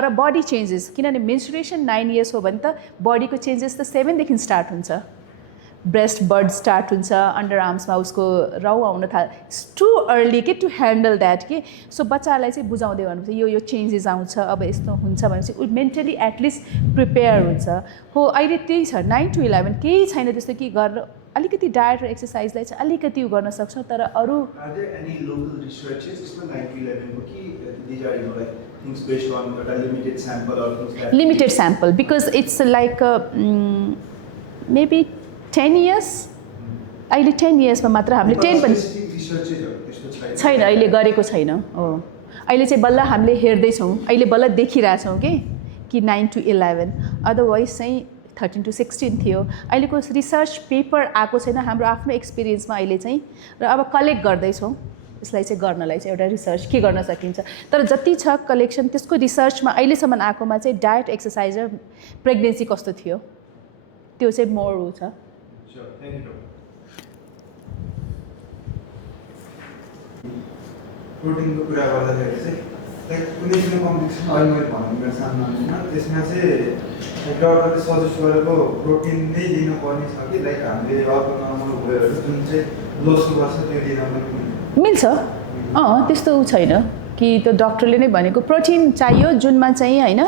र बडी चेन्जेस किनभने मेन्स्ट्रुएसन 9 इयर्स हो भने त बडीको चेन्जेस त 7 देखि स्टार्ट हुन्छ ब्रेस्ट बर्ड स्टार्ट हुन्छ अन्डर आर्म्समा उसको रौँ आउन इट्स टु अर्ली के टु ह्यान्डल द्याट कि सो बच्चाहरूलाई चाहिँ बुझाउँदै भन्नुपर्छ यो चेन्जेस आउँछ अब यस्तो हुन्छ भनेपछि ऊ मेन्टली एटलिस्ट प्रिपेयर हुन्छ हो अहिले त्यही छ 9 to 11 केही छैन त्यस्तो कि गरेर अलिकति डायट र एक्सर्साइजलाई चाहिँ अलिकति उ गर्न सक्छौँ तर अरू limited sample because it's like maybe 10 years अहिले 10 इयर्समा मात्र हामीले 10 पनि छैन अहिले गरेको छैन हो अहिले चाहिँ बल्ल हामीले हेर्दैछौँ अहिले बल्ल देखिरहेछौँ कि 9 to 11 अदरवाइज चाहिँ 13 to 16 थियो अहिलेको रिसर्च पेपर आएको छैन हाम्रो आफ्नो एक्सपिरियन्समा अहिले चाहिँ र अब कलेक्ट गर्दैछौँ यसलाई चाहिँ गर्नलाई चाहिँ एउटा रिसर्च के गर्न सकिन्छ तर जति छ कलेक्सन त्यसको रिसर्चमा अहिलेसम्म आएकोमा चाहिँ डायट एक्सर्साइज र प्रेग्नेन्सी कस्तो थियो त्यो चाहिँ मोर उ छ प्रोटिनको कुरा गर्दाखेरि चाहिँ लाइक कुनै पनि कम्पिटिसन अहिले मैले भन्नु मेरो सामनामा त्यसमा चाहिँ डक्टरले सजेस्ट गरेको प्रोटिन नै दिनुपर्ने छ कि लाइक हामीले अर्को नर्मल वेहरू जुन चाहिँ लो सुगर छ त्यो दिन पनि मिल्छ त्यस्तो उ छैन कि त्यो डक्टरले नै भनेको प्रोटिन चाहियो जुनमा चाहिँ होइन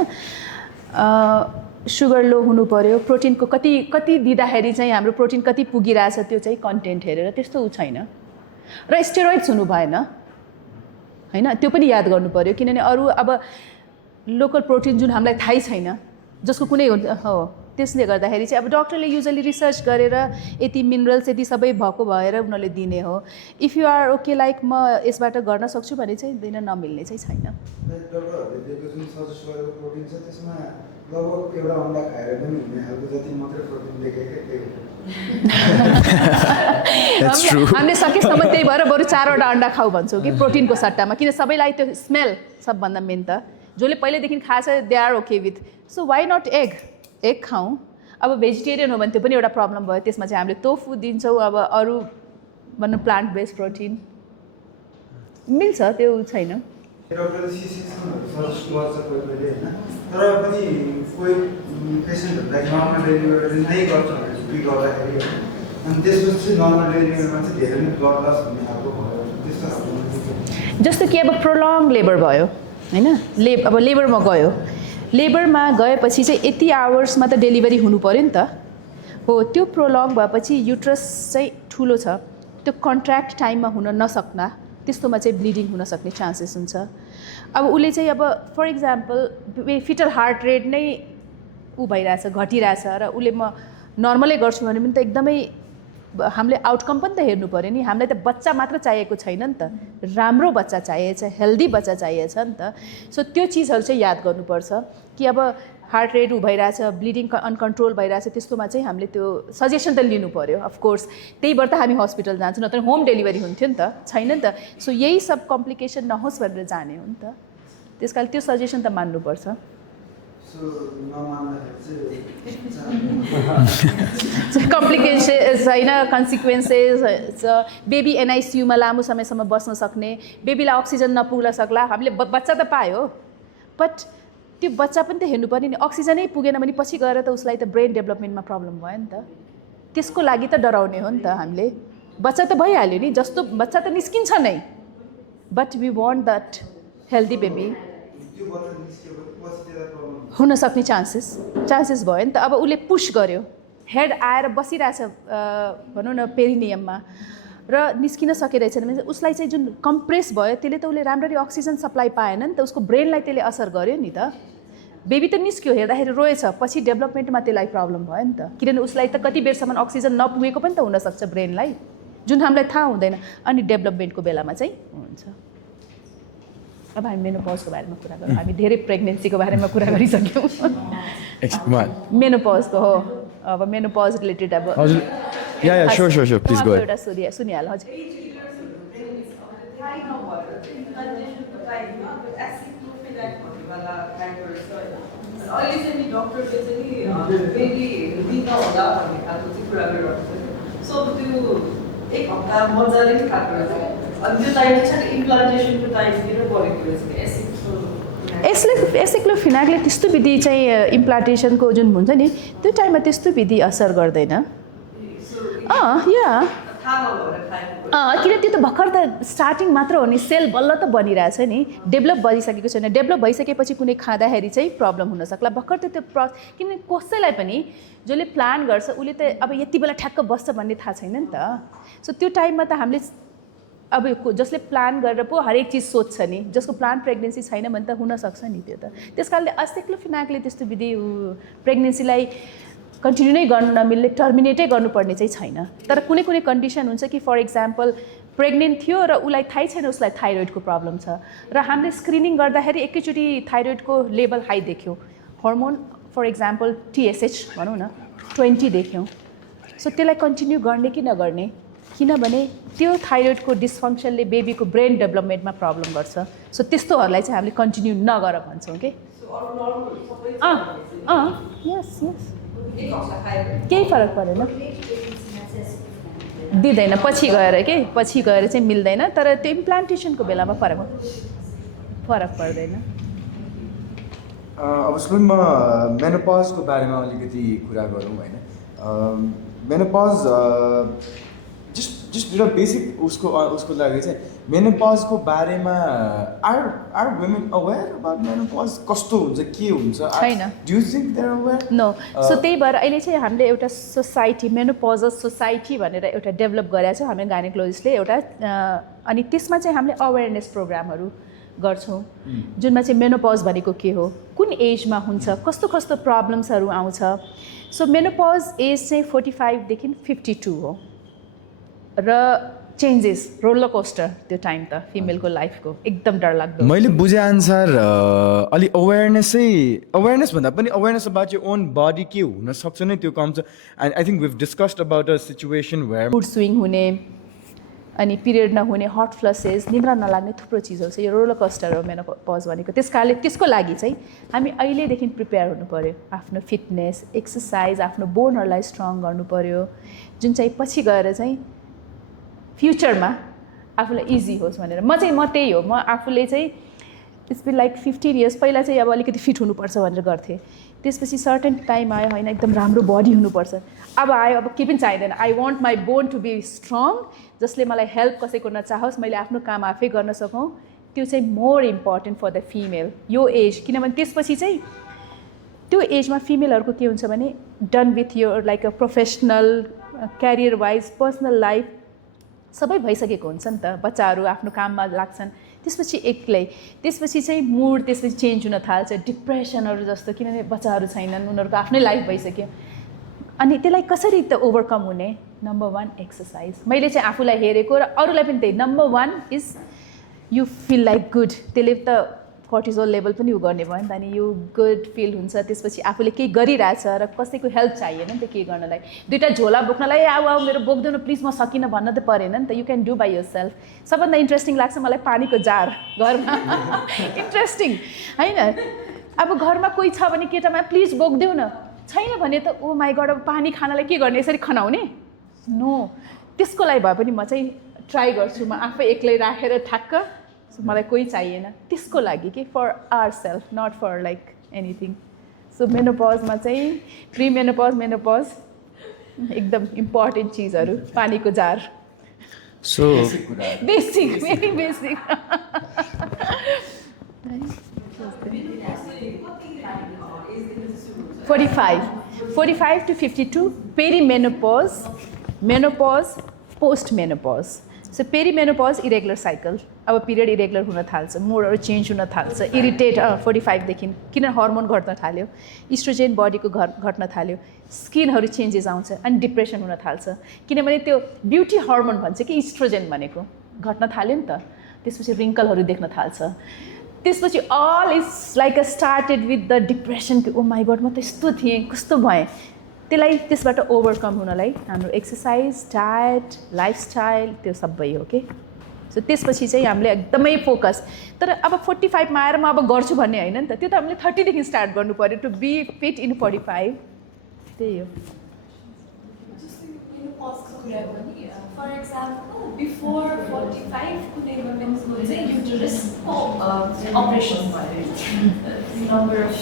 सुगर लो हुनु पऱ्यो प्रोटिनको कति दिँदाखेरि चाहिँ हाम्रो प्रोटिन कति पुगिरहेछ त्यो चाहिँ कन्टेन्ट हेरेर त्यस्तो उ छैन र स्टेरोइड्स हुनु भएन होइन त्यो पनि याद गर्नु पऱ्यो किनभने अरू अब लोकल प्रोटिन जुन हामीलाई थाहै छैन जसको कुनै हो त्यसले गर्दाखेरि चाहिँ अब डक्टरले युजली रिसर्च गरेर यति मिनरल्स यति सबै भएको भएर उनीहरूले दिने हो if you are okay like म यसबाट गर्न सक्छु भने चाहिँ दिन नमिल्ने चाहिँ छैन डक्टरहरूले दिएको जुन सजेस्ट गरेको प्रोटिन छ त्यसमा लगभग एउटा अन्डा खाएर पनि हुने खालको जति मात्रै प्रोटिन देखेको हामीले सकेसम्म त्यही भएर बरु 4वटा अन्डा खाऊ भन्छौँ कि प्रोटिनको सट्टामा किन सबैलाई त्यो स्मेल सबभन्दा मेन त जसले पहिल्यैदेखि खान्छ they are okay with so why not egg खाउँ अब भेजिटेरियन हो भने त्यो पनि एउटा प्रब्लम भयो त्यसमा चाहिँ हामीले टोफु दिन्छौँ अब अरू भनौँ प्लान्ट बेस्ड प्रोटिन मिल्छ त्यो छैन डक्टरले सी-सेक्सनहरू सजेस्ट गर्छ कोही कोहीले होइन, तर पनि कोही पेसेन्टहरूलाई नर्मल डेलिभरी नै गर्छ भने छुट्टी गर्दाखेरि होइन, अनि त्यसपछि नर्मल डेलिभरीमा चाहिँ धेरै नै ब्लड लस हुने खालको भयो त्यस्तो खालको। जस्तो कि अब प्रोलङ लेबर भयो होइन, अब लेबरमा गयो, लेबरमा गएपछि चाहिँ यति आवर्समा त डेलिभरी हुनु पऱ्यो नि त हो, त्यो प्रोलङ भएपछि युट्रस चाहिँ ठुलो छ, त्यो कन्ट्र्याक्ट टाइममा हुन नसक्ना त्यस्तोमा चाहिँ ब्लिडिङ हुन सक्ने चान्सेस हुन्छ। अब उसले चाहिँ अब for example fetal heart rate नै ऊ भइरहेछ घटिरहेछ र उसले म नर्मलै गर्छु भने पनि त एकदमै हामीले आउटकम पनि त हेर्नु पऱ्यो नि, हामीलाई त बच्चा मात्र चाहिएको छैन नि त, राम्रो बच्चा चाहिएको छ, हेल्दी बच्चा चाहिएको छ नि त। सो त्यो चिजहरू चाहिँ याद गर्नुपर्छ कि अब हार्ट रेट ऊ भइरहेछ, ब्लिडिङ अनकन्ट्रोल भइरहेछ, त्यस्तोमा चाहिँ हामीले त्यो सजेसन त लिनु पऱ्यो अफकोर्स, त्यही भएर त हामी हस्पिटल जान्छौँ, नत्र होम डेलिभरी हुन्थ्यो नि त, छैन नि त। सो यही सब कम्प्लिकेसन नहोस् भनेर जाने हो नि त, त्यस कारण त्यो सजेसन त मान्नुपर्छ। कम्प्लिकेसन्स होइन, कन्सिक्वेन्सेस, बेबी एनआइसियुमा लामो समयसम्म बस्न सक्ने, बेबीलाई अक्सिजन नपुग्न सक्ला, हामीले बच्चा त पायो बट त्यो बच्चा पनि त हेर्नु पर्ने नि, अक्सिजनै पुगेन भने पछि गएर त उसलाई त ब्रेन डेभलपमेन्टमा प्रब्लम भयो नि त, त्यसको लागि त डराउने हो नि त हामीले। बच्चा त भइहाल्यो नि, जस्तो बच्चा त निस्किन्छ नै, but we want that healthy baby हुन सक्ने चान्सेस भयो नि त। अब उसले पुस गर्यो, हेड आएर बसिरहेछ भनौँ न पेरिनियममा र निस्किन सकिरहेछ भने उसलाई चाहिँ जुन कम्प्रेस भयो त्यसले त उसले राम्ररी अक्सिजन सप्लाई पाएन नि त, उसको ब्रेनलाई त्यसले असर गर्यो नि त। बेबी त निस्क्यो, हेर्दाखेरि रोएछ, पछि डेभलपमेन्टमा त्यसलाई प्रब्लम भयो नि त, किनभने उसलाई त कति बेरसम्म अक्सिजन नपुगेको पनि त हुनसक्छ ब्रेनलाई, जुन हामीलाई थाहा हुँदैन, अनि डेभलपमेन्टको बेलामा चाहिँ हुन्छ। अब हामी मेनोपजको बारेमा कुरा गरौँ, हामी धेरै प्रेग्नेन्सीको बारेमा कुरा गरिसक्यौँ। मेनोपजको हो, अब मेनोपज रिलेटेड अब हजुर या स्योर प्लिज गो एउटा सुनिहाल। हजुर अहिले चाहिँ नि डक्टरले चाहिँ बेबी दिँदा होला भन्ने खालको चाहिँ कुरा गरिरहेको छ। सो त्यो एक हप्ता मजाले पनि खाएको रहेछ, अनि त्यो टाइम चाहिँ इम्प्लान्टेसनको टाइमतिर परेको रहेछ। एसिक्लोफेनाकले त्यस्तो विधि चाहिँ इम्प्लान्टेसनको जुन हुन्छ नि त्यो टाइममा त्यस्तो विधि असर गर्दैन। किन त्यो त भर्खर त स्टार्टिङ मात्र हो नि, सेल बल्ल त बनिरहेछ नि, डेभलप भइसकेको छैन, डेभलप भइसकेपछि कुनै खाँदाखेरि चाहिँ प्रब्लम हुनसक्ला, भर्खर त्यो किनभने कसैलाई पनि जसले प्लान गर्छ उसले त अब यति बेला ठ्याक्क बस्छ भन्ने थाहा छैन नि त। सो त्यो टाइममा त हामीले अब जसले प्लान गरेर पो हरेक चिज सोध्छ नि, जसको प्लान प्रेग्नेन्सी छैन भने त हुनसक्छ नि त्यो त। त्यस कारणले एसिक्लोफेनाकले त्यस्तो विधि प्रेग्नेन्सीलाई कन्टिन्यू नै गर्नु नमिल्ने, टर्मिनेटै गर्नुपर्ने चाहिँ छैन। तर कुनै कुनै कन्डिसन हुन्छ कि फर इक्जाम्पल प्रेग्नेन्ट थियो र उसलाई थाहै छैन उसलाई थाइरोइडको प्रब्लम छ, र हामीले स्क्रिनिङ गर्दाखेरि एकैचोटि थाइरोइडको लेभल हाई देख्यौँ, हर्मोन फर इक्जाम्पल TSH भनौँ न 20 देख्यौँ। सो त्यसलाई कन्टिन्यू गर्ने कि नगर्ने, किनभने त्यो थाइरोइडको डिसफङ्सनले बेबीको ब्रेन डेभलपमेन्टमा प्रब्लम गर्छ। सो त्यस्तोहरूलाई चाहिँ हामीले कन्टिन्यू नगर भन्छौँ कि यस केही फरक परेन, दिँदैन पछि गएर चाहिँ मिल्दैन, तर त्यो इम्प्लान्टेसनको बेलामा फरक पर्दैन। अब सुनमा मेनोपजको बारेमा अलिकति कुरा गरौँ होइन। मेनोपज जस्ट एउटा बेसिक उसको लागि चाहिँ मेनोपजको बारेमा are women aware about menopause, कस्तो हुन्छ के हुन्छ छैन, do you think they are aware? No. So त्यही भएर अहिले चाहिँ हामीले एउटा सोसाइटी मेनोपजस सोसाइटी भनेर एउटा डेभलप गरेका छौँ हामी गाइनेकोलोजिस्टले एउटा, अनि त्यसमा चाहिँ हामीले अवेरनेस प्रोग्रामहरू गर्छौँ जुनमा चाहिँ मेनोपज भनेको के हो, कुन एजमा हुन्छ, कस्तो कस्तो प्रब्लम्सहरू आउँछ। सो मेनोपज एज चाहिँ 45 देखि 52 हो र चेन्जेस रोलर कोस्टर त्यो टाइम त फिमेलको लाइफको एकदम डरलाग्दो। मैले बुझेअनुसार अलि अवेरनेस भन्दा पनि awareness about your own body के हुनसक्छ नै त्यो कम छ। And I think we've discussed about a situation where mood swing हुने, अनि पिरियड नहुने, हट फ्लसेस, निद्रा नलाग्ने थुप्रो चिजहरू छ, यो रोलर कोस्टर हो मेनोपज भनेको। त्यस कारणले त्यसको लागि चाहिँ हामी अहिलेदेखि प्रिपेयर हुनु पऱ्यो, आफ्नो फिटनेस, एक्सर्साइज, आफ्नो बोनहरूलाई स्ट्रङ गर्नु पऱ्यो, जुन चाहिँ पछि गएर चाहिँ फ्युचरमा आफूलाई इजी होस् भनेर। म त्यही हो, म आफूले चाहिँ इट्स बिन लाइक 15 इयर्स पहिला चाहिँ अब अलिकति फिट हुनुपर्छ भनेर गर्थेँ त्यसपछि सर्टेन टाइम आयो होइन एकदम राम्रो बडी हुनुपर्छ अब आयो अब केही पनि चाहिँदैन I want my bone to be strong जसले मलाई हेल्प कसैको नचाहोस् मैले आफ्नो काम आफै गर्न सकौँ त्यो चाहिँ more important for the female यो एज किनभने त्यसपछि चाहिँ त्यो एजमा फिमेलहरूको के हुन्छ भने डन विथ यो like a professional career wise personal life सबै भइसकेको हुन्छ नि त बच्चाहरू आफ्नो काममा लाग्छन् त्यसपछि एक्लै त्यसपछि चाहिँ मुड त्यसपछि चेन्ज हुन थाल्छ डिप्रेसनहरू जस्तो किनभने बच्चाहरू छैनन् उनीहरूको आफ्नै लाइफ भइसक्यो अनि त्यसलाई कसरी त ओभरकम हुने नम्बर 1 एक्सर्साइज मैले चाहिँ आफूलाई हेरेको र अरूलाई पनि त्यही number 1 is you feel like good त्यसले त कर्टिजोल लेभल पनि उ गर्ने भयो नि त अनि यो गुड फिल हुन्छ त्यसपछि आफूले केही गरिरहेछ र कसैको हेल्प चाहिएन नि त केही गर्नलाई दुईवटा झोला बोक्नलाई आऊ मेरो बोक्दैन प्लिज म सकिनँ भन्न त परेन नि त you can do by yourself सबभन्दा इन्ट्रेस्टिङ लाग्छ मलाई पानीको जार घरमा इन्ट्रेस्टिङ होइन अब घरमा कोही छ भने केटामा प्लिज बोक्देऊ न छैन भने त ओ माई गड अब पानी खानलाई के गर्ने यसरी खनाउने नो त्यसको लागि भए पनि म चाहिँ ट्राई गर्छु म आफै एक्लै राखेर ठ्याक्क मलाई कोही चाहिएन त्यसको लागि कि for our self not for like anything so मेनोपजमा चाहिँ प्री मेनोपज मेनोपज एकदम इम्पोर्टेन्ट चिजहरू पानीको जार so basic very basic 45 to 52 perimenopause menopause post menopause so perimenopause irregular cycle अब पिरियड इरेगुलर हुन थाल्छ मुडहरू चेन्ज हुन थाल्छ इरिटेट 45 देखि किन हर्मोन घट्न थाल्यो इस्ट्रोजेन बडीको घट्न थाल्यो स्किनहरू चेन्जेस आउँछ अनि डिप्रेसन हुन थाल्छ किनभने त्यो ब्युटी हर्मोन भन्छ कि इस्ट्रोजेन भनेको घट्न थाल्यो नि त त्यसपछि रिङ्कलहरू देख्न थाल्छ त्यसपछि all is like a started with the depression oh my god म त यस्तो थिएँ कस्तो भएँ त्यसलाई त्यसबाट ओभरकम हुनलाई हाम्रो एक्सर्साइज डायट लाइफस्टाइल त्यो सबै हो कि सो त्यसपछि चाहिँ हामीले एकदमै फोकस तर अब 45मा आएर म अब गर्छु भन्ने होइन नि त त्यो त हामीले 30 देखि स्टार्ट गर्नु पऱ्यो टु बी फिट इन 45 त्यही हो फर इक्जाम्पल बिफोर 45 कुनै वुमेन्सको चाहिँ युटरसको अपरेसन भयो नम्बर अफ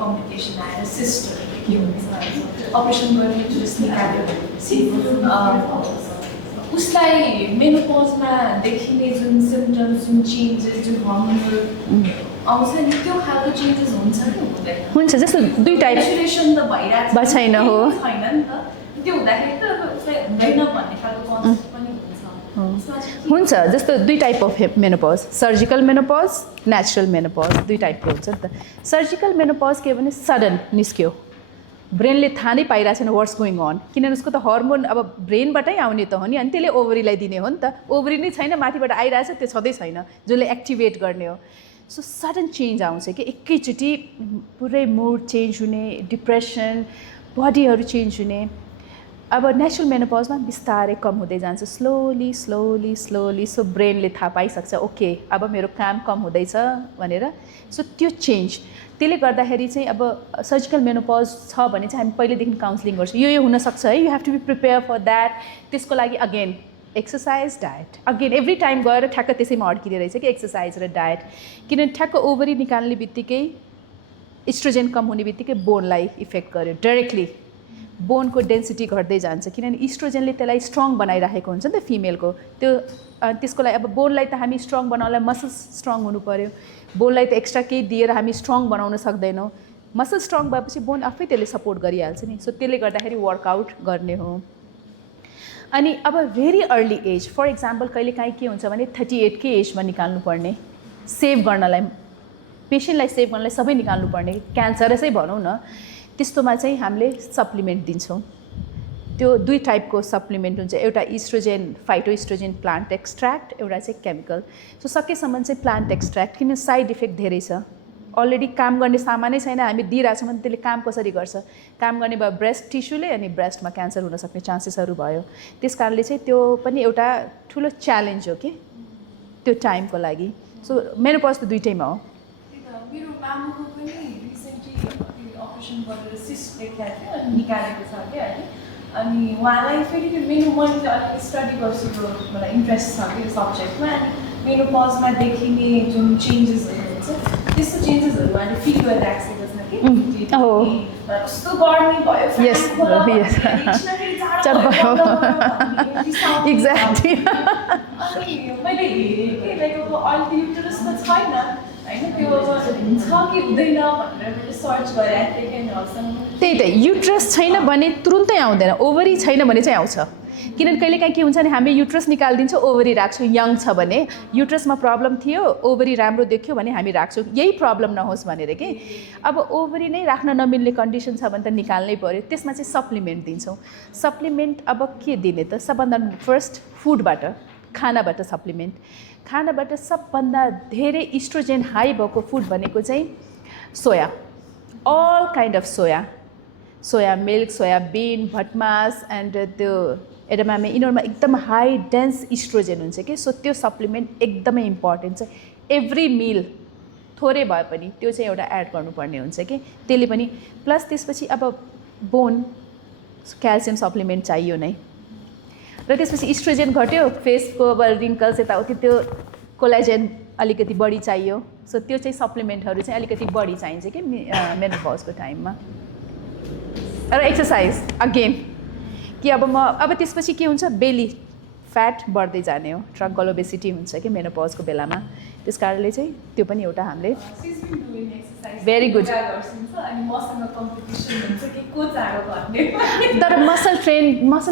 कम्प्लिकेसन आएर सिस्टर के हुन्छ अपरेसन गर्ने युटरस निकाल्यो उसलाई मेनोपजमा देखिने जुन सिम्टम्स जुन चेन्जेस जुन हर्मोनल आउँछ नि त्यो खालको चेन्जेस हुन्छ कि हुँदैन हुन्छ जस्तो दुई टाइप मेन्स्ट्रुएसन त भइरहेको छैन हो छैन नि त त्यो हुँदाखेरि त उसलाई हुँदैन भन्ने खालको कन्सेप्ट पनि हुन्छ जस्तो दुई type of menopause surgical menopause natural menopause दुई टाइपको हुन्छ नि त सर्जिकल मेनोपज के भने सडन निस्क्यो ब्रेनले थाहा नै पाइरहेको छैन वाट्स गोइङ अन किनभने उसको त हर्मोन अब ब्रेनबाटै आउने त हो नि अनि त्यसले ओभरीलाई दिने हो नि त ओभरी नै छैन माथिबाट आइरहेछ त्यो छँदै छैन जसले एक्टिभेट गर्ने हो सो सडन चेन्ज आउँछ कि एकैचोटि पुरै मुड चेन्ज हुने डिप्रेसन बडीहरू चेन्ज हुने अब नेचुरल मेनोपजमा बिस्तारै कम हुँदै जान्छ स्लोली स्लोली स्लोली सो ब्रेनले थाहा पाइसक्छ ओके अब मेरो काम कम हुँदैछ भनेर सो त्यो चेन्ज त्यसले गर्दाखेरि चाहिँ अब सर्जिकल मेनोपज छ भने चाहिँ हामी पहिलेदेखि काउन्सिलिङ गर्छौँ यो हुनसक्छ है you have to be prepare for that त्यसको लागि again exercise diet again every time गएर ठ्याक्क त्यसैमा अड्किने रहेछ कि एक्सर्साइज र डायट किनभने ठ्याक्क ओभरी निकाल्ने बित्तिकै इस्ट्रोजेन कम हुने बित्तिकै बोनलाई इफेक्ट गर्यो डाइरेक्टली बोनको डेन्सिटी घट्दै जान्छ किनभने इस्ट्रोजेनले त्यसलाई स्ट्रङ बनाइराखेको हुन्छ नि त फिमेलको त्यो त्यसको लागि अब बोनलाई त हामी स्ट्रङ बनाउनलाई मसल्स स्ट्रङ हुनु पऱ्यो बोनलाई त एक्स्ट्रा केही दिएर हामी स्ट्रङ बनाउन सक्दैनौँ मसल स्ट्रङ भएपछि बोन आफै त्यसले सपोर्ट गरिहाल्छ नि सो त्यसले गर्दाखेरि वर्कआउट गर्ने हो अनि अब very early age for example कहिलेकाहीँ के हुन्छ भने 38कै एजमा निकाल्नुपर्ने सेभ गर्नलाई पेसेन्टलाई सेभ गर्नलाई सबै निकाल्नुपर्ने क्यान्सरसै भनौँ न त्यस्तोमा चाहिँ हामीले सप्लिमेन्ट दिन्छौँ त्यो दुई टाइपको सप्लिमेन्ट हुन्छ एउटा इस्ट्रोजेन फाइटोइस्ट्रोजेन प्लान्ट एक्सट्र्याक्ट एउटा चाहिँ केमिकल सो सकेसम्म चाहिँ प्लान्ट एक्सट्र्याक्ट किन साइड इफेक्ट धेरै छ अलरेडी काम गर्ने सामानै छैन हामी दिइरहेछौँ भने त्यसले काम कसरी गर्छ काम गर्ने भयो ब्रेस्ट टिस्युले अनि ब्रेस्टमा क्यान्सर हुन सक्ने चान्सेसहरू भयो त्यस कारणले चाहिँ त्यो पनि एउटा ठुलो च्यालेन्ज हो कि त्यो टाइमको लागि सो मेनोपज त दुइटैमा हो मेरो मामुको पनि रिसेन्टली अपरेसन गरेर सिस्ट देखाएको थियो अनि निकालेको छ क्या होइन अनि उहाँलाई फेरि त्यो मैले अलिक स्टडी गर्छु त्यो मलाई इन्ट्रेस्ट छ त्यो सब्जेक्टमा अनि मेनोपजमा देखिने जुन चेन्जेसहरू हुन्छ त्यस्तो चेन्जेसहरू उहाँले फिल गरिरहेको छ जसमा कि हो। कस्तो गर्मी भयो Yes, yes. चढ भयो। Exactly. अनि मैले हेरेँ कि लाइक अब अहिले त्यो युटरसमा छैन होइन त्यो छ कि हुँदैन भनेर मैले सर्च गरेँ एप्लिकेन्टहरूसँग त्यही त युट्रस छैन भने तुरुन्तै आउँदैन, ओभरी छैन भने चाहिँ आउँछ। किनभने कहिलेकाहीँ के हुन्छ भने हामी युट्रस निकालिदिन्छौँ, ओभरी राख्छौँ। यङ छ भने युट्रसमा प्रब्लम थियो, ओभरी राम्रो देख्यो भने हामी राख्छौँ, यही प्रब्लम नहोस् भनेर कि। अब ओभरी नै राख्न नमिल्ने कन्डिसन छ भने त निकाल्नै पऱ्यो। त्यसमा चाहिँ सप्लिमेन्ट दिन्छौँ। सप्लिमेन्ट अब के दिने त? सबभन्दा फर्स्ट फुडबाट, खानाबाट सप्लिमेन्ट। खानाबाट सबभन्दा धेरै इस्ट्रोजेन हाई भएको फुड भनेको चाहिँ soya, all kind of soya, soya milk, soybean, भटमास एन्ड त्यो एडमामे, यिनीहरूमा एकदम हाई डेन्स इस्ट्रोजेन हुन्छ कि। सो त्यो सप्लिमेन्ट एकदमै इम्पोर्टेन्ट छ। एभ्री मिल थोरै भए पनि त्यो चाहिँ एउटा एड गर्नुपर्ने हुन्छ कि। त्यसले पनि प्लस त्यसपछि अब बोन क्याल्सियम सप्लिमेन्ट चाहियो नै। र त्यसपछि इस्ट्रोजेन घट्यो, फेसको अब रिङ्कल्स यताउति, त्यो कोलाजेन अलिकति बढी चाहियो। सो त्यो चाहिँ सप्लिमेन्टहरू चाहिँ अलिकति बढी चाहिन्छ कि मेनोपज टाइममा। र एक्सर्साइज अगेन कि अब त्यसपछि के हुन्छ, बेली फ्याट बढ्दै जाने हो, ट्रङ्कल ओबेसिटी हुन्छ कि मेनोपजको बेलामा। त्यस कारणले चाहिँ त्यो पनि एउटा हामीले भेरी गुड। तर मसल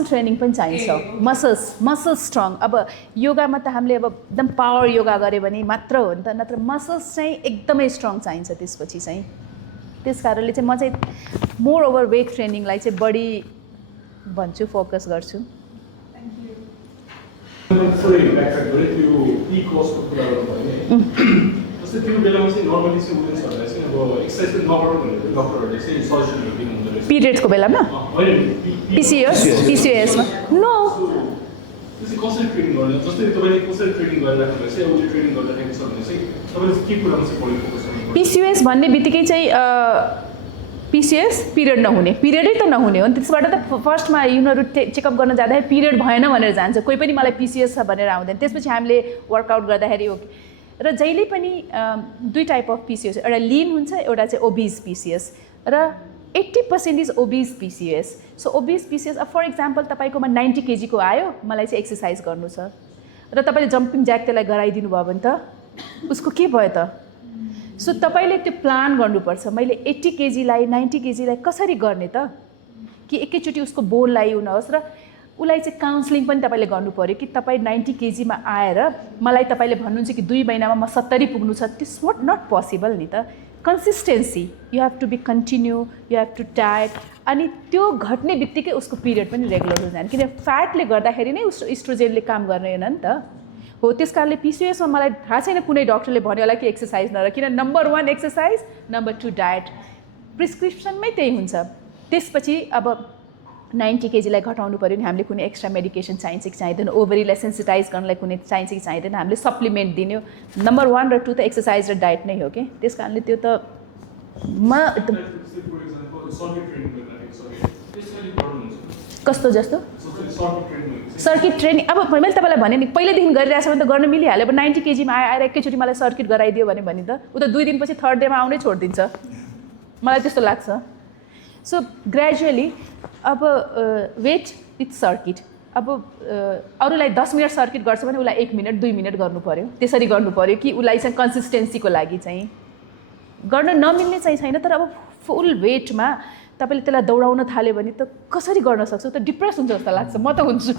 ट्रेनिङ पनि चाहिन्छ, मसल स्ट्रङ। अब योगामा त हामीले अब एकदम पावर योगा गऱ्यो भने मात्र हो नि त, नत्र मसल्स चाहिँ एकदमै स्ट्रङ चाहिन्छ त्यसपछि चाहिँ। त्यस कारणले चाहिँ म चाहिँ मोर ओभर वेट ट्रेनिङलाई चाहिँ बढी भन्छु, फोकस गर्छु। थोरै ब्याकट्र्याक गरेँ त्यो कस्टको कुरा गर्नुभयो नि, जस्तै त्यो बेलामा चाहिँ नर्मली चाहिँ वुमेन्सहरूलाई चाहिँ अब एक्सर्साइज पनि नगर्नु भनेर डक्टरहरूले चाहिँ सजेसनहरू दिनुहुँदो रहेछ पिरियड्सको बेलामा पिसिओएसमा नो त्यो चाहिँ कसरी ट्रेनिङ गर्ने, जस्तै तपाईँले कसरी ट्रेनिङ गरिराख्नु चाहिँ उसले ट्रेनिङ गर्दाखेरि छ भने चाहिँ तपाईँले के कुरामा चाहिँ बढी फोकस गर्नु? पिसिओएस भन्ने बित्तिकै चाहिँ पिसिएस पिरियड नहुने, पिरियडै त नहुने हो नि। त्यसबाट त फर्स्टमा यिनीहरू चेकअप गर्न जाँदाखेरि पिरियड भएन भनेर जान्छ, कोही पनि मलाई पिसिएस छ भनेर आउँदैन। त्यसपछि हामीले वर्कआउट गर्दाखेरि ओके। र जहिले पनि दुई टाइप अफ पिसिएस, एउटा लिन हुन्छ, एउटा चाहिँ ओबिज पिसिएस। र 80% is obese PCOS. So obese PCOS, for example तपाईँकोमा 90 केजीको आयो, मलाई चाहिँ एक्सर्साइज गर्नु छ, र तपाईँले जम्पिङ ज्याक त्यसलाई गराइदिनु भयो भने त उसको के भयो त? सो तपाईँले त्यो प्लान गर्नुपर्छ, मैले 80 केजीलाई 90 केजीलाई कसरी गर्ने त, कि एकैचोटि उसको बोललाई नहोस्। र उसलाई चाहिँ काउन्सिलिङ पनि तपाईँले गर्नु पऱ्यो कि तपाईँ 90 केजीमा आएर मलाई तपाईँले भन्नुहुन्छ कि 2 महिनामा म 70 पुग्नु छ, दिस वाट नट पोसिबल नि त। Consistency, you have to be continue, you have to diet. अनि त्यो घट्ने बित्तिकै उसको पिरियड पनि रेगुलर हुँदैन, किन फ्याटले गर्दाखेरि नै उस इस्ट्रोजेनले काम गर्दैन नि त। हो, त्यस कारणले पिसिओएसमा मलाई थाहा छैन कुनै डक्टरले भन्यो होला कि एक्सर्साइज नगर, किन नम्बर 1 एक्सर्साइज, नम्बर 2 डायट, प्रिस्क्रिप्सनमै त्यही हुन्छ। त्यसपछि अब 90 केजीलाई घटाउनु पऱ्यो भने हामीले कुनै एक्स्ट्रा मेडिकेसन चाहिन्छ कि चाहिँदैन, ओभरीलाई सेन्सिटाइज गर्नलाई कुनै चाहिन्छ कि चाहिँदैन, हामीले सप्लिमेन्ट दिने हो। नम्बर 1 र 2 त एक्सर्साइज र डायट नै हो कि। त्यस कारणले त्यो त कस्तो जस्तो सर्किट ट्रेनिङ, अब मैले तपाईँलाई भने नि पहिल्यैदेखि गरिरहेको छ भने त गर्न मिलिहाल्यो। अब 90 केजीमा आएर एकैचोटि मलाई सर्किट गराइदियो भने त ऊ त 2 दिनपछि थर्ड डेमा आउनै छोडिदिन्छ, मलाई त्यस्तो लाग्छ। सो ग्रेजुअली अब वेट विथ सर्किट, अब अरूलाई 10 मिनट सर्किट गर्छ भने उसलाई 1 मिनट 2 मिनट गर्नु पऱ्यो, त्यसरी गर्नु पऱ्यो कि उसलाई चाहिँ कन्सिस्टेन्सीको लागि चाहिँ गर्न नमिल्ने चाहिँ छैन। तर अब फुल वेटमा तपाईँले त्यसलाई दौडाउन थाल्यो भने त कसरी गर्न सक्छौ त? डिप्रेस हुन्छ जस्तो लाग्छ, म त हुन्छु,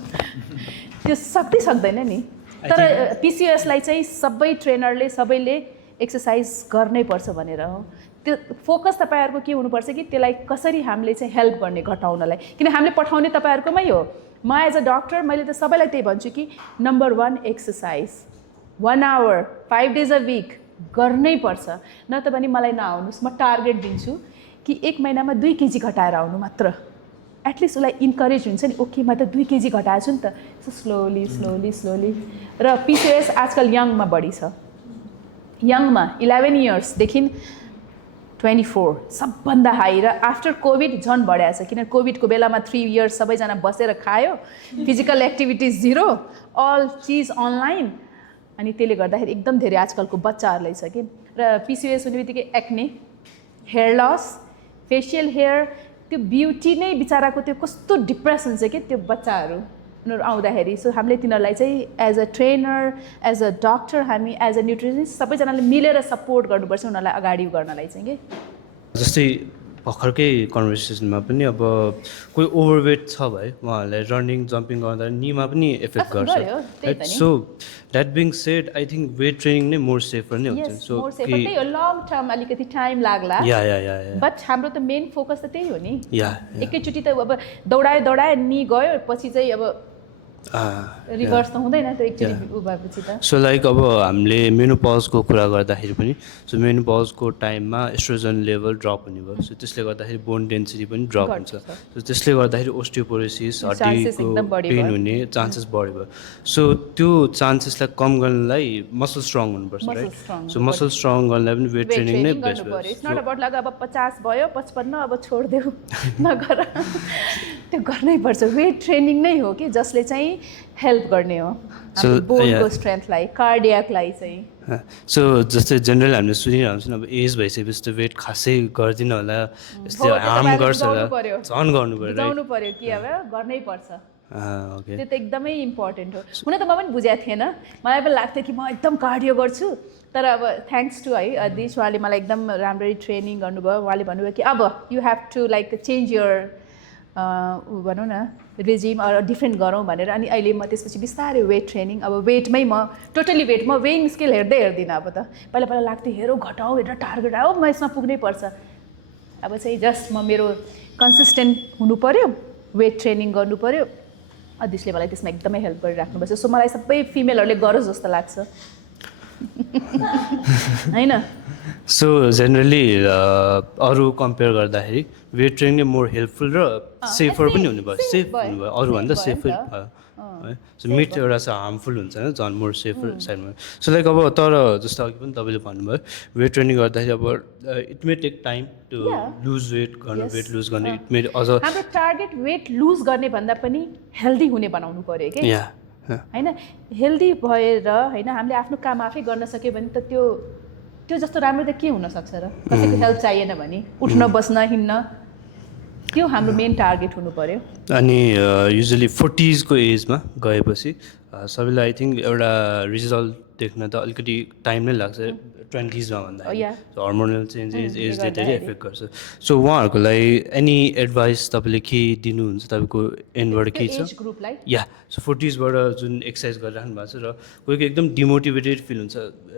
त्यो सक्दैन नि। तर पिसिओएसलाई चाहिँ सबै ट्रेनरले सबैले एक्सर्साइज गर्नै पर्छ भनेर हो। त्यो फोकस तपाईँहरूको के हुनुपर्छ कि त्यसलाई कसरी हामीले चाहिँ हेल्प गर्ने घटाउनलाई, किन हामीले पठाउने तपाईँहरूकोमै हो। म एज अ डक्टर मैले त सबैलाई त्यही भन्छु कि number 1 exercise 1 hour 5 days a week गर्नै पर्छ, नत्र भने मलाई नआउनुहोस्। म टार्गेट दिन्छु कि 1 महिनामा 2 केजी घटाएर आउनु मात्र, एटलिस्ट उसलाई इन्करेज हुन्छ नि, ओके म त 2 केजी घटाएको छु नि त। So slowly slowly slowly. र पिसिओएस आजकल यङमा बढी छ, यङमा 11 इयर्सदेखि 24 सबभन्दा हाई। र आफ्टर कोभिड झन् बढाएको छ, किन कोभिडको बेलामा 3 इयर्स सबैजना बसेर खायो, फिजिकल एक्टिभिटिज 0, अल चिज अनलाइन, अनि त्यसले गर्दाखेरि एकदम धेरै आजकलको बच्चाहरूलाई छ कि। र पिसिओएस हुने बित्तिकै acne, hair loss, facial hair, त्यो ब्युटी नै बिचराको त्यो कस्तो डिप्रेस हुन्छ कि त्यो बच्चाहरू उनीहरू आउँदाखेरि। सो हामीले तिनीहरूलाई चाहिँ as a trainer, as a doctor, हामी एज अ न्युट्रिसनिस्ट सबैजनाले मिलेर सपोर्ट गर्नुपर्छ उनीहरूलाई अगाडि गर्नलाई चाहिँ कि। जस्तै भर्खरकै कन्भर्सेसनमा पनि अब कोही ओभरवेट छ भए उहाँहरूलाई रनिङ जम्पिङ गर्दा निमा पनि इफेक्ट गर्छ गर्यो, त्यही त राइट। नि। So that being said I think weight training नै मोर सेफर नै हुन्छ। यस, मोर सेफर त्यही हो, लङ टर्म अलिकति टाइम लाग्ला, या बट हाम्रो त मेन फोकस त त्यही हो नि। या एकैचोटि त अब दौडायो नि गयो, पछि चाहिँ अब रिभर्स त हुँदैन त्यो एकचोटि उ भएपछि त। सो लाइक अब हामीले मेनोपजको कुरा गर्दाखेरि पनि सो मेनोपजको टाइममा एस्ट्रोजन लेभल ड्रप हुने भयो। सो त्यसले गर्दाखेरि बोन डेन्सिटी पनि ड्रप हुन्छ। सो त्यसले गर्दाखेरि ओस्टियोपोरोसिस, हड्डीको पेन हुने चान्सेस बढी भयो। सो त्यो चान्सेसलाई कम गर्नलाई मसल स्ट्रङ हुनुपर्छ राइट। सो मसल स्ट्रङ गर्नलाई पनि वेट ट्रेनिङ नै बेस्ट हो। इट्स नट अबाउट लाइक अब 50 भयो 55 अब छोडिदेऊ नगर, त्यो गर्नै पर्छ। वेट ट्रेनिङ नै हो कि जसले चाहिँ हेल्प गर्ने हो बोनको स्ट्रेन्थलाई, कार्डियाकलाई चाहिँ। सो जस्तै जेनरल हामीले सुनिरहन्छ नि अब एज भइसकेपछि त वेट खासै गर्दिन होला, यसले हार्म गर्छ होला, झन् गर्नु पऱ्यो बुझाउनु पऱ्यो कि अब गर्नै पर्छ। ओके, त्यो त एकदमै इम्पोर्टेन्ट हो। हुन त म पनि बुझेको थिएन, मलाई पनि लाग्थ्यो कि म एकदम कार्डियो गर्छु, तर अब थ्याङ्क्स टु है अदिश, उहाँले मलाई एकदम राम्ररी ट्रेनिङ गर्नुभयो। उहाँले भन्नुभयो कि अब you have to like change your भनौँ न रेजिम अर डिफ्रेन्ट गरौँ भनेर। अनि अहिले म त्यसपछि बिस्तारै वेट ट्रेनिङ, अब वेटमै म टोटली वेट, म वेइङ स्केल हेर्दिनँ अब त। पहिला लाग्थ्यो हेरौँ घटाऊ हेरेर टार्गेट आऊ म यसमा पुग्नै पर्छ। अब चाहिँ जस्ट म मेरो कन्सिस्टेन्ट हुनु पऱ्यो, वेट ट्रेनिङ गर्नु पऱ्यो। अदिशले मलाई त्यसमा एकदमै हेल्प गरिराख्नुपर्छ। सो मलाई सबै फिमेलहरूले गरोस् जस्तो लाग्छ होइन। सो जेनरली अरू कम्पेयर गर्दाखेरि वेट ट्रेनिङ नै मोर हेल्पफुल र सेफर पनि हुनुभयो। सेफ हुनुभयो, अरूभन्दा सेफर भयो है। सो मिट एउटा चाहिँ हार्मफुल हुन्छ होइन, झन् मोर सेफर साइडमा। सो लाइक अब तर जस्तो अघि पनि तपाईँले भन्नुभयो वेट ट्रेनिङ गर्दाखेरि अब it may take time to lose weight गर्नु, वेट लुज गर्ने इट मे अझ हाम्रो टार्गेट वेट लुज गर्ने भन्दा पनि हेल्दी हुने बनाउनु पऱ्यो कि होइन। हेल्दी भएर होइन हामीले आफ्नो काम आफै गर्न सक्यो भने त त्यो जस्तो राम्रो त के हुनसक्छ र। कसैको हेल्प चाहिएन भने उठ्न बस्न हिँड्न, त्यो हाम्रो मेन टार्गेट हुनु पऱ्यो। अनि युजली 40s को एजमा गएपछि सबैलाई आई थिङ्क एउटा रिजल्ट देख्न त अलिकति टाइम नै लाग्छ 20s मा भन्दाखेरि। हर्मोनल चेन्जेस एजले धेरै इफेक्ट गर्छ। सो उहाँहरूको लागि एनी एडभाइस तपाईँले के दिनुहुन्छ, तपाईँको एन्डबाट के छ? या सो 40s बाट जुन एक्सर्साइज गरिराख्नु भएको छ र कोहीको एकदम डिमोटिभेटेड फिल हुन्छ,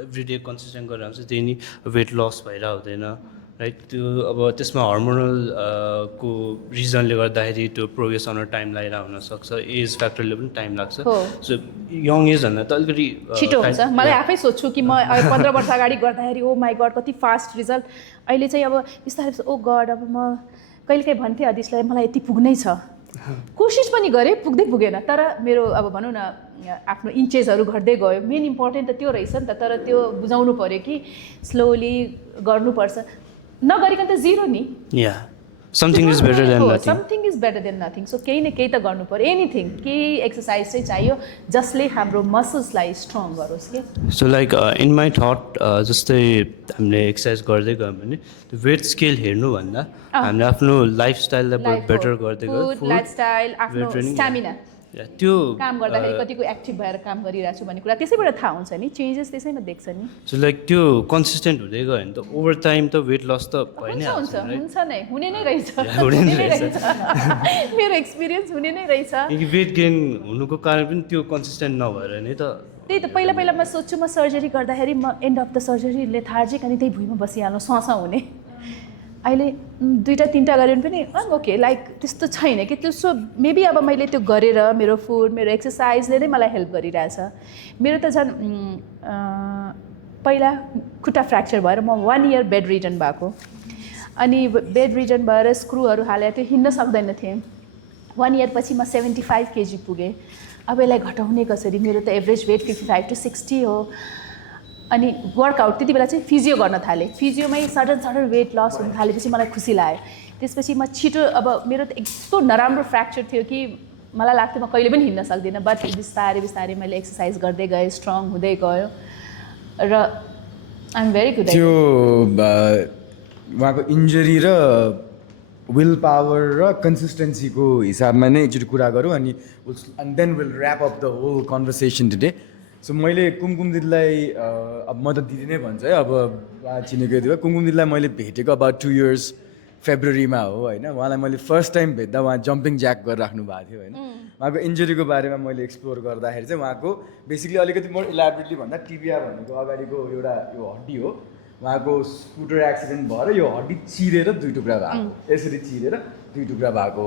एभ्री डे कन्सिस्टेन्ट गरिरहन्छ, त्यही नि वेट लस भइरहेको हुँदैन राइट। त्यो अब त्यसमा हर्मोनल को रिजनले गर्दाखेरि त्यो प्रोग्रेस आउन टाइम लागिरहेको हुनसक्छ, एज फ्याक्टरले पनि टाइम लाग्छ। सो यङ एजभन्दा त अलिकति छिटो हुन्छ। मलाई आफै सोध्छु कि म 15 वर्ष अगाडि गर्दाखेरि ओ माई गड कति फास्ट रिजल्ट, अहिले चाहिँ अब बिस्तारै ओ गड अब म कहिलेकाहीँ भन्थेँ अदिशलाई मलाई यति पुग्नै छ, कोसिस पनि गरेँ पुगेन, तर मेरो अब भनौँ न आफ्नो इन्चेसहरू घट्दै गयो। मेन इम्पोर्टेन्ट त त्यो रहेछ नि त, तर त्यो बुझाउनु पऱ्यो कि स्लोली गर्नुपर्छ, नगरिकन त जिरो नि। Something is better than nothing, something is better than nothing. So केही न केही त गर्नु पऱ्यो, एनिथिङ केही एक्सर्साइज चाहिँ चाहियो जसले हाम्रो मसल्सलाई स्ट्रङ गरोस् कि। So like in my thought जस्तै हामीले एक्सर्साइज गर्दै गयौँ भने त्यो वेट स्केल हेर्नुभन्दा हामीले आफ्नो लाइफस्टाइललाई बेटर गर्दै गयो, फुड लाइफस्टाइल, आफ्नो स्टामिना, त्यो काम गर्दाखेरि कतिको एक्टिभ भएर काम गरिरहेको छु भन्ने कुरा त्यसैबाट थाहा हुन्छ नि, चेन्जेस त्यसैमा देख्छ नि। सो लाइक त्यो कन्सिस्टेन्ट हुँदै गयो भने त ओभर टाइम त वेट लस त भइ नै हाल्छ, हुन्छ नै, हुने नै रहेछ, मेरो एक्सपिरियन्स हुने नै रहेछ। वेट गेन हुनुको कारण पनि त्यो कन्सिस्टेन्ट नभएर नै त। त्यही त पहिला म सोध्छु म सर्जरी गर्दाखेरि म and of the surgery lethargic अनि त्यही भुइँमा बसिहाल्नु ससा हुने। अहिले 2-3टा गऱ्यो भने पनि ओके लाइक त्यस्तो छैन कि त्यसो। मेबी अब मैले त्यो गरेर मेरो फुड मेरो एक्सर्साइजले नै मलाई हेल्प गरिरहेछ। मेरो त झन् पहिला खुट्टा फ्र्याक्चर भएर म 1 इयर बेड रिडन भएको, अनि बेड रिडन भएर स्क्रुहरू हालेर त्यो हिँड्न सक्दैन थिएँ। 1 इयर पछि म 75 kg पुगेँ। अब यसलाई घटाउने कसरी, मेरो त एभरेज वेट 55 to 60 हो। अनि वर्कआउट त्यति बेला चाहिँ फिजियो गर्न थालेँ, फिजियोमै सडन वेट लस हुन थालेपछि मलाई खुसी लाग्यो। त्यसपछि म छिटो, अब मेरो त यस्तो नराम्रो फ्र्याक्चर थियो कि मलाई लाग्थ्यो म कहिले पनि हिँड्न सक्दिनँ, बट बिस्तारै मैले एक्सर्साइज गर्दै गएँ, स्ट्रङ हुँदै गयो र आइएम भेरी गुड त्यो उहाँको इन्जरी र विल पावर र कन्सिस्टेन्सीको हिसाबमा नै एकचोटि कुरा गरौँ अनि then will wrap up the whole conversation today so मैले कुमकुम दिदीलाई अब म त दिदी नै भन्छ है अब चिनेको थियो कुमकुम दिदीलाई मैले भेटेको अबाउट 2 years फेब्रुअरीमा हो होइन उहाँलाई मैले फर्स्ट टाइम भेट्दा उहाँ जम्पिङ ज्याक गरेर राख्नु भएको थियो होइन उहाँको इन्जुरीको बारेमा मैले एक्सप्लोर गर्दाखेरि चाहिँ उहाँको बेसिकली अलिकति मोर इलाबोरेटली भन्दा टिबिया भनेको अगाडिको एउटा यो हड्डी हो उहाँको स्कुटर एक्सिडेन्ट भएर यो हड्डी चिरेर 2 टुक्रा भएको यसरी चिरेर 2 टुक्रा भएको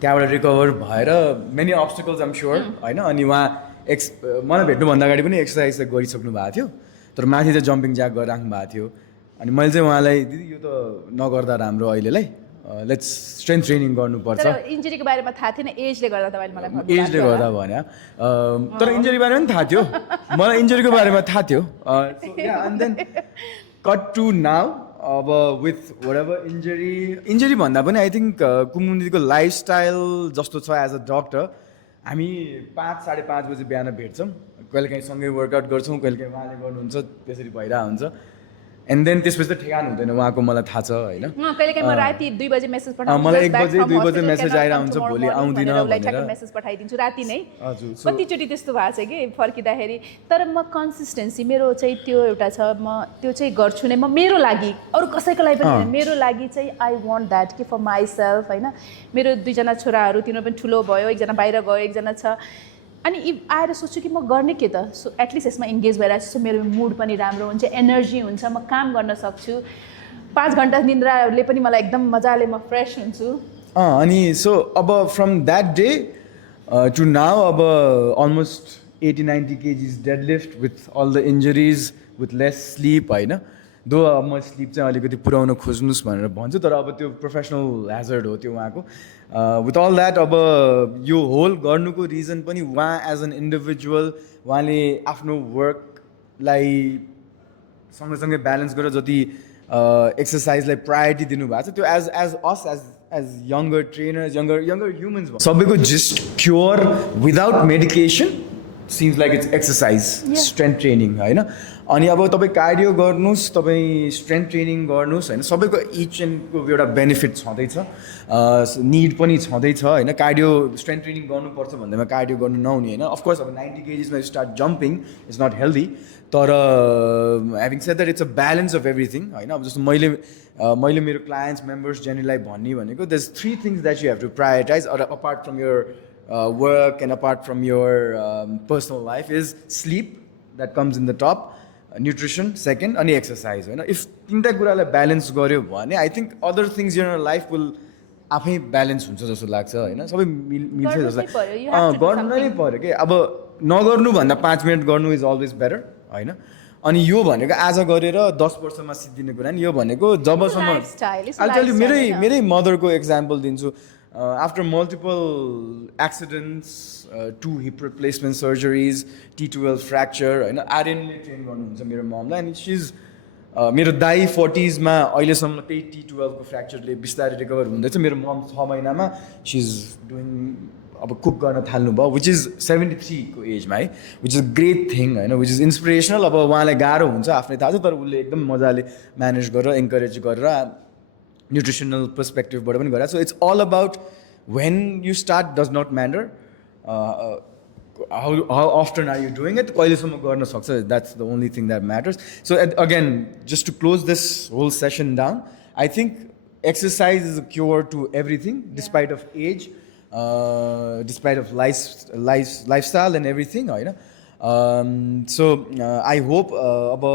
त्यहाँबाट रिकभर भएर मेनी अब्स्टिकल्स आइम स्योर होइन अनि उहाँ मलाई भेट्नुभन्दा अगाडि पनि एक्सर्साइज चाहिँ गरिसक्नु भएको थियो तर माथि चाहिँ जम्पिङ ज्याक गरेर राख्नु भएको थियो अनि मैले चाहिँ उहाँलाई दिदी यो त नगर्दा राम्रो अहिलेलाई लेट्स स्ट्रेन्थ ट्रेनिङ गर्नुपर्छ तर इन्जुरीको बारेमा थाहा थिएन एजले गर्दा तपाईँले मलाई भन्नु एजले गर्दा भने तर इन्जुरी बारेमा पनि थाहा थियो मलाई इन्जुरीको बारेमा थाहा थियो and then cut to now अब विथ वाट एभर इन्जुरी भन्दा पनि आई थिङ्क कुमुदिको लाइफस्टाइल जस्तो छ एज अ डक्टर हामी 5-5:30 बजी बिहान भेट्छौँ कहिलेकाहीँ सँगै वर्कआउट गर्छौँ कहिलेकाहीँ उहाँले गर्नुहुन्छ त्यसरी भइरहेको हुन्छ एन्ड देन त्यसपछि त ठेगान हुँदैन उहाँको मलाई थाहा छ होइन कहिलेकाहीँ म राति 2 बजे मेसेज पठाउँछु मलाई 1 बजे मेसेज आइरहेको हुन्छ भोलि आउँदिन भनेर मेसेज पठाइदिन्छु राति नै हजुर कतिचोटि त्यस्तो भएको छ कि फर्किँदाखेरि तर म कन्सिस्टेन्सी मेरो चाहिँ त्यो एउटा छ म त्यो चाहिँ गर्छु नै म मेरो लागि अरू कसैको लागि पनि होइन मेरो लागि चाहिँ आई वान्ट द्याट कि फर माइसेल्फ होइन मेरो 2 जना छोराहरू तिनीहरू पनि ठुलो भयो एकजना बाहिर गयो एकजना छ अनि आएर सोच्छु कि म गर्ने के त सो एटलिस्ट यसमा इन्गेज भइरहेको छु मेरो मुड पनि राम्रो हुन्छ एनर्जी हुन्छ म काम गर्न सक्छु 5 घन्टा निन्द्राले पनि मलाई एकदम मजाले म फ्रेस हुन्छु अनि सो अब from that day to now अब almost 80-90 kgs deadlift with all the injuries with less sleep होइन दो अब म स्लिप चाहिँ अलिकति पुऱ्याउन खोज्नुहोस् भनेर भन्छु तर अब त्यो प्रोफेसनल ह्याजर्ड हो त्यो उहाँको विथ अल द्याट अब यो होल गर्नुको रिजन पनि उहाँ एज एन इन्डिभिजुअल उहाँले आफ्नो वर्कलाई सँगसँगै ब्यालेन्स गरेर जति एक्सर्साइजलाई प्रायोरिटी दिनुभएको छ त्यो as younger trainers younger humans सबैको just pure without medication seems like it's exercise strength training होइन अनि अब तपाईँ कार्डियो गर्नुहोस् तपाईँ स्ट्रेन्थ ट्रेनिङ गर्नुहोस् होइन सबैको इच एन्डको एउटा बेनिफिट छँदैछ निड पनि छँदैछ होइन कार्डियो स्ट्रेन्थ ट्रेनिङ गर्नुपर्छ भन्दैमा कार्डियो गर्नु नहुने होइन अफकोर्स अब 90 kgsमा start jumping is not healthy तर having said that it's a balance of everything होइन अब जस्तो मैले मेरो क्लायन्ट्स मेम्बर्स जेनीलाई भन्ने भनेको there 3 things that you have to prioritize apart from your work and apart from your personal life is sleep that comes in the top nutrition second अनि exercise होइन if तीनटा कुरालाई ब्यालेन्स गर्यो भने I think other things in your life will आफै balance हुन्छ जस्तो लाग्छ होइन सबै मिल्छ जस्तो गर्नु नै पऱ्यो कि अब नगर्नुभन्दा 5 मिनट गर्नु इज अलवेज बेटर होइन अनि यो भनेको आज गरेर 10 वर्षमा सिद्धिने कुरा नि यो भनेको जबसम्म मेरै मदरको एक्जाम्पल दिन्छु after multiple accidents 2 hip replacement surgeries T12 fracture होइन आर्यनले ट्रेन गर्नुहुन्छ मेरो ममलाई अनि सिज मेरो दाई 40s मा अहिलेसम्म त्यही T12 को फ्र्याक्चरले बिस्तारै रिकभर हुँदैछ मेरो मम 6 महिनामा सी इज डुइङ अब कुक गर्न थाल्नु भयो विच इज 73 को एजमा है विच इज ग्रेट थिङ होइन विच इज इन्सपिरेसनल अब उहाँलाई गाह्रो हुन्छ आफ्नै थाहा छ तर उसले एकदम मजाले म्यानेज गरेर इन्करेज गरेर न्युट्रिसनल पर्सपेक्टिभबाट पनि गरेर so it's all about when you start does not matter how often are you doing it कहिलेसम्म गर्न सक्छ that's the only thing that matters so again just to close this whole session down I think exercise is a cure to everything despite of age despite of lifestyle and everything होइन so I hope अब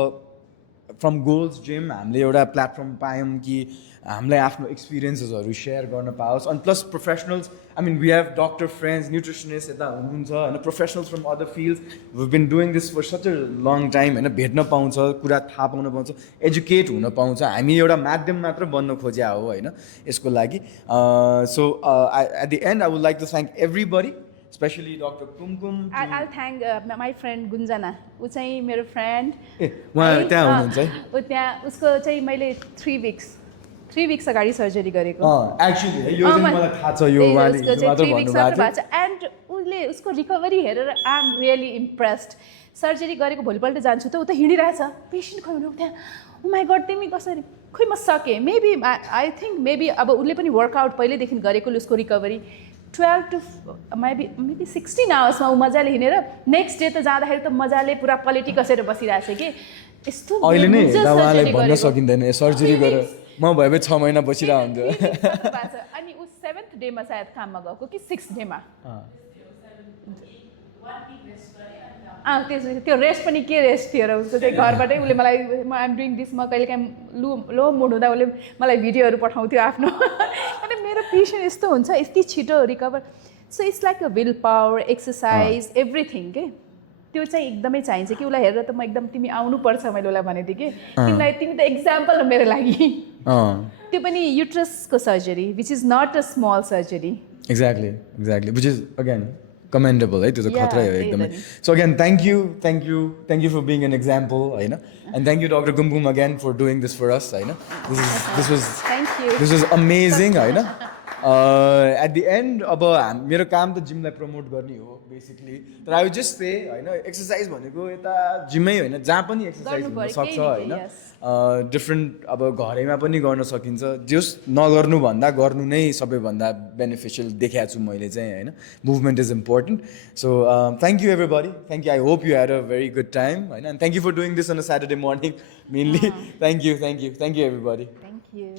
from Goals Gym हामीले एउटा platform पायौँ कि हामीलाई आफ्नो एक्सपिरियन्सेसहरू share गर्न पाओस् अनि plus professionals I mean we have doctor friends nutritionist यता हुनुहुन्छ होइन professionals from other fields we been doing this for such a long time होइन भेट्न पाउँछ कुरा थाहा पाउन पाउँछ एजुकेट हुन पाउँछ हामी एउटा माध्यम मात्र बन्न खोज्या हो होइन यसको लागि so at the end I would like to thank everybody especially Dr. Kumkum. I'll thank my friend Gunjana. ऊ चाहिँ मेरो फ्रेन्ड उहाँ त्यहाँ हुनुहुन्छ है ऊ त्यहाँ उसको चाहिँ मैले 3 weeks अगाडि सर्जरी गरेको एक्चुअली यो चाहिँ मलाई थाहा छ यो उहाँले मात्र भन्नुभएको थियो एन्ड ऊ उसले उसको रिकभरी हेरेर I am really impressed surgery गरेको भोलिपल्ट जान्छु त ऊ त हिँडिरहेछ पेसेन्ट खोइ हुनु त्यहाँ ओ माई गड तिमी कसरी खोइ म सकेँ मेबी आई थिङ्क मेबी अब उसले पनि वर्कआउट पहिल्यैदेखि गरेकोले उसको रिकभरी 12 to maybe 16 आवर्समा ऊ मजाले हिँडेर नेक्स्ट डे त जाँदाखेरि त मजाले पुरा पलेटी कसेर बसिरहेको छ कि यस्तो अहिले नै बुझ्छ उहाँलाई surgery भन्न गरेको। सकिँदैन सर्जरी गरेर म भए 6 महिना बसिरहेको हुन्थ्यो अनि ऊ 7th डेमा सायद काममा गएको कि 6th डेमा त्यो रेस्ट पनि के रेस्ट थियो र उसको चाहिँ घरबाटै उसले मलाई म आइम डुइङ दिस म कहिले काहीँ लो मुड हुँदा उसले मलाई भिडियोहरू पठाउँथ्यो आफ्नो अनि मेरो पेसेन्ट यस्तो हुन्छ यति छिटो recover so it's like a will power exercise everything के त्यो चाहिँ एकदमै चाहिन्छ कि उसलाई हेरेर त म एकदम तिमी आउनुपर्छ मैले उसलाई भनेको थिएँ कि तिमीलाई तिमी त एक्जाम्पल हो मेरो लागि त्यो पनि युट्रसको surgery which is not a small surgery exactly which is again commendable है त्यो चाहिँ Yeah, खतरा हो एकदमै so again thank you for being an example होइन and thank you doctor Kumkum again for doing this for us होइन this was amazing होइन at the end अब मेरो काम त जिमलाई प्रमोट गर्ने हो बेसिकली तर आई वुड जस्ट से होइन एक्सर्साइज भनेको यता जिमै होइन जहाँ पनि एक्सर्साइज हुनसक्छ होइन डिफ्रेन्ट अब घरैमा पनि गर्न सकिन्छ जस नगर्नुभन्दा गर्नु नै सबैभन्दा बेनिफिसियल देखाएको छु मैले चाहिँ होइन movement is important so thank you everybody thank you I hope you had a very good time होइन and thank you for doing this on a Saturday morning mainly thank you everybody thank you